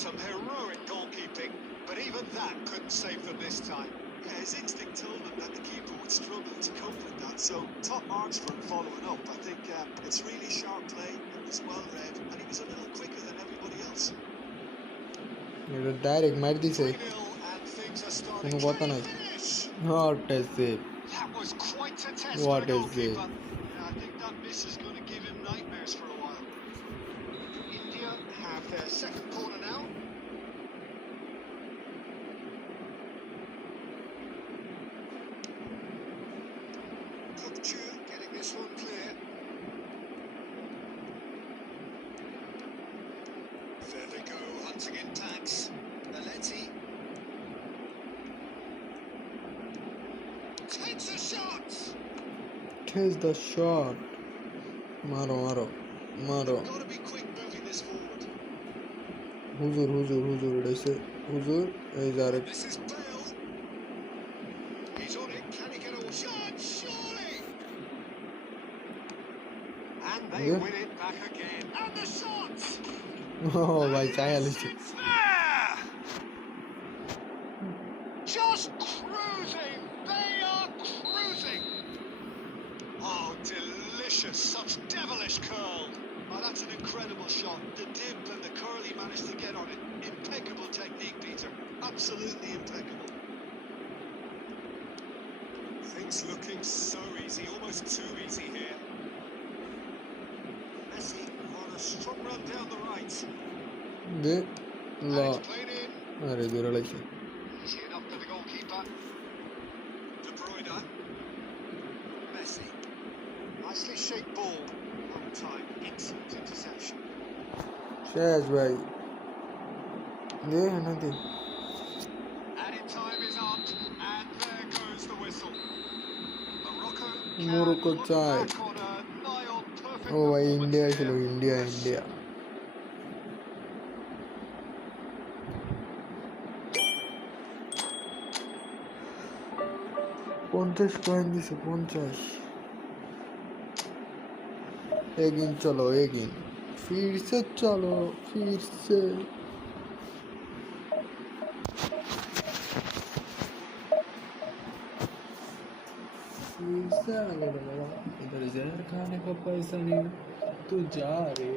Some heroic goalkeeping, but even that couldn't save them this time. Yeah, his instinct told him that the keeper would struggle to cope with that, so top marks for him following up. I think it's really sharp play, it was well read, and he was a little quicker than everybody else. এটা direct মার দিছে 3-0 and things are starting কোনো to কথা নাই finish. Hot save That was quite a test What for the is it? goalkeeper. Yeah, I think that miss is going to give him nightmares for a while. India have their second corner now. Kupchu getting this one clear. There they go, hunting in packs. Belletti takes a shot. Takes the shot মারো Got to be quick moving this forward. হুজুর এটা হইছে হুজুর এই যে আরেক This is Bale. He's on it. Can he get a shot? Surely. And they Yeah. win it back again. And the shot. ও ভাই চাই আলিছি It's there. Just cruising. They are cruising. Oh, delicious. Such devilish curl. Oh, that's an incredible shot. The dip and the curl he managed to get on it. Impeccable technique, Peter. Absolutely impeccable. Things looking so easy. Almost too easy here. Messi on a strong run down the right. They And law it's played in. আরে দূরে লাগছে Easy enough for the goalkeeper. De Bruyne. Messi. Nicely shaped ball. And time. Excellent interception. শেষ ভাই দে না দে Added time is up, and there goes the whistle. Morocco can Morocco look চাই back on a nigh on perfect ও ভাই performance India ছিল here. India Yes. India 50 point দিছে 50 এগিন চলো এগিন ফিরছে চলো ফিরছে फिर से आगे बढ़ेगा इधर जहर खाने का पैसा नहीं तू जा रे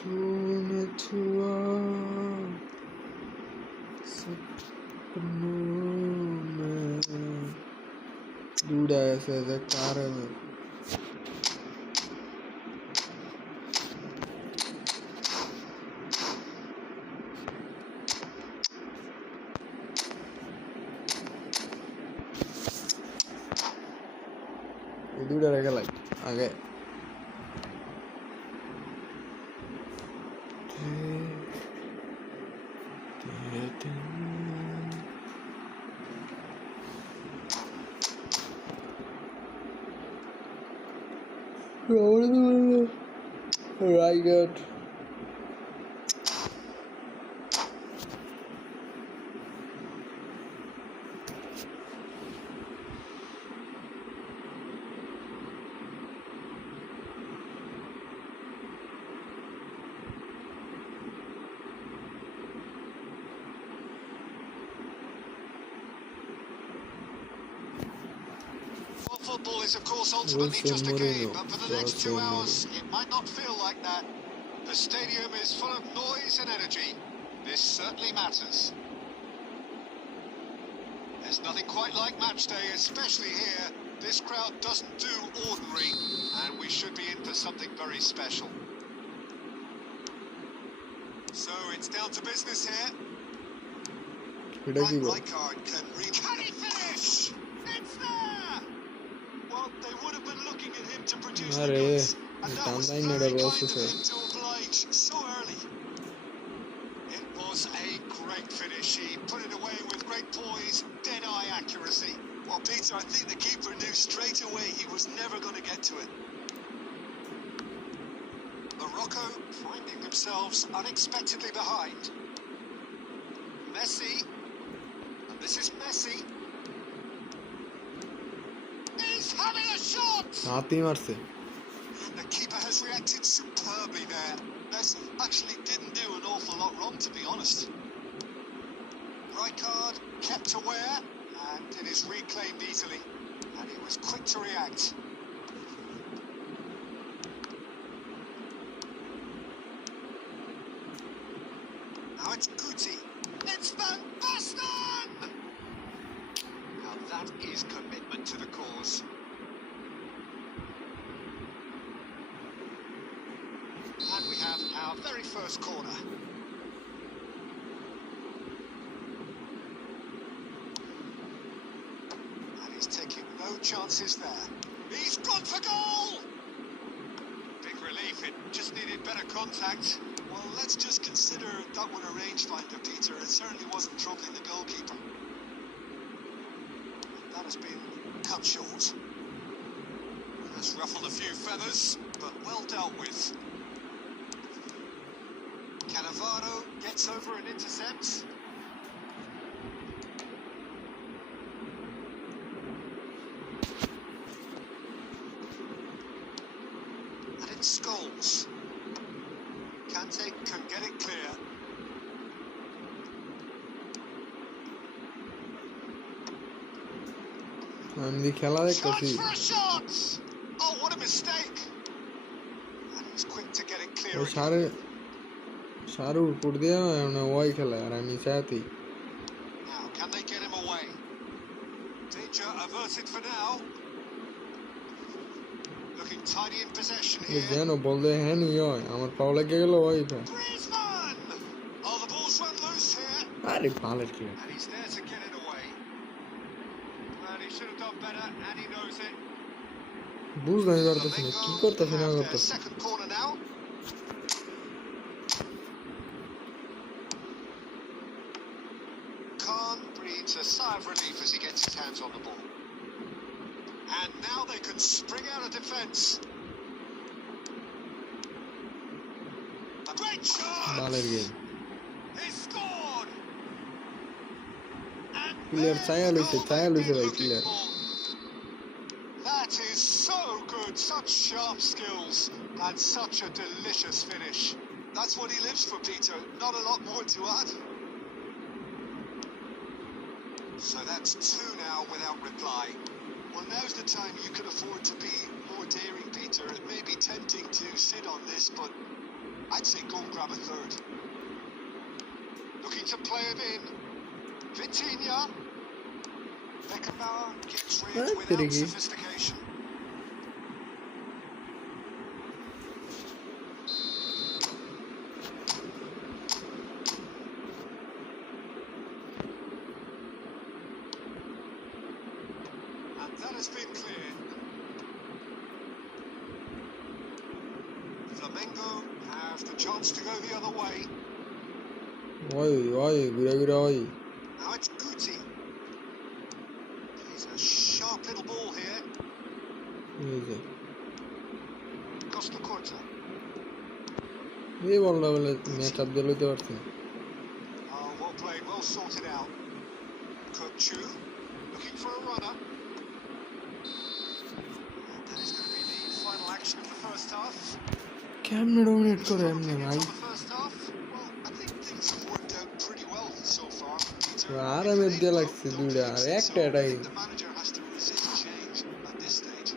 तूने छुआ सपनों में दूड़ा ऐसे कार में दूड़ा रहेगा लाइट आगे Right good. Football is, of course, ultimately just a game, but for the next 2 hours, it might not feel like that. The stadium is full of noise and energy. This certainly matters. There's nothing quite like match day, especially here. This crowd doesn't do ordinary, and we should be in for something very special. So it's down to business here. Rijkaard can read. Can he finish? It's there! Well, they would have been looking at him to produce the Are, goods, and that was timeline very nada kind of boss him to oblige so early. It was a great finish. He put it away with great poise, dead-eye accuracy. Well, Peter, I think the keeper knew straight away he was never going to get to it. Morocco finding themselves unexpectedly behind. Messi, and this is Messi. He's having a shot! हाथी मार से The keeper has reacted superbly there. Messi actually didn't do an awful lot wrong, to be honest. Rijkaard kept aware, and it is reclaimed easily. And he was quick to react. Now it's Guti. It's Van Basten! Now that is commitment to the cause. And we have our very first corner. And he's taking no chances there. He's gone for goal! Big relief, it just needed better contact. Well, let's just consider that one a rangefinder, Peter. It certainly wasn't troubling the goalkeeper. That has been cut short. And has ruffled a few feathers, but well dealt with. Cannavaro gets over and intercepts. And it's Scholes. Kante can get it clear. আমি খেলা দেখতেছি Chance for a shot! Oh, what a mistake! here O again. Saroo উপর দিয়ে Y খেলা আর আমি চাইতেই Now, can they get him away? Danger averted for now. Looking tidy in possession here. যেন বলতে হ্যাঁ নি হয় আমার পাও লেগে গেল ওই Griezmann! Oh, the ball's run loose here. আরে ভালের কি And he's there to get it away. And he should have done better, and he knows it. বুঝতে পারতেছি না কি করতেছে না করতেছে Second corner now. Khan breathes a sigh of relief as he gets his hands on the ball. And now they can spring out of defence. A great ভালের chance! Game He scored! And player ছায়া লইছে ভাই player that is so good, such sharp skills and such a delicious finish. That's what he lives for, Peter. Not a lot more to add. So that's two now without reply. Well, now's the time you can afford to be more daring, Peter. It may be tempting to sit on this, but I'd say go and grab a third. Looking to play him in. Vitinha. Beckenbauer gets rid without sophistication. And that has been cleared. Flamengo have the chance to go the other way. ওই ঘুরে ওই Now it's Guti. He's a sharp little ball here. এই যে Costa Corta. এই বলটা বলে match up দিয়ে লইতে পারছি না Oh, well played, well sorted out. Kurchu looking for a runner. And that is going to be the final action of the first half. কেমনে ডমিনেট করে এমনি Opinions ভাই on the first half? Well, I think things have worked out pretty well so far, Peter. আরামের দিয়ে লাগছে দুইটা আর একটা এটাই The manager has to resist change at this stage.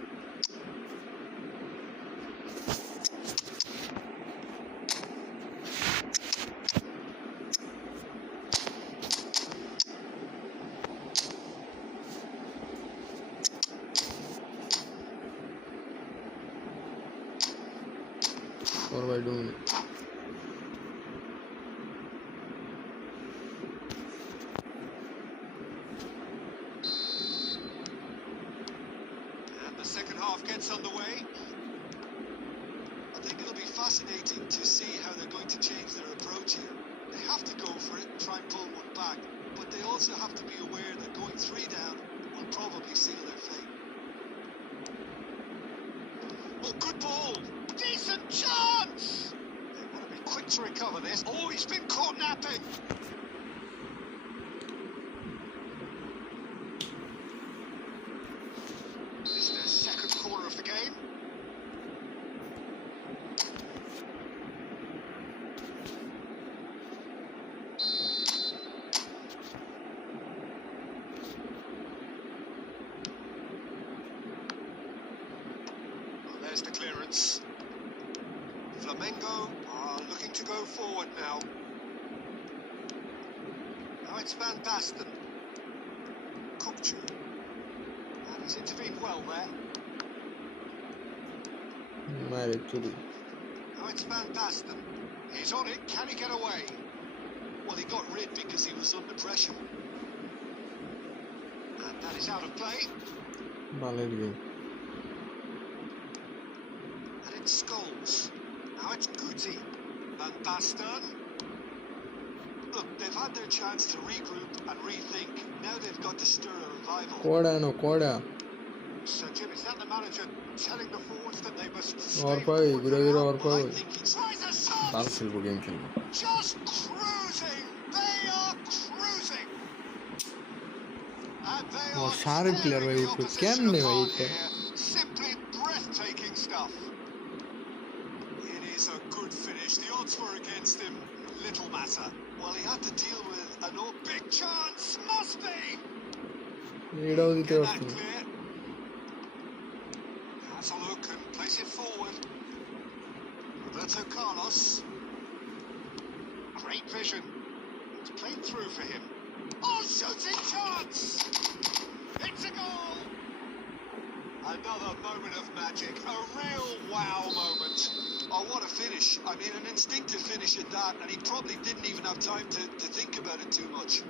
What am I doing? And the second half gets underway. I think it'll be fascinating to see how they're going to change their approach here. They have to go for it and try and pull one back, but they also have to be aware that going 3 down will probably seal their fate. Oh, good ball! Decent chance! They want to be quick to recover this. Oh, he's been caught napping! This is their second corner of the game. There's the clearance. Flamengo are looking to go forward now. Now it's Van Basten. Kupchu. And he's intervened well there. মারে চুরি Now it's Van Basten. He's on it. Can he get away? Well, he got rid because he was under pressure. And that is out of play. ভালের game And it's Scholes. Now it's Guti. Van Basten. Look, they've had their chance to regroup and rethink. Now they've got to stir a revival. Koda So, Jim, is that the manager telling the forwards that they must और stay पाई forward घुरे for now? Well, I pi think he's Tries a shot! ভালো খেলবো game খেলবো Just cruising! They are cruising! And they ও are সারে player ভাই tearing the উপরে opposition কেমনে ভাই apart এটা here. Simply breathtaking stuff. It is a good finish. The odds were against him. Little matter. Well, he had to deal with an open. Big chance! Must be! এটাও দিতে Get পারছি that না clear. Has a look and plays it forward. That Roberto Carlos. Great vision. It's played through for him. Oh, shooting chance! It's a goal! Another moment of magic. A real wow moment. Oh, what a finish. I mean, an instinctive finish at that, and he probably didn't even have time to think about it too much.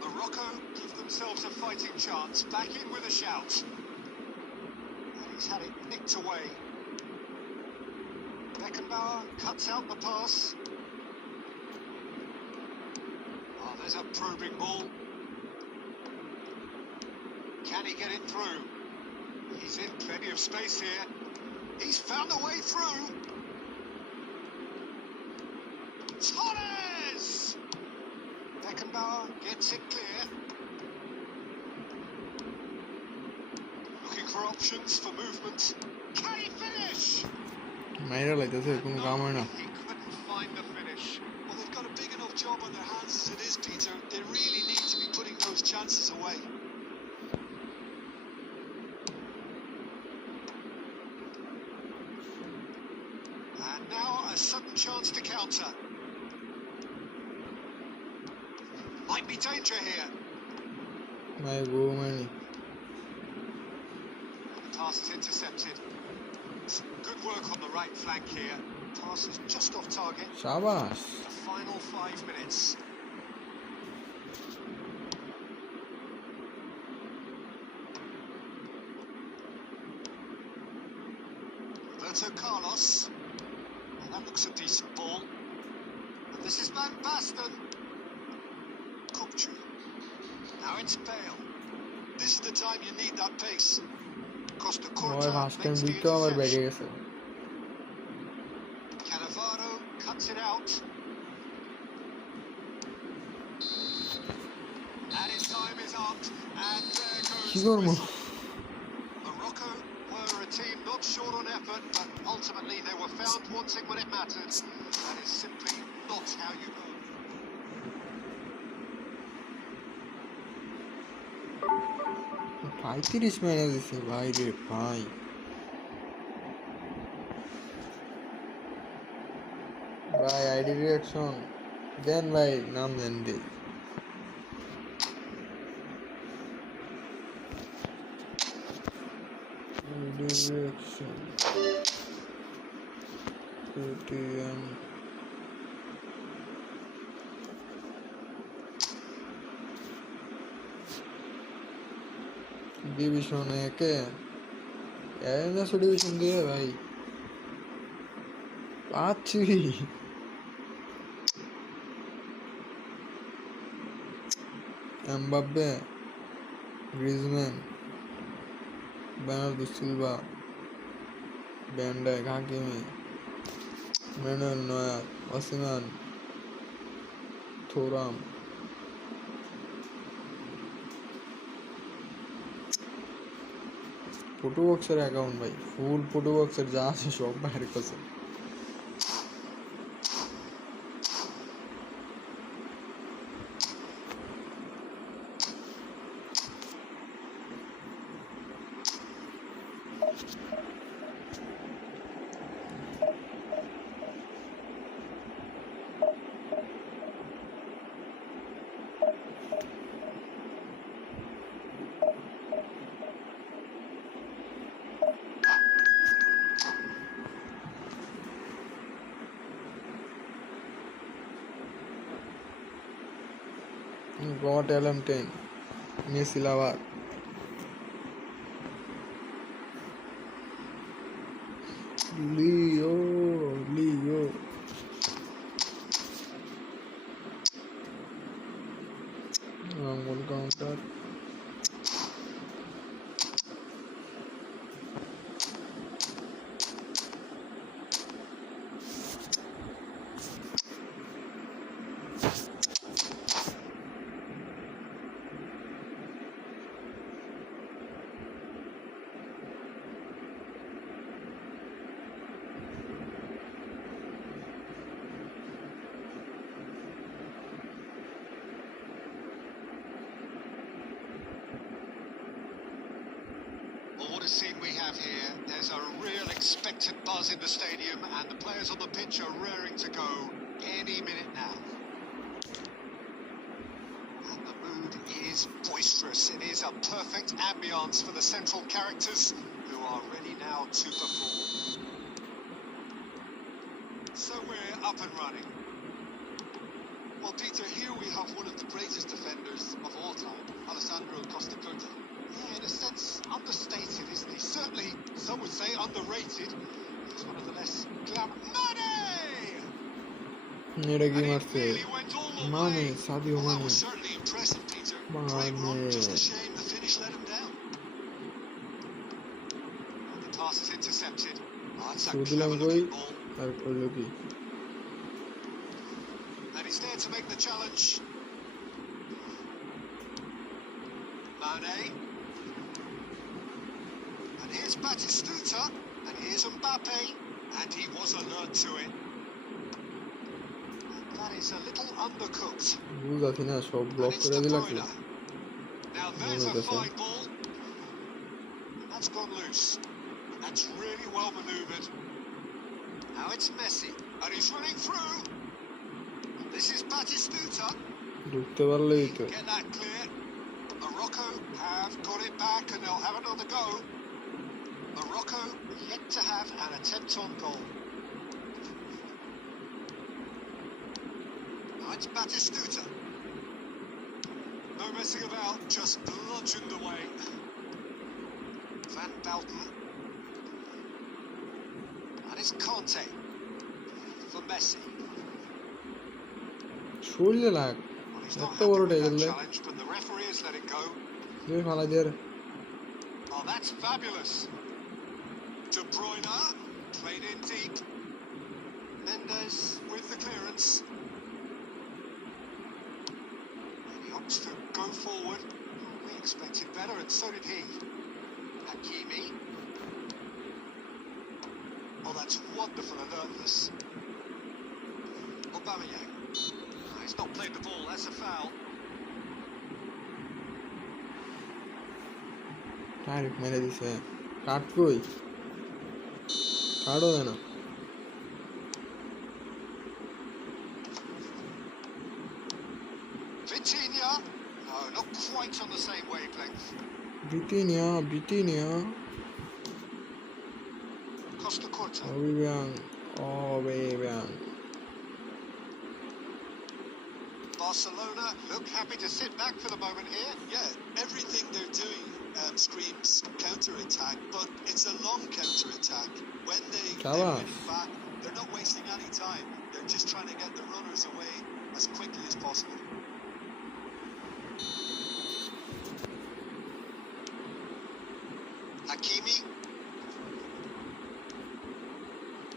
Morocco give themselves a fighting chance. Back in with a shout. And he's had it nicked away. Beckenbauer cuts out the pass. Oh, there's a probing ball. Can he get it through? He's in plenty of space here. He's found a way through. Torres! Beckenbauer gets it clear. Looking for options for movement. Can he finish? মাইরা লাইতেছে কোনো কাম হয় না He couldn't find the finish. Well, they've got a big enough job on their hands as it is, Peter. They really need to be putting those chances away. And now a sudden chance to counter. Might be danger here. মাই গো মানে The pass is intercepted. Some good work on the right flank here. Pass is just off target. শাবাশ The final 5 minutes. Roberto Carlos. And that looks a decent ball. And this is Van Basten. Kupchu. Now it's Bale. This is the time you need that pace. Costa ওই Curta first time makes the দিকটাও আবার বেড়ে interception. গেছে Cannavaro cuts it out. And his time is up. And there goes কি the করবো whistle. Morocco were a team not short on effort, but ultimately they were found wanting when it mattered. That is simply not how you earn. 35 minus দিছে ভাই রে ভাই ভাই ID reaction দেন ভাই নাম দেন দে আইডি রিঅ্যাকশন পেটিএম ডিভিশন একে এনএস ডিভিশন দিয়ে ভাই পাচ্ছি Mbappe Griezmann Bernardo Silva van Dijk Hakimi Manuel Neuer Ousmane Thuram photo বক্সের অ্যাকাউন্ট ভাই ফুল ফটো বক্সের যা আছে সব বাইর করছে Got LM10 Messi Lava Leo one counter have here. There's a real expectant buzz in the stadium, and the players on the pitch are raring to go any minute now. And the mood is boisterous. It is a perfect ambience for the central characters who are ready now to perform. So we're up and running. Well, Peter, here we have one of the greatest defenders of all time, Alessandro Costa Curta. Yeah, in a sense, understated, isn't he? Certainly, some would say underrated. He's one of the less Mane! এটা কি And it মারছে really went all the মানে way. Sadio Well, that মানে was certainly impressive, Peter. Great run, just a shame the finish let him down. And the pass is intercepted. Oh, that's a শুধুলাম clever কই looking ball. আর কইলো কি And he's there to make the challenge. Mane. And here's Batistuta. And here's Mbappe. And he was alert to it. And that is a little undercooked. বুঝাছি না সব And block it's করে De দিলা কি Bruyne. Now there's a fine ball. That's gone loose. That's really well manoeuvred. Now it's Messi. And he's running through. This is Batistuta. ঢুকতে পারলেই তো Get that clear. Morocco have got it back and they'll have another go. Morocco yet to have an attempt on goal. Now it's Batistuta. No messing about, just bludgeoned away. Van Belten. And it's Conte for Messi. শরীরে লাগ Well, he's not এত happy বড় with that tackle দেয় challenge, but the referee has let it go. দুই ফালা দিয়ে Oh, that's fabulous. De Bruyne, played in deep. Mendes with the clearance. And he opts to go forward. We expected better, and so did he. Hakimi. Oh, that's wonderful alertness. Aubameyang. Oh, he's not played the ball, that's a foul. Direct মেরে দিছে কাট কই কাটও না Vitinha. No, not quite on the same wavelength. বিতিনিয়া Costa Curta. অবিবাং Barcelona look happy to sit back for the moment here. Yeah, everything they're doing screams counter-attack, but it's a long counter-attack. When they win it back, they're not wasting any time. They're just trying to get the runners away as quickly as possible.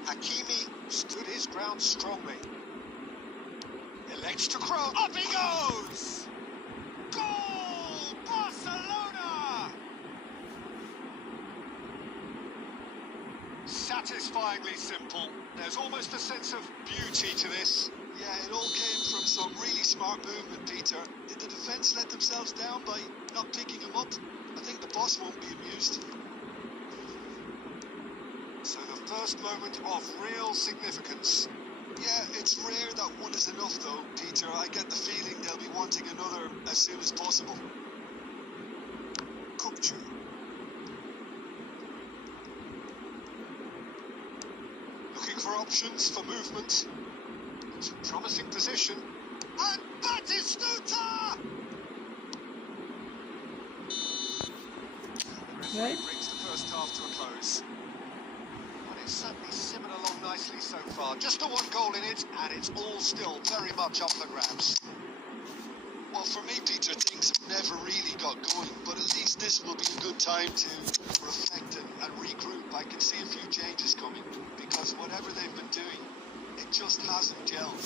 Hakimi stood his ground strongly. Elects to cross. Up he goes! Goal! Barcelona! Satisfyingly simple. There's almost a sense of beauty to this. Yeah, it all came from some really smart movement, Peter. Did the defence let themselves down by not picking him up? I think the boss won't be amused. So the first moment of real significance. Yeah, it's rare that one is enough though, Peter. I get the feeling they'll be wanting another as soon as possible. Kupchu. Looking for options for movement. It's a promising position. And Batistuta! Right. Brings the first half to a close. But it's certainly simmered along nicely so far. Just the one goal in it, and it's all still very much up for grabs. Well, for me, Peter, things have never really got going, but at least this will be a good time to reflect and regroup. I can see a few changes coming, because whatever they've been doing, it just hasn't gelled.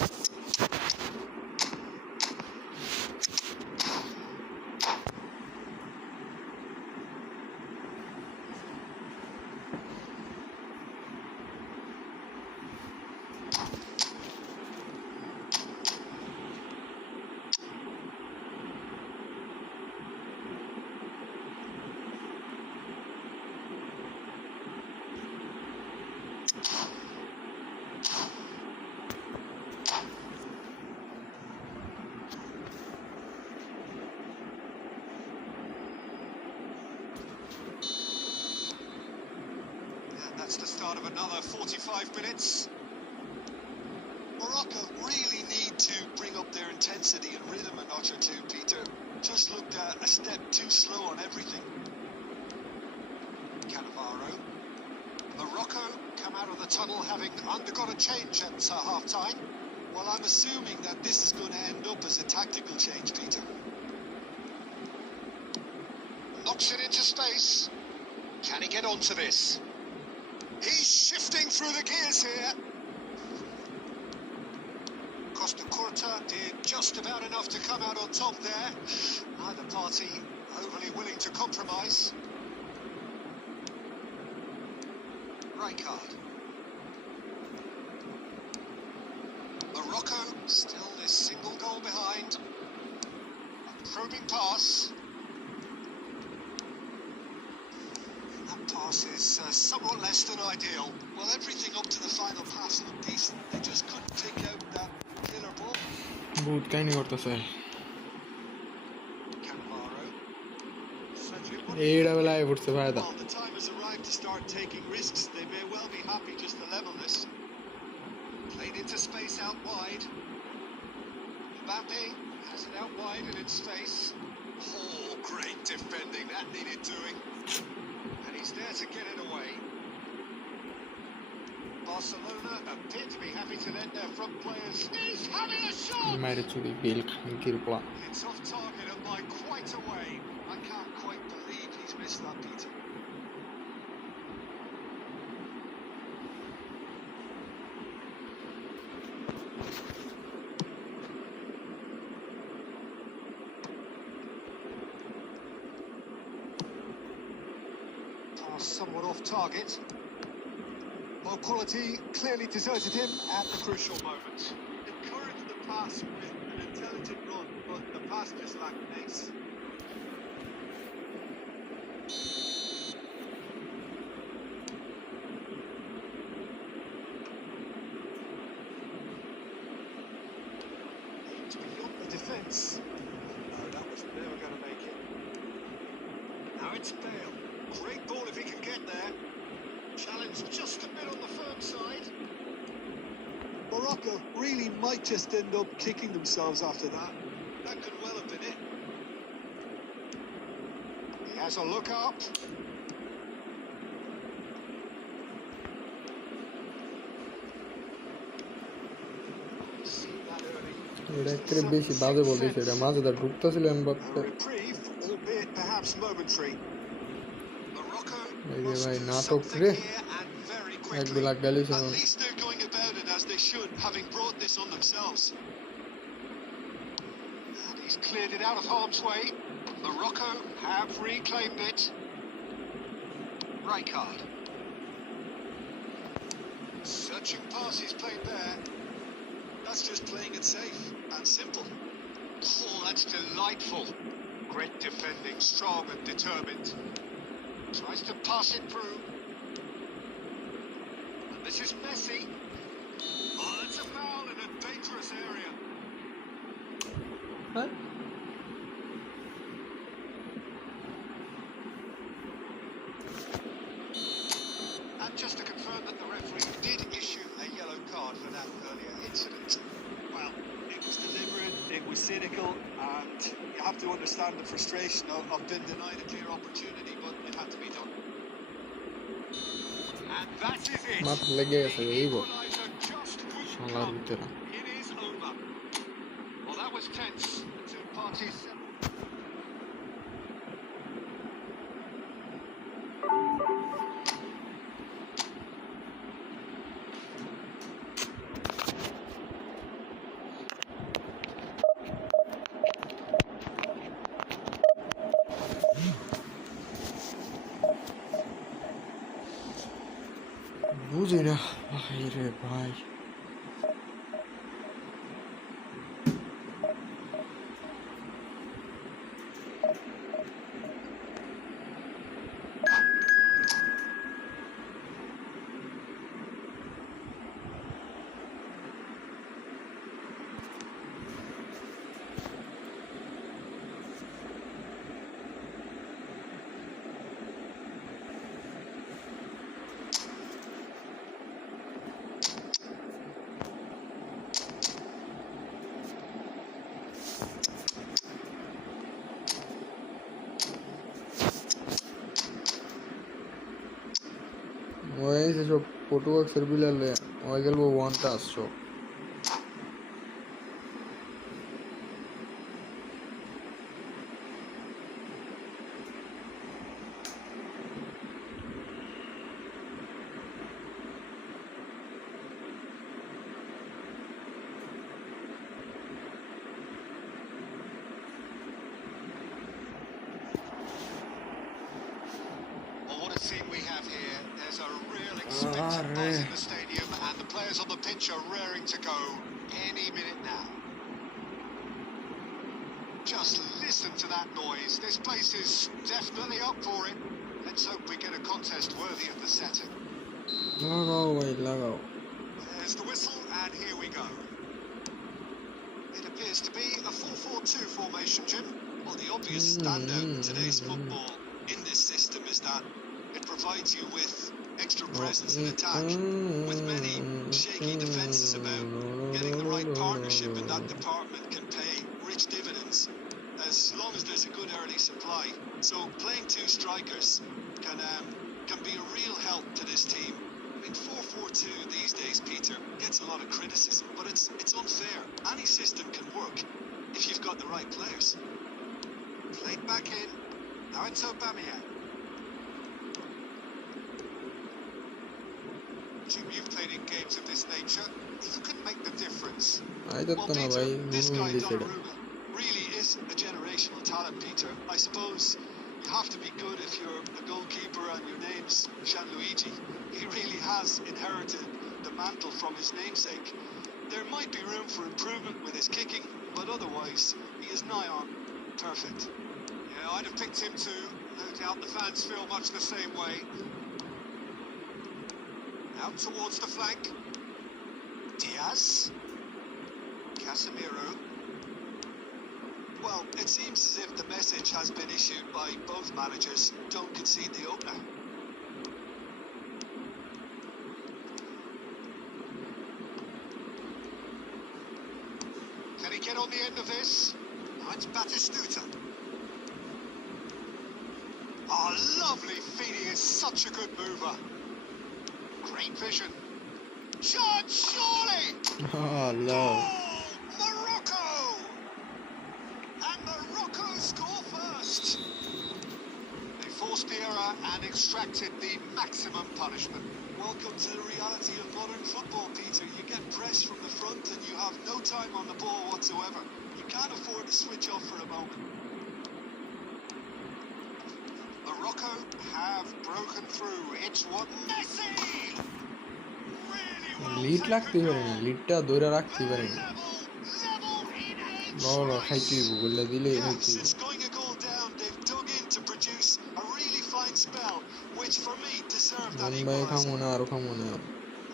That's the start of another 45 minutes. Morocco really need to bring up their intensity and rhythm a notch or two, Peter. Just looked a step too slow on everything. Cannavaro. Morocco come out of the tunnel having undergone a change at half-time. Well, I'm assuming that this is going to end up as a tactical change, Peter. Knocks it into space. Can he get onto this? He's shifting through the gears here. Costa Curta did just about enough to come out on top there. Neither party overly willing to compromise. Rijkaard. Morocco still this single goal behind. A probing pass. And that pass is somewhat less than ideal. Well, everything up to the final pass looked decent. They just couldn't take out that killer ball. বহুত কাহিনী করতেছে Cannavaro. এইটা বেলায় পড়ছে ফায়দা Well, the time has arrived to start taking risks. They may well be happy just to level this. Played into space out wide. Mbappe has it out wide and in space. Oh, great defending. That needed doing. And he's there to get it away. Barcelona appear to be happy to let their front players. He's having a shot! মেরেছুরি bill কিরপলা It's off target and by quite a way. I can't quite believe he's missed that, Peter. Pass somewhat off target. Low quality clearly deserted him at the crucial moment. Encouraged the pass with an intelligent run, but the pass just lacked pace. It's beyond the defence. No, that was never going to make it. Now it's Bale. Great ball if he can get there. Challenge just a bit on the firm side. Morocco really might just end up kicking themselves after that. That could well have been it. He has a look up. Seen that early. এটা একটা বেশি বাজে বলতেছে এটা মাঝে দা ঢুকতেছিল A Mbappe reprieve, albeit perhaps momentary. Morocco এই যে must ভাই do নাটক something রে here and very এক quickly. Bela গেলিস At least they're going about it as they should, having brought this on themselves. And he's cleared it out of harm's way. Morocco have reclaimed it. Rijkaard. Searching pass he's played there. That's just playing it safe and simple. Oh, that's delightful. Great defending, strong and determined. Tries to pass it through. And this is Messi. Oh, that's a foul in a dangerous area. হ্যাঁ And just to confirm that the referee did issue a yellow card for that earlier incident. Well, it was deliberate, it was cynical, and you have to understand the frustration of being denied a clear opportunity, but it had to be done. And that is it. মাথা লেগে গেছে The এই বল equaliser just couldn't শালার come. ভিতরে It is over. Well, that was tense. The two parties. বুঝি না ভাই রে ভাই ওই সেসব পটুয়াক্সের বিলালে ওই গেল ওয়ানটা আসছো Well, what a scene we have here. There's a real expectant buzz in the stadium, and the players on the pitch are raring to go any minute now. Just listen to that noise. This place is definitely up for it. Let's hope we get a contest worthy of the setting. লাগাও ভাই লাগাও There's the whistle, and here we go. It appears to be a 4-4-2 formation, Jim. Well, the obvious standout in today's football in this system is that it provides you with extra presence in attack. With many shaky defences about, getting the right partnership in that department can pay rich dividends as long as there's a good early supply. So playing two strikers can be a real help to this team. I mean, 4-4-2 these days, Peter, gets a lot of criticism, but it's unfair. Any system can work if you've got the right players. Played back in. Now it's Aubameyang. Jim, you've played in games of this nature. Who can make the difference? আইতো না ভাই This নুনু guy দিছে Donnarumma really is a generational talent, Peter. I suppose you have to be good if you're a goalkeeper and your name's Gianluigi. He really has inherited the mantle from his namesake. There might be room for improvement with his kicking, but otherwise he is nigh on perfect. Yeah, I'd have picked him too. No doubt the fans feel much the same way. Out towards the flank. Diaz. Casemiro. Well, it seems as if the message has been issued by both managers. Don't concede the opener. Can he get on the end of this? Now it's Batistuta. Oh, lovely feet. He is such a good mover. Great vision. Shot, surely! لا Oh, Morocco! And Morocco score first. They forced the error and extracted the maximum punishment. Welcome to the reality of modern football, Peter. You get pressed from the front and you have no time on the ball whatsoever. You can't afford to switch off for a moment. Morocco have broken through. It's what Messi! Really well lead রাখতে taken পারে না goal. লিডটা ধরে রাখতে পারে না Level in a বড় trice. খাইতে বললে দিলেই Yeah, খাইতে since going a goal down, they've dug in to produce a really fine spell, which for me deserved that ভাই খামো equaliser. না আরো খামো না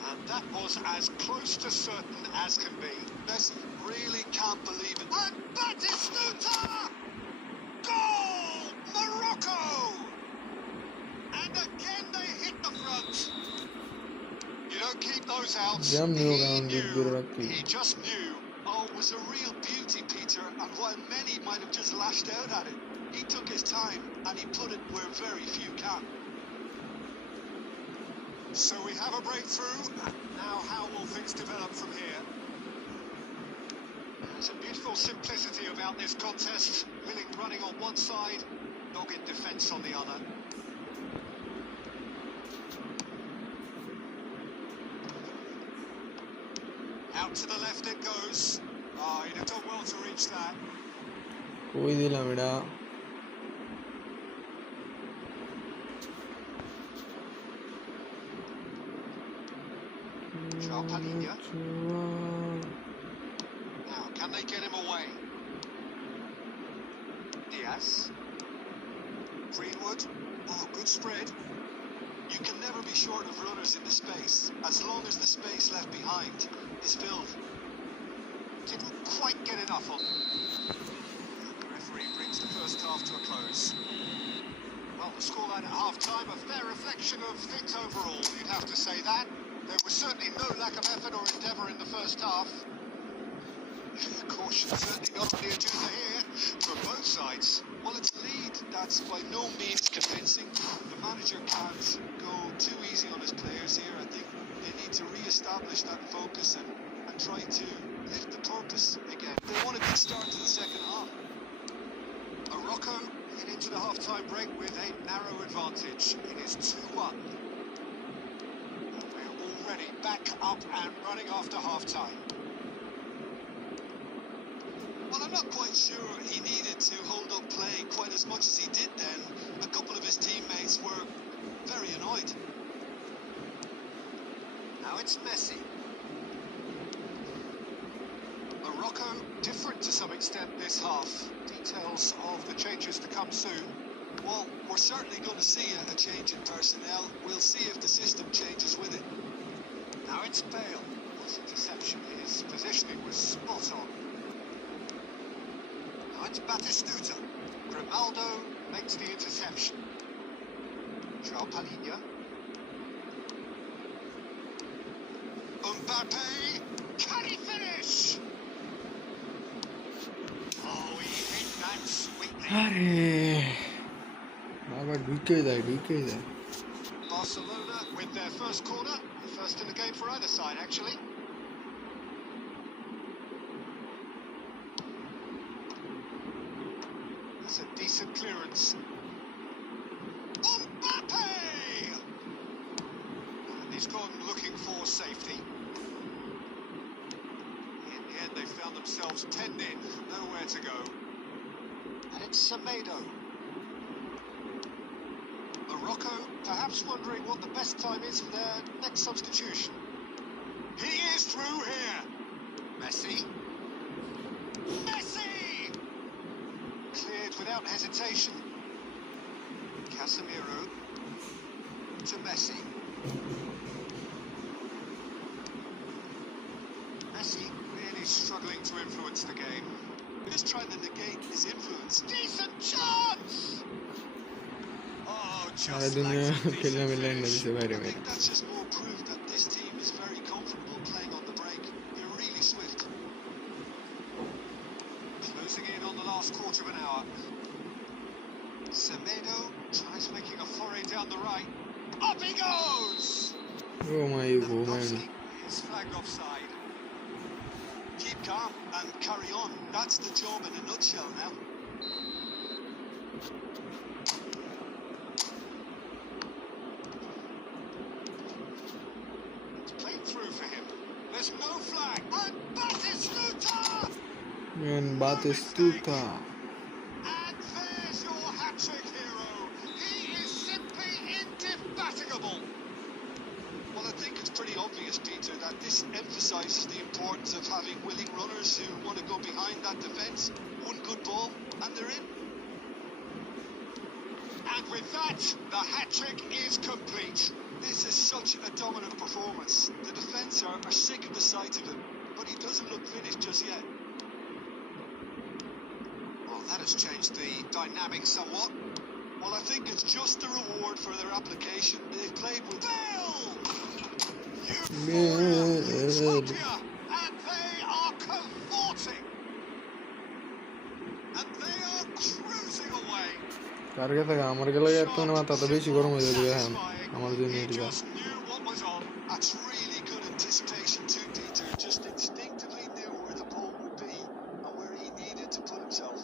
And that was as close to certain as can be. Messi really can't believe it. And Batistuta! Goal! Morocco! And again they hit the front. You don't keep those out. যেমনি হোক এখন He lead ধরে knew. রাখতে He just knew. Oh, it was a real beauty, Peter, and while many might have just lashed out at it, he took his time and he put it where very few can. So we have a breakthrough. Now how will things develop from here? There's a beautiful simplicity about this contest. Willing running on one side, dogged defence on the other. Out to the left it goes. Oh, he'd have done well to reach that. কই দিলাম এটা Joao Padilla. Now, can they get him away? Diaz. Greenwood, oh, good spread. You can never be short of runners in the space, as long as the space left behind is filled. Didn't quite get enough on. The referee brings the first half to a close. Well, the scoreline at half-time, a fair reflection of things overall, you'd have to say that. There was certainly no lack of effort or endeavour in the first half. Caution certainly not on the agenda here for both sides. Well, it's a lead that's by no means convincing. The manager can't go too easy on his players. focus and try to lift the purpose again. They want a good start to the second half. Morocco head into the half-time break with a narrow advantage. It is 2-1. We're already back up and running after half-time. Well, I'm not quite sure he needed to hold up play quite as much as he did then. A couple of his teammates were very annoyed. Now it's Messi. Morocco different to some extent this half. Details of the changes to come soon. Well, we're certainly going to see a change in personnel. We'll see if the system changes with it. Now it's Bale. His interception, his positioning was spot on. Now it's Batistuta. Grimaldo makes the interception. João Palhinha. Mbappe. Can he finish? Oh, he hit that sweetly. আরে বাবা ঢুকে যায় Barcelona with their first corner. The first in the game for either side, actually. That's a decent clearance. Mbappe! And he's gone looking for safety. In the end, they found themselves penned in, nowhere to go. And it's Semedo. Morocco perhaps wondering what the best time is for their next substitution. He is through here. Messi. Messi! Cleared without hesitation. Casemiro to Messi. Messi really struggling to influence the game. We're just trying to negate his influence. Decent chance! Oh, Sara just দুনিয়া lacks a খেলে decent মিলে finish. দিছে বাইরে I বাইরে think that's just more proof that this team is very comfortable playing on the break. They're really swift. Closing in on the last quarter of an hour. Semedo tries making a foray down the right. Up he goes! O my Lewandowski is flagged offside. Keep calm and carry on. That's the job in a nutshell now. It's played through for him. There's no flag. And Batistuta! Batistuta And there's your hat-trick hero. He is simply indefatigable. Well, I think it's pretty obvious, Peter, that this emphasises the importance of having willing runners who want to go behind that defence. One good ball, and they're in. And with that, the hat-trick is complete. This is such a dominant performance. The defence are sick of the sight of him, but he doesn't look finished just yet. Well, that has changed the dynamic somewhat. Well, I think it's just the reward for their application. They've played with... Bale! Bale! Utopia! And they are cavorting. And they are cruising away. কার কাছে আমার গেলে এত না মাথা তো বেশি গরম হয়ে যাবে এখন আমার জন্য He এটা just knew what was on. That's really good anticipation too, Peter. Just instinctively knew where the ball would be and where he needed to put himself.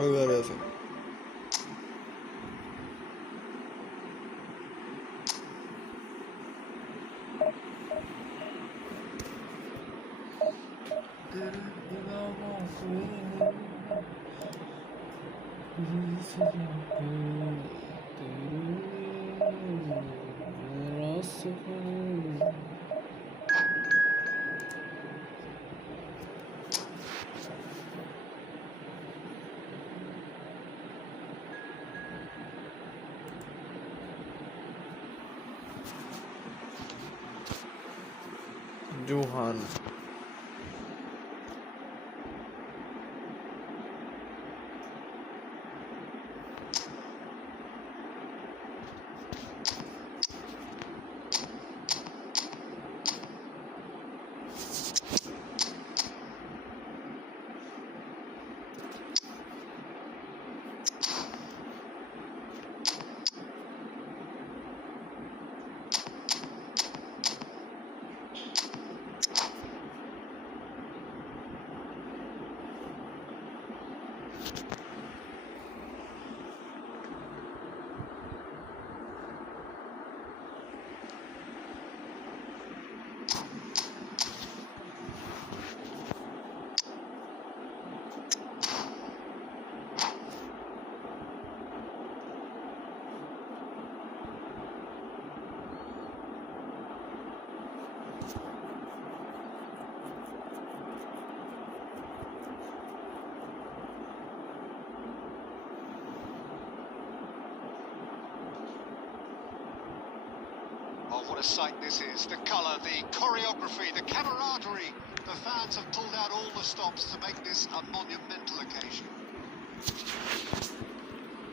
ওইবারে আছে Johan a sight this is. The colour, the choreography, the camaraderie. The fans have pulled out all the stops to make this a monumental occasion.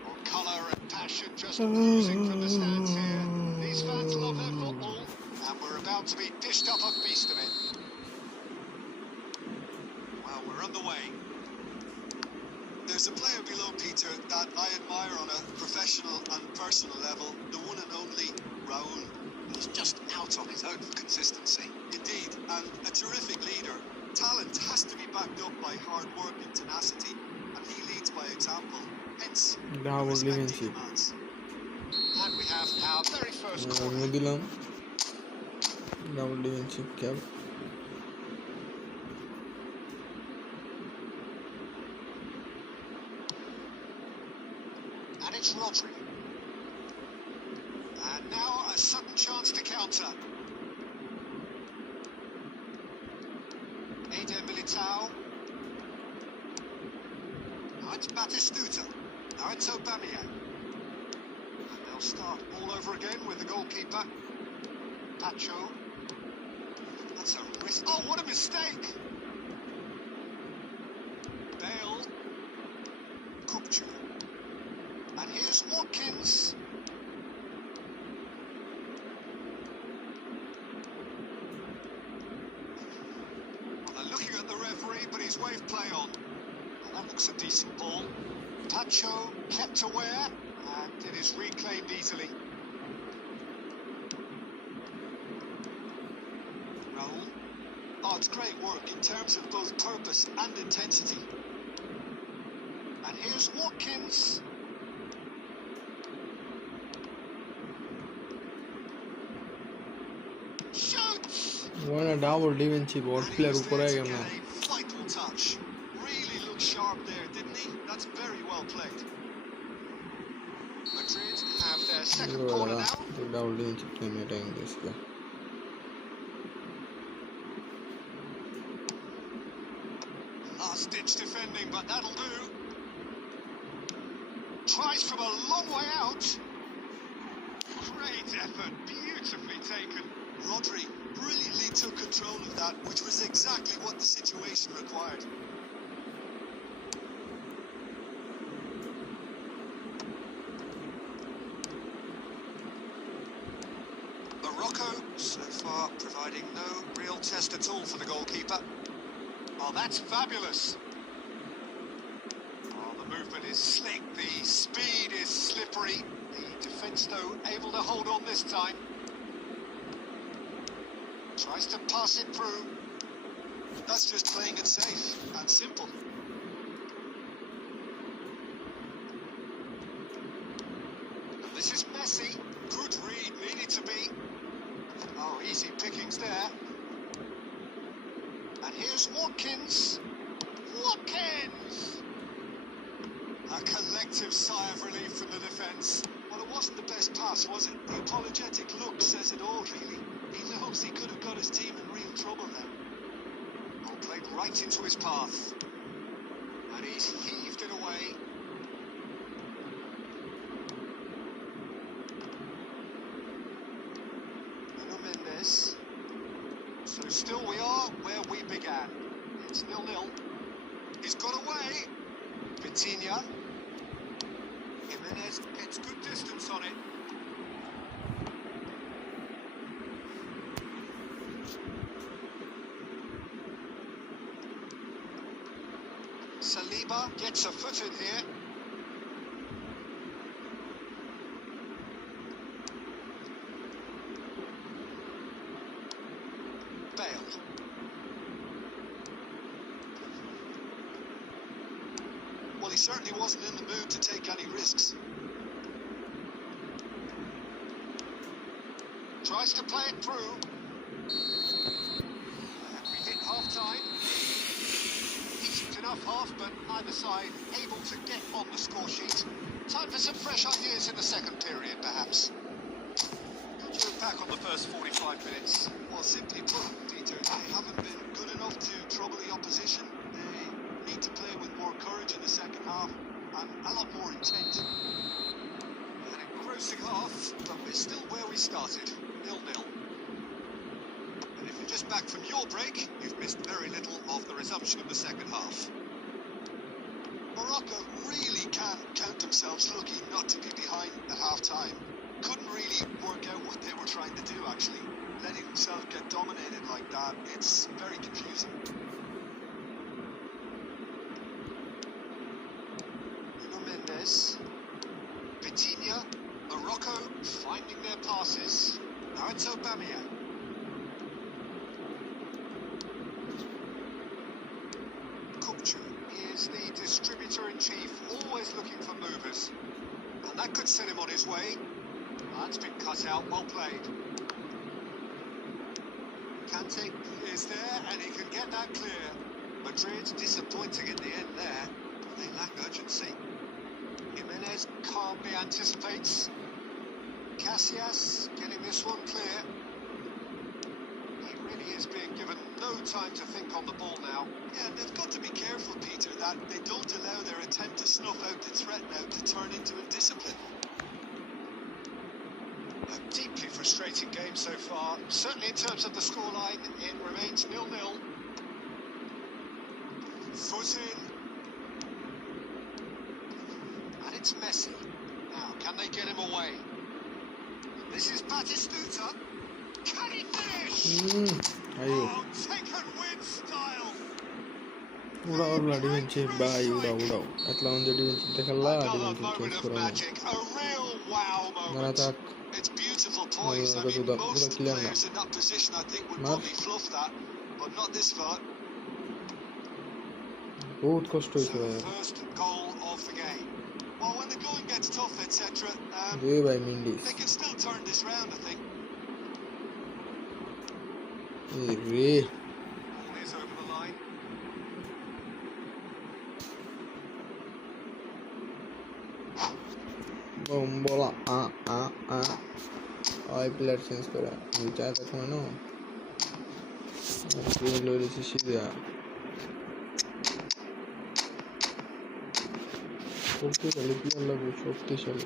Well, colour and passion just oozing from the stands here. These fans love their football, and we're about to be dished up a feast of it. Well, we're underway. There's a player below Peter that I admire on a professional and personal level, the one and only Raul. He's just out on his own for consistency. Indeed, and a terrific leader. Talent has to be backed up by hard work and tenacity, and he leads by example. Hence, the respect he demands. And we have our very first corner. Double defensive cap. And it's Rodri. And now a sudden chance to counter. Eder Militao. Now it's Batistuta. Now it's Aubameyang. And they'll start all over again with the goalkeeper. Pacho. That's a risk. Oh, what a mistake! Bale. Kupchu. And here's Watkins. Well, they're looking at the referee, but he's waved play on. Well, that looks a decent ball. Pacho kept aware, and it is reclaimed easily. Raul. Oh, it's great work in terms of both purpose and intensity. And here's Watkins. Shoots! One a double defensive or player ऊपर आएगा ना. Vital touch. Really looked sharp there, didn't he? That's very well played. Madrid have their second corner now. Double defensive team meeting this guy. Last-ditch defending, but that'll do. Tries from a long way out. Great effort, beautifully taken. Rodri brilliantly took control of that, which was exactly what the situation required. Morocco, so far, providing no real test at all for the goalkeeper. Oh, that's fabulous. Oh, the movement is slick, the speed is slippery. The defence, though, able to hold on this time. Tries to pass it through. That's just playing it safe and simple. And this is Messi. Good read, needed to be. Oh, easy pickings there. And here's Watkins. Watkins! A collective sigh of relief from the defence. Well, it wasn't the best pass, was it? The apologetic look says it all, really. He knows he could have got his team in real trouble there. Oh, played right into his path. And he's heaved it away. Nuno Mendes. So still we are where we began. It's 0-0. He's got away. Vitinha. Jimenez gets good distance on it. Saliba gets a foot in here. Bale. Well, he certainly wasn't in the mood to take any risks. Tries to play it through. And we hit half-time. Decent enough half, but neither side able to get on the score sheet. Time for some fresh ideas in the second period, perhaps. Could you look back on the first 45 minutes? Well, simply put, Peter, they haven't been good enough to trouble the opposition. They need to play with more courage in the second half and a lot more intent. An engrossing half, but we're still where we started, 0-0. back from your break, you've missed very little of the resumption of the second half. Morocco really can't count themselves lucky not to be behind at half-time. Couldn't really work out what they were trying to do, actually. Letting themselves get dominated like that, it's very confusing. Nuno Mendes, Vitinha, Morocco finding their passes. Now it's Aubameyang. He is the distributor-in-chief, always looking for movers. And that could set him on his way. That's been cut out, well played. Kante is there, and he can get that clear. Madrid disappointing in the end there. They lack urgency. Jimenez calmly anticipates. Casillas getting this one clear. He really is being given no time to think on the ball now. Yeah, and they've got to be careful, Peter, that they don't allow their attempt to snuff out the threat now to turn into indiscipline. A deeply frustrating game so far. Certainly in terms of the scoreline, it remains 0-0. Foot in. And it's Messi. Now, can they get him away? This is Batistuta. Can he finish? Oh, taken with style. Udah defense bye udah atla on the defense dekalla defense change kora Magic, a real wow moment. attack It's beautiful poise. I mean, most players in that position, I think, would probably fluff that, but not this far. বহুত কষ্ট হইছে ভাই First goal of the game. Well, when the going gets tough, etc., দুই ভাই মিন্ডিস they can still turn this round, I think. এই রে Ball is over the line. bombola ai player change করা আমি চাই তো কোন না এই লরিছে সিধা শক্তিশালী প্লেয়ার লাগবে শক্তিশালী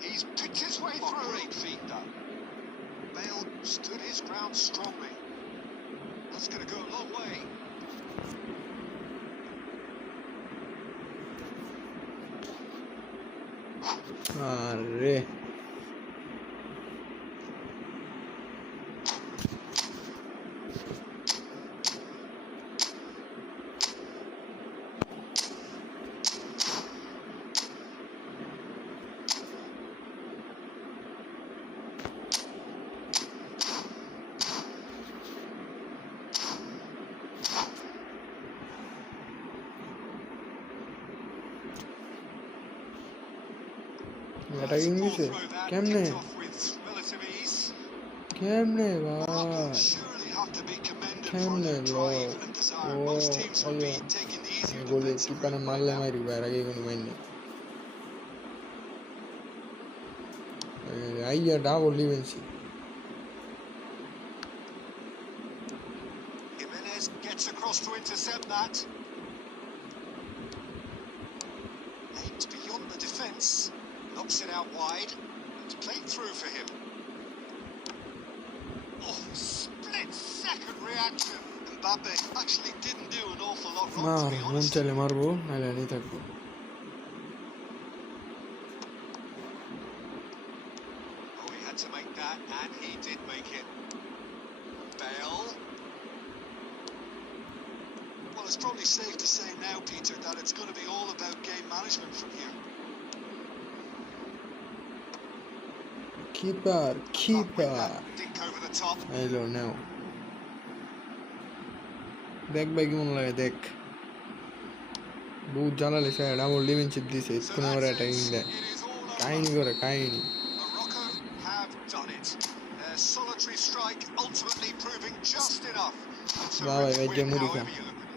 He's picked his way through. Great feat, that. Bale stood his ground strongly. That's going to go a long way. আরে attacking দিছে কেমনে কেমনে ভাই কেমনে ভাই ও গোলে কিপারে মারলে মারি ভাই আগে কোনো মাইনি আইয়া double defence Jimenez gets across to intercept that. Aims beyond the defence. Knocks it out wide. It's played through for him. Oh, split-second reaction. Mbappe actually didn't do an awful lot না wrong, to be মন honest. চাইলে মারবো নাহলে আনি থাকবো Oh, he had to make that, and he did make it. Bale. Well, it's probably safe to say now, Peter, that it's going to be all about game management from here. Keeper. Dink over the top. I don't know. দেখ ভাই কেমন লাগে দেখ বহুত জ্বালালে sir double dimension দিছে So এক্ষুনি আমার that's attacking it. দেয় It is all কাহিনী over. করে কাহিনী Morocco have done it. Their solitary strike ultimately proving just enough. A Bravo, terrific vedi win, Murica. however you look at it.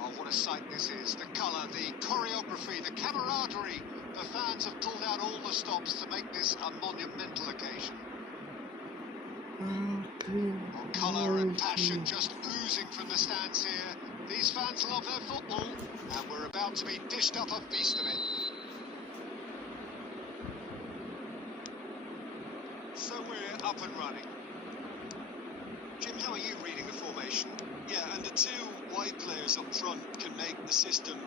Oh, what a sight this is. The colour, the choreography, the camaraderie. The fans have pulled out all the stops to make this a monumental occasion. Oh, colour and passion just oozing from the stands here. These fans love their football, and we're about to be dished up a feast of it. So we're up and running. Jim, how are you reading the formation? Yeah, and the two wide players up front can make the system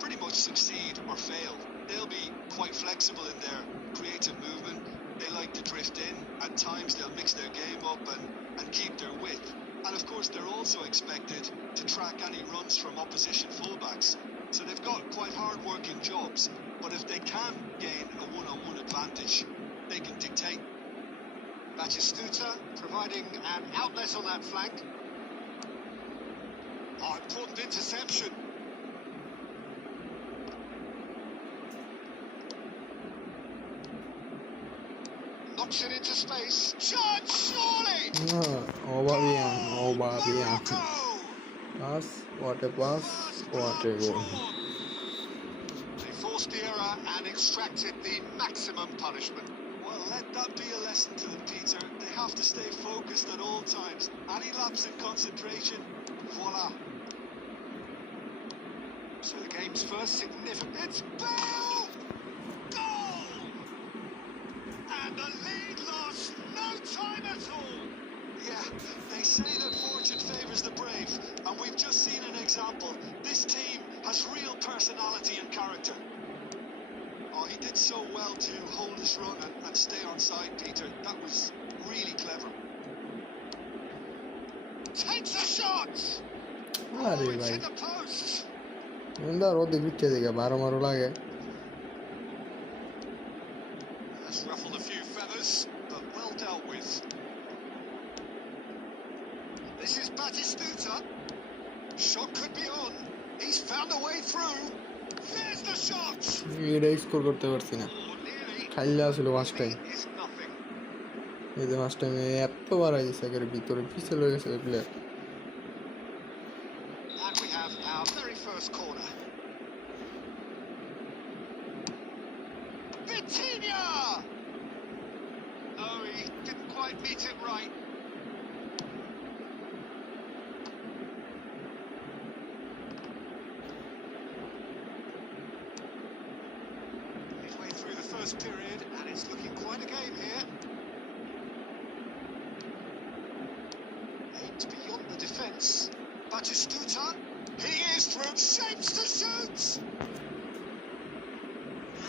pretty much succeed or fail. They'll be quite flexible in their creative movement. They like to drift in. At times they'll mix their game up and keep their width. And of course they're also expected to track any runs from opposition fullbacks. So they've got quite hard-working jobs. But if they can gain a one-on-one advantage, they can dictate. Batistuta providing an outlet on that flank. Oh, important interception. Knocks it into space. Chance, surely! Obvious. Morocco! Pass, what a pass, what a goal. They forced the error and extracted the maximum punishment. Well, let that be a lesson to them, Peter. They have to stay focused at all times. Any lapse in concentration, voila. So the game's first significant. It's Bale! Goal! And the lead lost no time at all. Yeah, they say that fortune favours the brave, and we've just seen an example. This team has real personality and character. Oh, he did so well to hold his run and stay on side, Peter. That was really clever. Takes a shot! Arre It's bhai hit the post. എന്താ road പിച്ചേ दिखा मारो लागे That's ruffled a few feathers, but well dealt with. This is Batistuta. Shot could be on. He's found a way through. There's the shot. এটা score করতে পারছি না Oh, nearly. খাইলে আসলে ফার্স্ট টাইম Is nothing. এই যে first টাইমে এতবার আইছে একের ভিতরে পিছে লয়ে গেছে player And we have our very first corner. Vitinha! Oh, he didn't quite meet it right. Midway through the first period, and it's looking quite a game here. Aimed beyond the defence. Batistuta, he is through, shapes to shoot!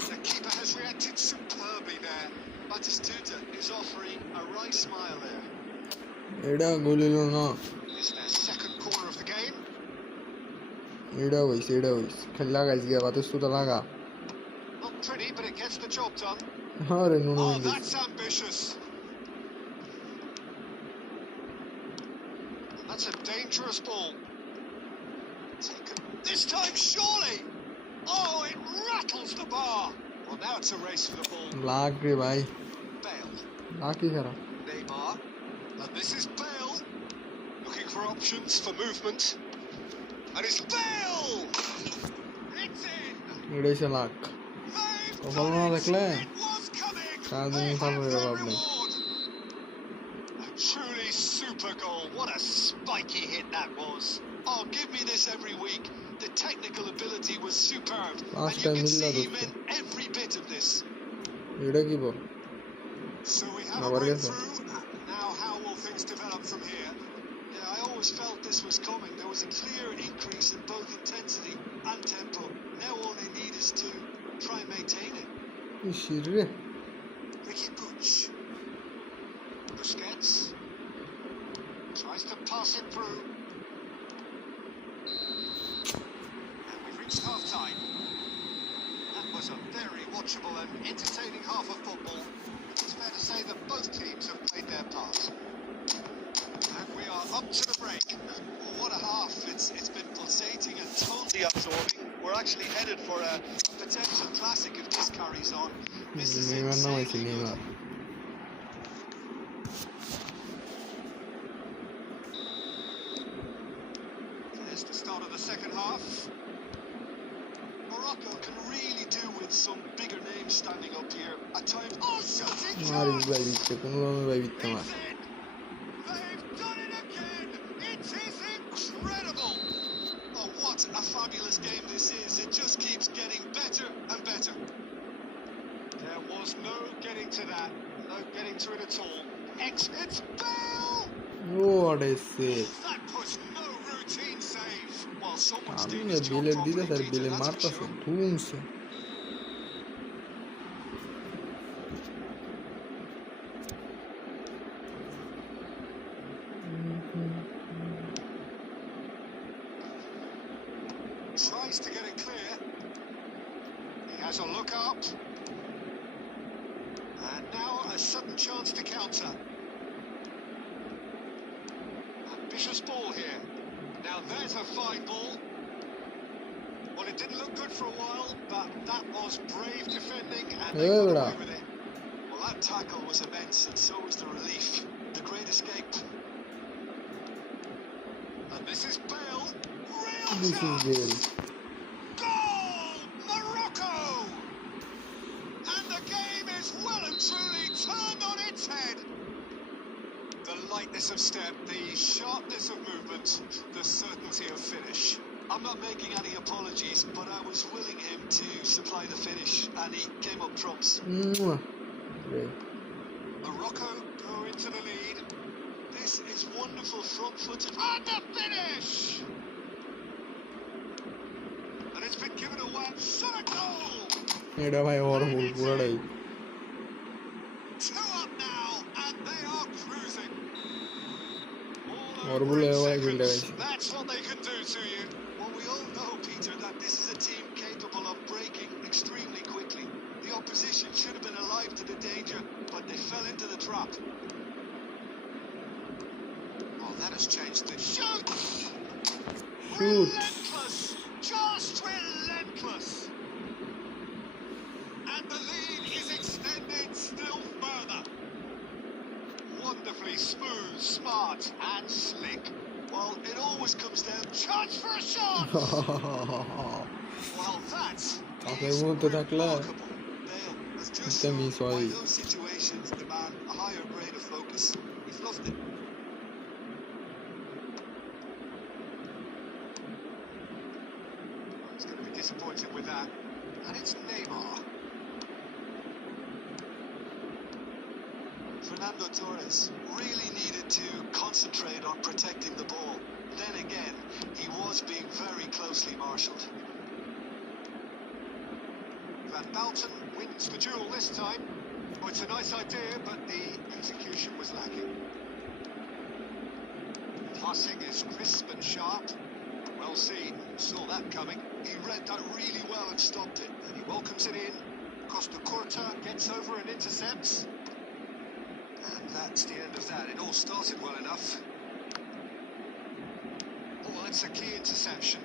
The keeper has reacted reacted superbly there. Batistuta is offering a wry smile there. Eda golilo na. It's their second corner of the game. Eda boys. Khalla guys gaya Batistuta laga. Not pretty, but it gets the job done. Are Nuno Oh, Mendes. that's ambitious. That's a dangerous ball. Taken this time, surely. Oh, it rattles the bar. Well, now it's a race for the ball. Lag re bhai. Bale. Lag ki kara. Neymar. And this is Bale. Looking for options for movement. And it's Bale! It's in! Eda se lag. They've Kofal done na it! dekhle. It was coming! Saad They nahi have fal their hoga apne. reward! A truly super goal. What a spiky hit that was. Oh, give me this every week. The technical ability was superb. Last And you time can milla see he dosto. meant every bit of this. Eda ki bol. So we have a Nabar gaya. breakthrough. Now how will things develop from here? Yeah, I always felt this was coming. There was a clear increase in both intensity and tempo. Now all they need is to try and maintain it. Shirre. Ricky Puig. Busquets. Tries to pass it through. And we've reached half time. That was a very watchable and entertaining half of football. It's fair to say that both teams have played their part. And we are up to the break. Well, what a half. It's been pulsating and totally absorbing. We're actually headed for a potential classic if this carries on. This is Neymar na hoyse insanely good. Neymar. There's the start of the second half. Morocco can really do with some bigger names standing up here. At times, Oh, shooting Maris bhai chance! bitte kono rome bhai bitte mar. It's in! They've done it again! It is incredible! oh, what a fabulous game this is. It just keeps getting better and better. There was no getting to that. No getting to it at all. It's Bale! What a save. That was no routine save. Well, someone's আমি doing his job বিলের দিতে properly, sir Peter, বিলে that's for মারতাছে sure. ধুমছে Tries to get it clear. He has a look up. And now a sudden chance to counter. Ambitious ball here. Now there's a fine ball. Well, it didn't look good for a while, but that was brave defending and they got away with it. Well, that tackle was immense, and so was the relief. The great escape. And this is Bale. Real This is chance! Bale. Goal! Morocco! And the game is well and truly turned on its head. The lightness of step, the sharpness of movement, the certainty of finish. I'm not making any apologies, but I was willing him to supply the finish, and he came up trumps. Mwah. Great. Morocco go into the lead. This is wonderful front-footed. And the finish! And it's been given away. Shot a goal! এটা ভাই হরবুল পুরাটাই Two up now, and they are cruising. All Horrible over in away seconds. goal. That's what they can do to you. Well, we all know, Peter, that this is a team capable of breaking extremely quickly. The opposition should have been alive to the danger, but they fell into the trap. Oh, that has changed the shoot! Shoot. Relentless! Just relentless! And the lead is extended still further. Wonderfully smooth, smart, and slick. Well, it always comes down to... Chance for a shot! Well, that Okay, is move to the club. remarkable. Bale has just It's a shown miss, why why? those situations demand a higher grade of focus. He's loved it. He's going to be disappointed with that. And it's Neymar. Fernando Torres really needed to concentrate on protecting the ball. Then again, he was being very closely marshalled. Van Balten wins the duel this time. Oh, it's a nice idea, but the execution was lacking. Passing is crisp and sharp. Well seen, saw that coming. He read that really well and stopped it. And he welcomes it in. Costa Curta gets over and intercepts. And that's the end of that. It all started well enough. Oh, that's a key interception.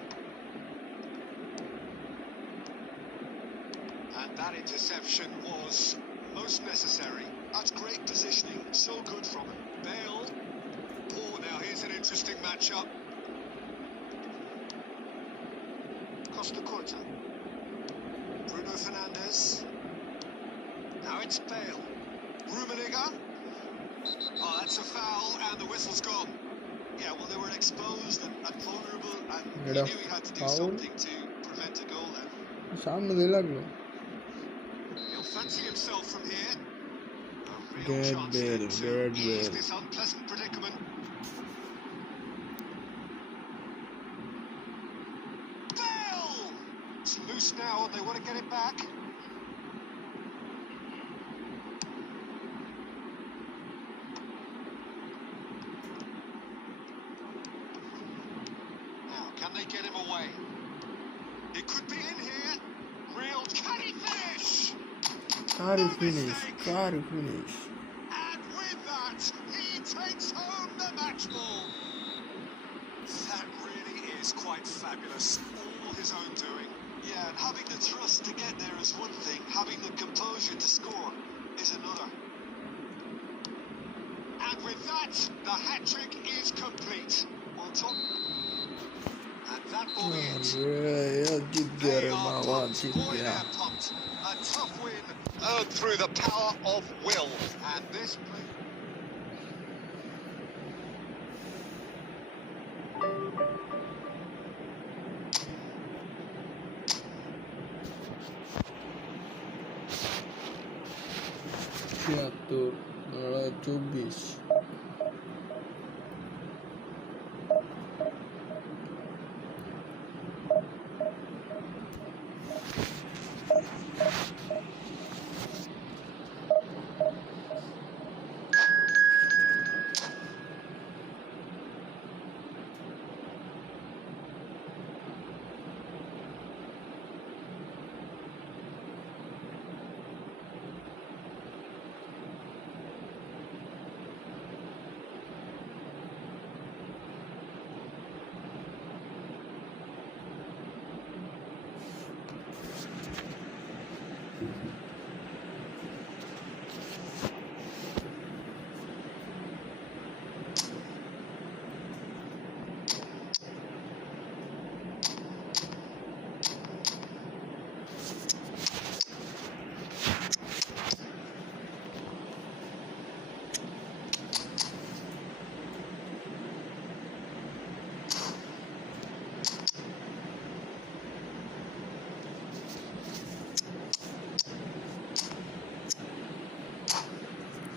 And that interception was most necessary. That's great positioning, so good from him. Bale. Oh, now here's an interesting matchup. Costa Curta. Bruno Fernandes. Now it's Bale. Rummenigge. Oh, that's a foul, and the whistle's gone. Yeah, well, they were exposed and vulnerable, and he Era knew he had to do foul. something to prevent a goal then. সামনে দিয়ে লাগলো He'll fancy himself from here. A real Dead chance Bale, then to dead ease Bale. this unpleasant predicament. Bale! It's loose now, and they want to get it back. Now, can they get him away? It could be in here. Real, can he finish? কারি finish কারি finish And with that, he takes home the match ball. That really is quite fabulous. All his own doing. Yeah, and having the trust to get there is one thing, having the composure to score is another. And with that, the hat-trick is complete. Well, top. And that will be it. ya git They geri are baba pumped. git Boy, ya they're pumped. A tough win earned through the power of will. And this play... ছিয়াত্তর 24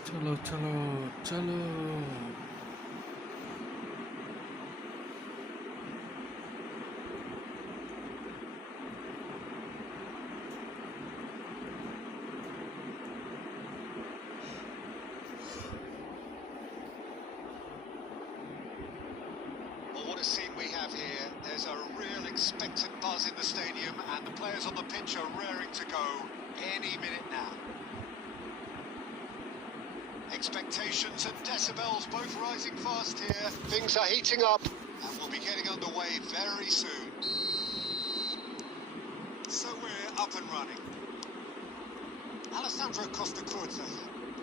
চলো চলো চলো Well, what a scene we have here. There's a real expectant buzz in the stadium, and the players on the pitch are raring to go any minute now. Expectations and decibels both rising fast here. Things are heating up, and we'll be getting underway very soon. So we're up and running. Alessandro Costa Curta.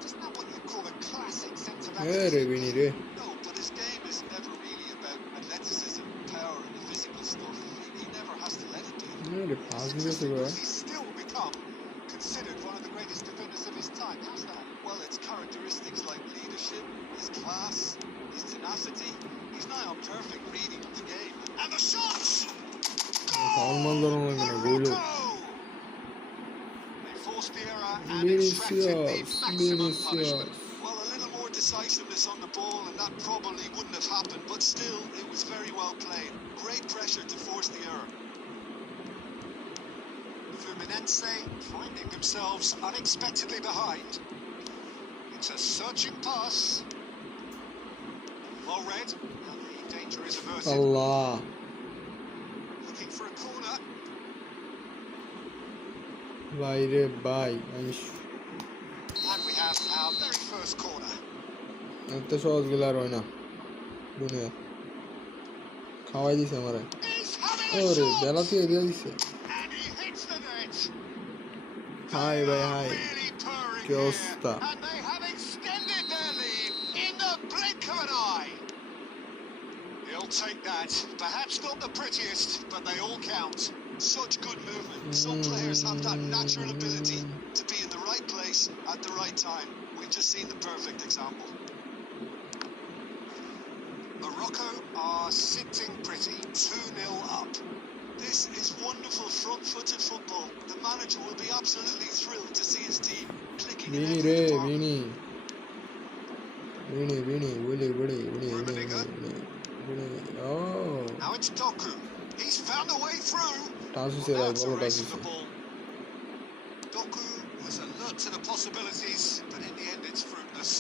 Isn't that what you'd call a classic sense of রে বিনি রে No, but his game is never really about athleticism, power, and the physical stuff. He never has to let it be. রে পাঁচ It's দিয়েছে interesting ভাই because he's still become considered one of the greatest defenders of his time. How's that? Well, it's characteristics like leadership, his class, his tenacity. He's nigh on perfect reading of the game. And the shots! Foul মাল ধরো লাগে না গোল Morocco! They forced the error and extracted the maximum punishment. Well, a little more decisiveness on the ball, and that probably wouldn't have happened, but still, it was very well played. Great pressure to force the error. Fluminense say, finding themselves unexpectedly behind. It's a searching pass. Well read, and the danger is averted. Allah. Looking for a corner. Bayre bay. And we have our very first corner. এত সহজ গুলো আর হয় না দুনিয়া খাওয়াই দিছে আমারে He's having a ওরে shot! বেলাতে দিয়ে দিছে And he hits the net. হাই They ভাই are হাই really purring কি here, অবস্থা and they have extended their lead in the blink of an eye. He'll take that. Perhaps not the prettiest, but they all count. Such good movement. Some players have that natural ability to be in the right place at the right time. We've just seen the perfect example. Morocco are sitting pretty, 2-0 up. This is wonderful front-footed football. The manager will be absolutely thrilled to see his team clicking in Vini every re department. Vini oh Now it's Doku. He's found a way through. Tasu se Well, now bhai it's a bolo race tasu for the se ball. Doku was alert to the possibilities, but in the end it's fruitless.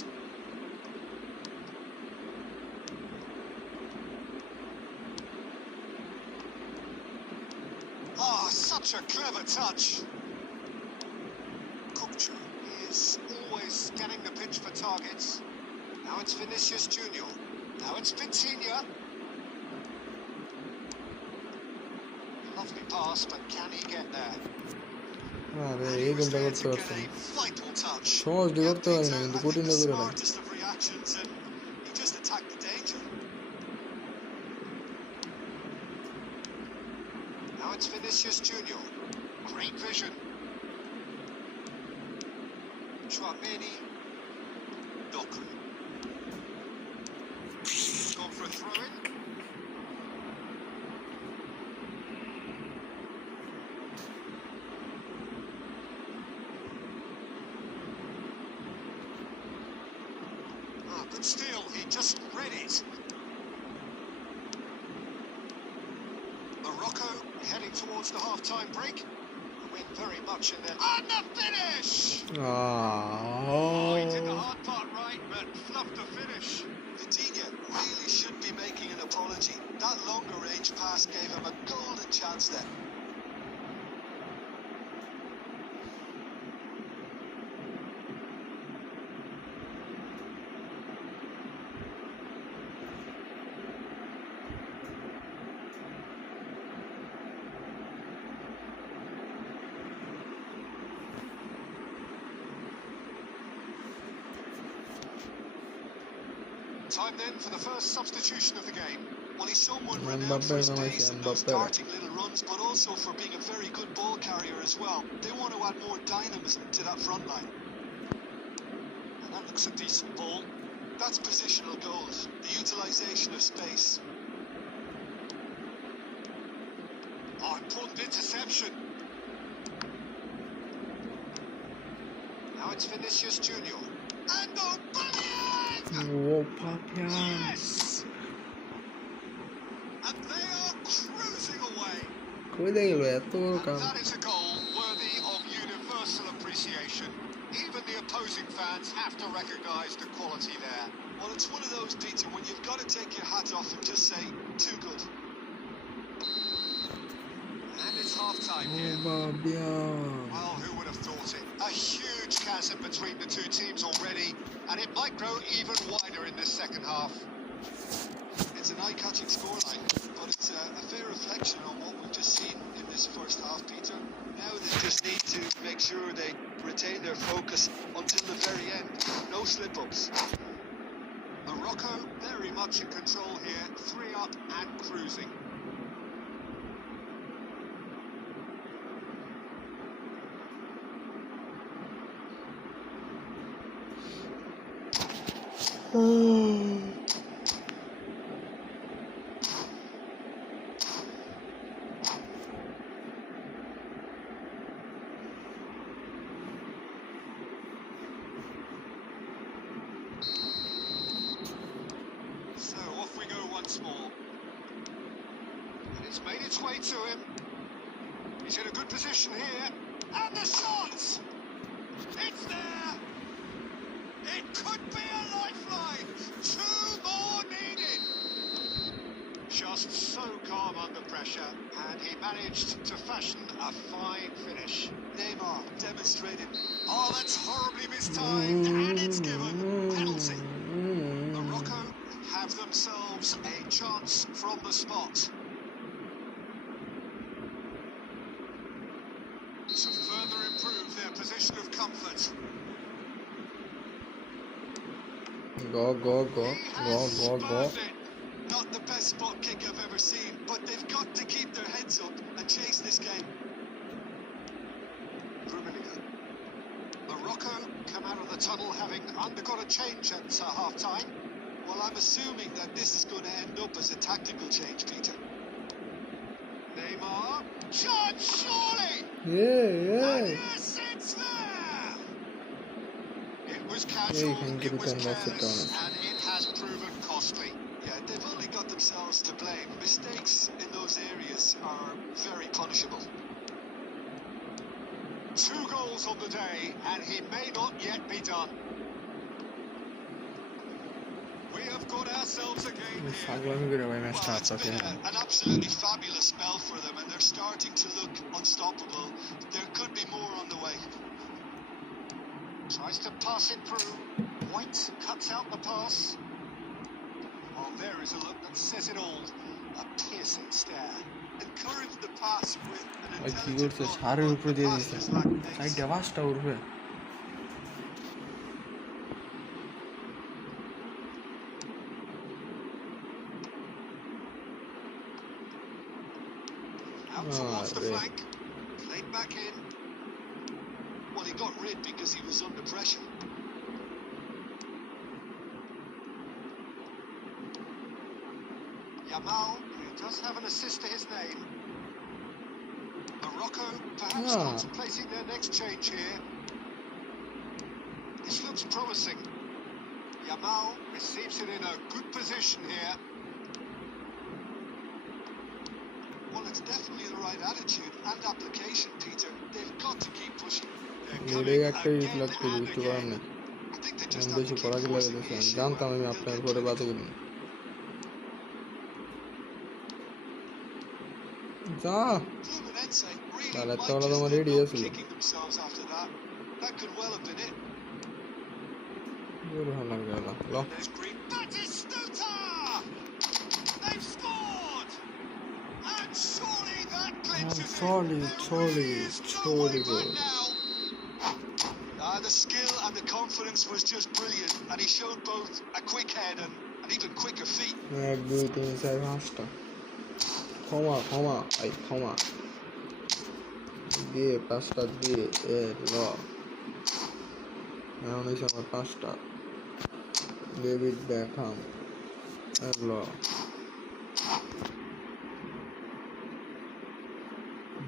Ah, such a clever touch. Kukcu is always scanning the pitch for targets. Now it's Vinicius Junior. Now it's Vitinha. Lovely pass, but can he get there? আরে And এই he was গোলটা there করতে to get পারতাম a vital touch. সহজে Yeah, করতে পারি না Peter, কিন্তু I think কঠিনটা the করে না smartest of reactions, and he just attacked the danger. Now it's Vinicius Junior. Great vision. Chouameni. Doku. Gone for a throw-in. Ah, good steal. He just read it. Morocco heading towards the half-time break. The win very much in there. And the finish! Oh, he did the hard part right, but fluffed the finish. Vitinha really should be making an apology. That longer range pass gave him a golden chance there. Time then for the first substitution of the game. Well, he's someone renowned for his pace and those darting little runs, but also for being a very good ball carrier as well. They want to add more dynamism to that front line. And that looks a decent ball. That's positional goals, the utilisation of space. Oh, important interception. Now it's Vinicius Junior. And O Papiyan yes! And they are cruising away. কই দিয়ে গেল এত বড় And come that is a goal worthy of universal appreciation. Even the opposing fans have to recognise the quality there. Well, it's one of those, Peter, when you've got to take your hat off and just say, too good. And it's half-time O here. বাবিয়ান Well, who would have thought it? A huge chasm between the two teams already, and it might grow even wider in this second half. It's an eye-catching scoreline, but it's a fair reflection on what we've just seen in this first half, Peter. Now they just need to make sure they retain their focus until the very end. No slip-ups. Morocco very much in control here, 3 up and cruising. So off we go once more. And it's made its way to him. He's in a good position here. And the shot! It's there! It could be a lifeline! 2 more needed! Just so calm under pressure, and he managed to fashion a fine finish. Neymar demonstrated. Oh, that's horribly mistimed, and it's given. Penalty. Morocco have themselves a chance from the spot to further improve their position of comfort. Go. Not the best spot kick I've ever seen, but they've got to keep their heads up and chase this game. Morocco come out of the tunnel having undergone a change at half-time. Well, I'm assuming that this is going to end up as a tactical change, Peter. Neymar, shot, surely! Yeah. And yes, it's there! It was casual, it was careless, and it has proven costly. Yeah, they've only got themselves to blame. Mistakes in those areas are very punishable. 2 goals on the day, and he may not yet be done. We have got ourselves a game here. Well, it's been an absolutely fabulous spell for them, and they're starting to look unstoppable. There could be more on the way. Tries to pass it through. White cuts out the pass. Well, there is a look that says it all. A piercing stare. Encourage the pass with an ভাই কি intelligent করছে run, সারের but উপরে the দিয়ে pass দিয়েছে just lacked pace. সাইডটা পাঁচটা উঠবে Out towards the Arre. flank. Played back in. Well, he got rid because he was under pressure. Yamal, who does have an assist to his name. Morocco perhaps contemplating their next change here. This looks promising. Yamal receives it in a good position here. Well, it's definitely the right attitude and application, Peter. They've got to keep pushing. They're এটাই coming একটা again reflect করে and কিছু করার again. নেই I think they আমি just have বেশি to keep পড়াকি forcing the লাগাতেছি issue. জানতাম আমি They'll আপনার get পরে through বাঁচে it. গেলাম যা Fluminense really Vale, might toda la just toma end de up eso. kicking themselves after that. That could well have been it. দূর হলাম গেলাম ল There's Green. Batistuta! They've scored! And surely that clinches it. surely, There surely, really is no surely way good. back now. The skill and the confidence was just brilliant, and he showed both a quick head and an even quicker feet. 1 2 3 4 5টা ক্ষমা ক্ষমা দিয়ে 5টা দিয়ে ল এখন হয়েছে আমার 5টা ডেভিড বেকহাম ল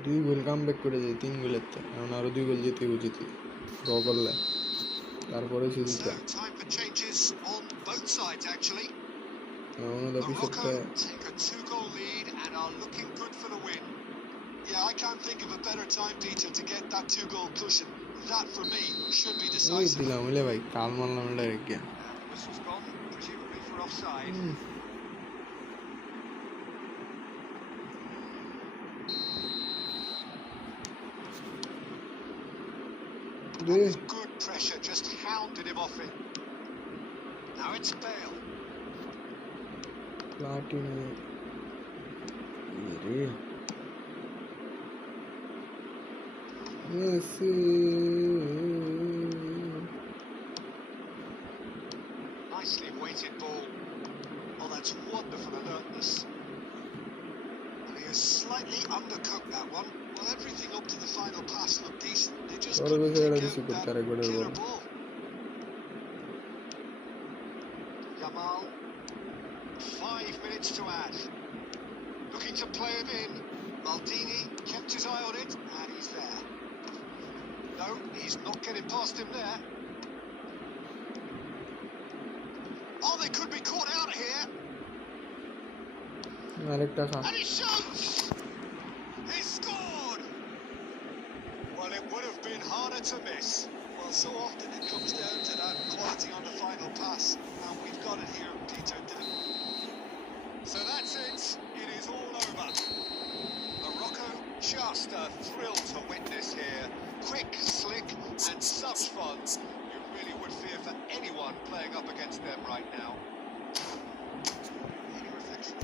2 গোল কামব্যাক করে যায় 3 গোলের তো এখন আরো 2 গোল জিতে ড্র করলে তারপরে সিরিজটা So, time for changes on both sides, actually. এখন ওদের পিছতে Morocco take a 2-goal lead and are looking good for the win. Yeah, I can't think of a better time, Peter, to get that 2-goal cushion. That, for me, should be ওই decisive. দিলাম বলে ভাই কাল মারলাম direct গিয়া Whistle's gone, presumably for offside. দে Good pressure, just hounded him off it. Now it's Bale. Platini রে Messi Nicely weighted ball. Oh, that's wonderful alertness. And he has slightly undercooked that one. Well, everything up to the final pass looked decent. They just Ahora couldn't ves a pick la out dificultad, that recuerda el killer gol. ball. Yamal. 5 minutes to add. Looking to play him in. Maldini kept his eye on it, and he's there. No, he's not getting past him there. Oh, they could be caught out here. আরেকটা খা And he shoots! He scored! Well, it would to miss. Well, so often it comes down to that quality on the final pass, and we've got it here. Peter did it. So that's it. It is all over. Morocco, just a thrill to witness here. Quick, slick, and such fun. You really would fear for anyone playing up against them right now. Any reflection?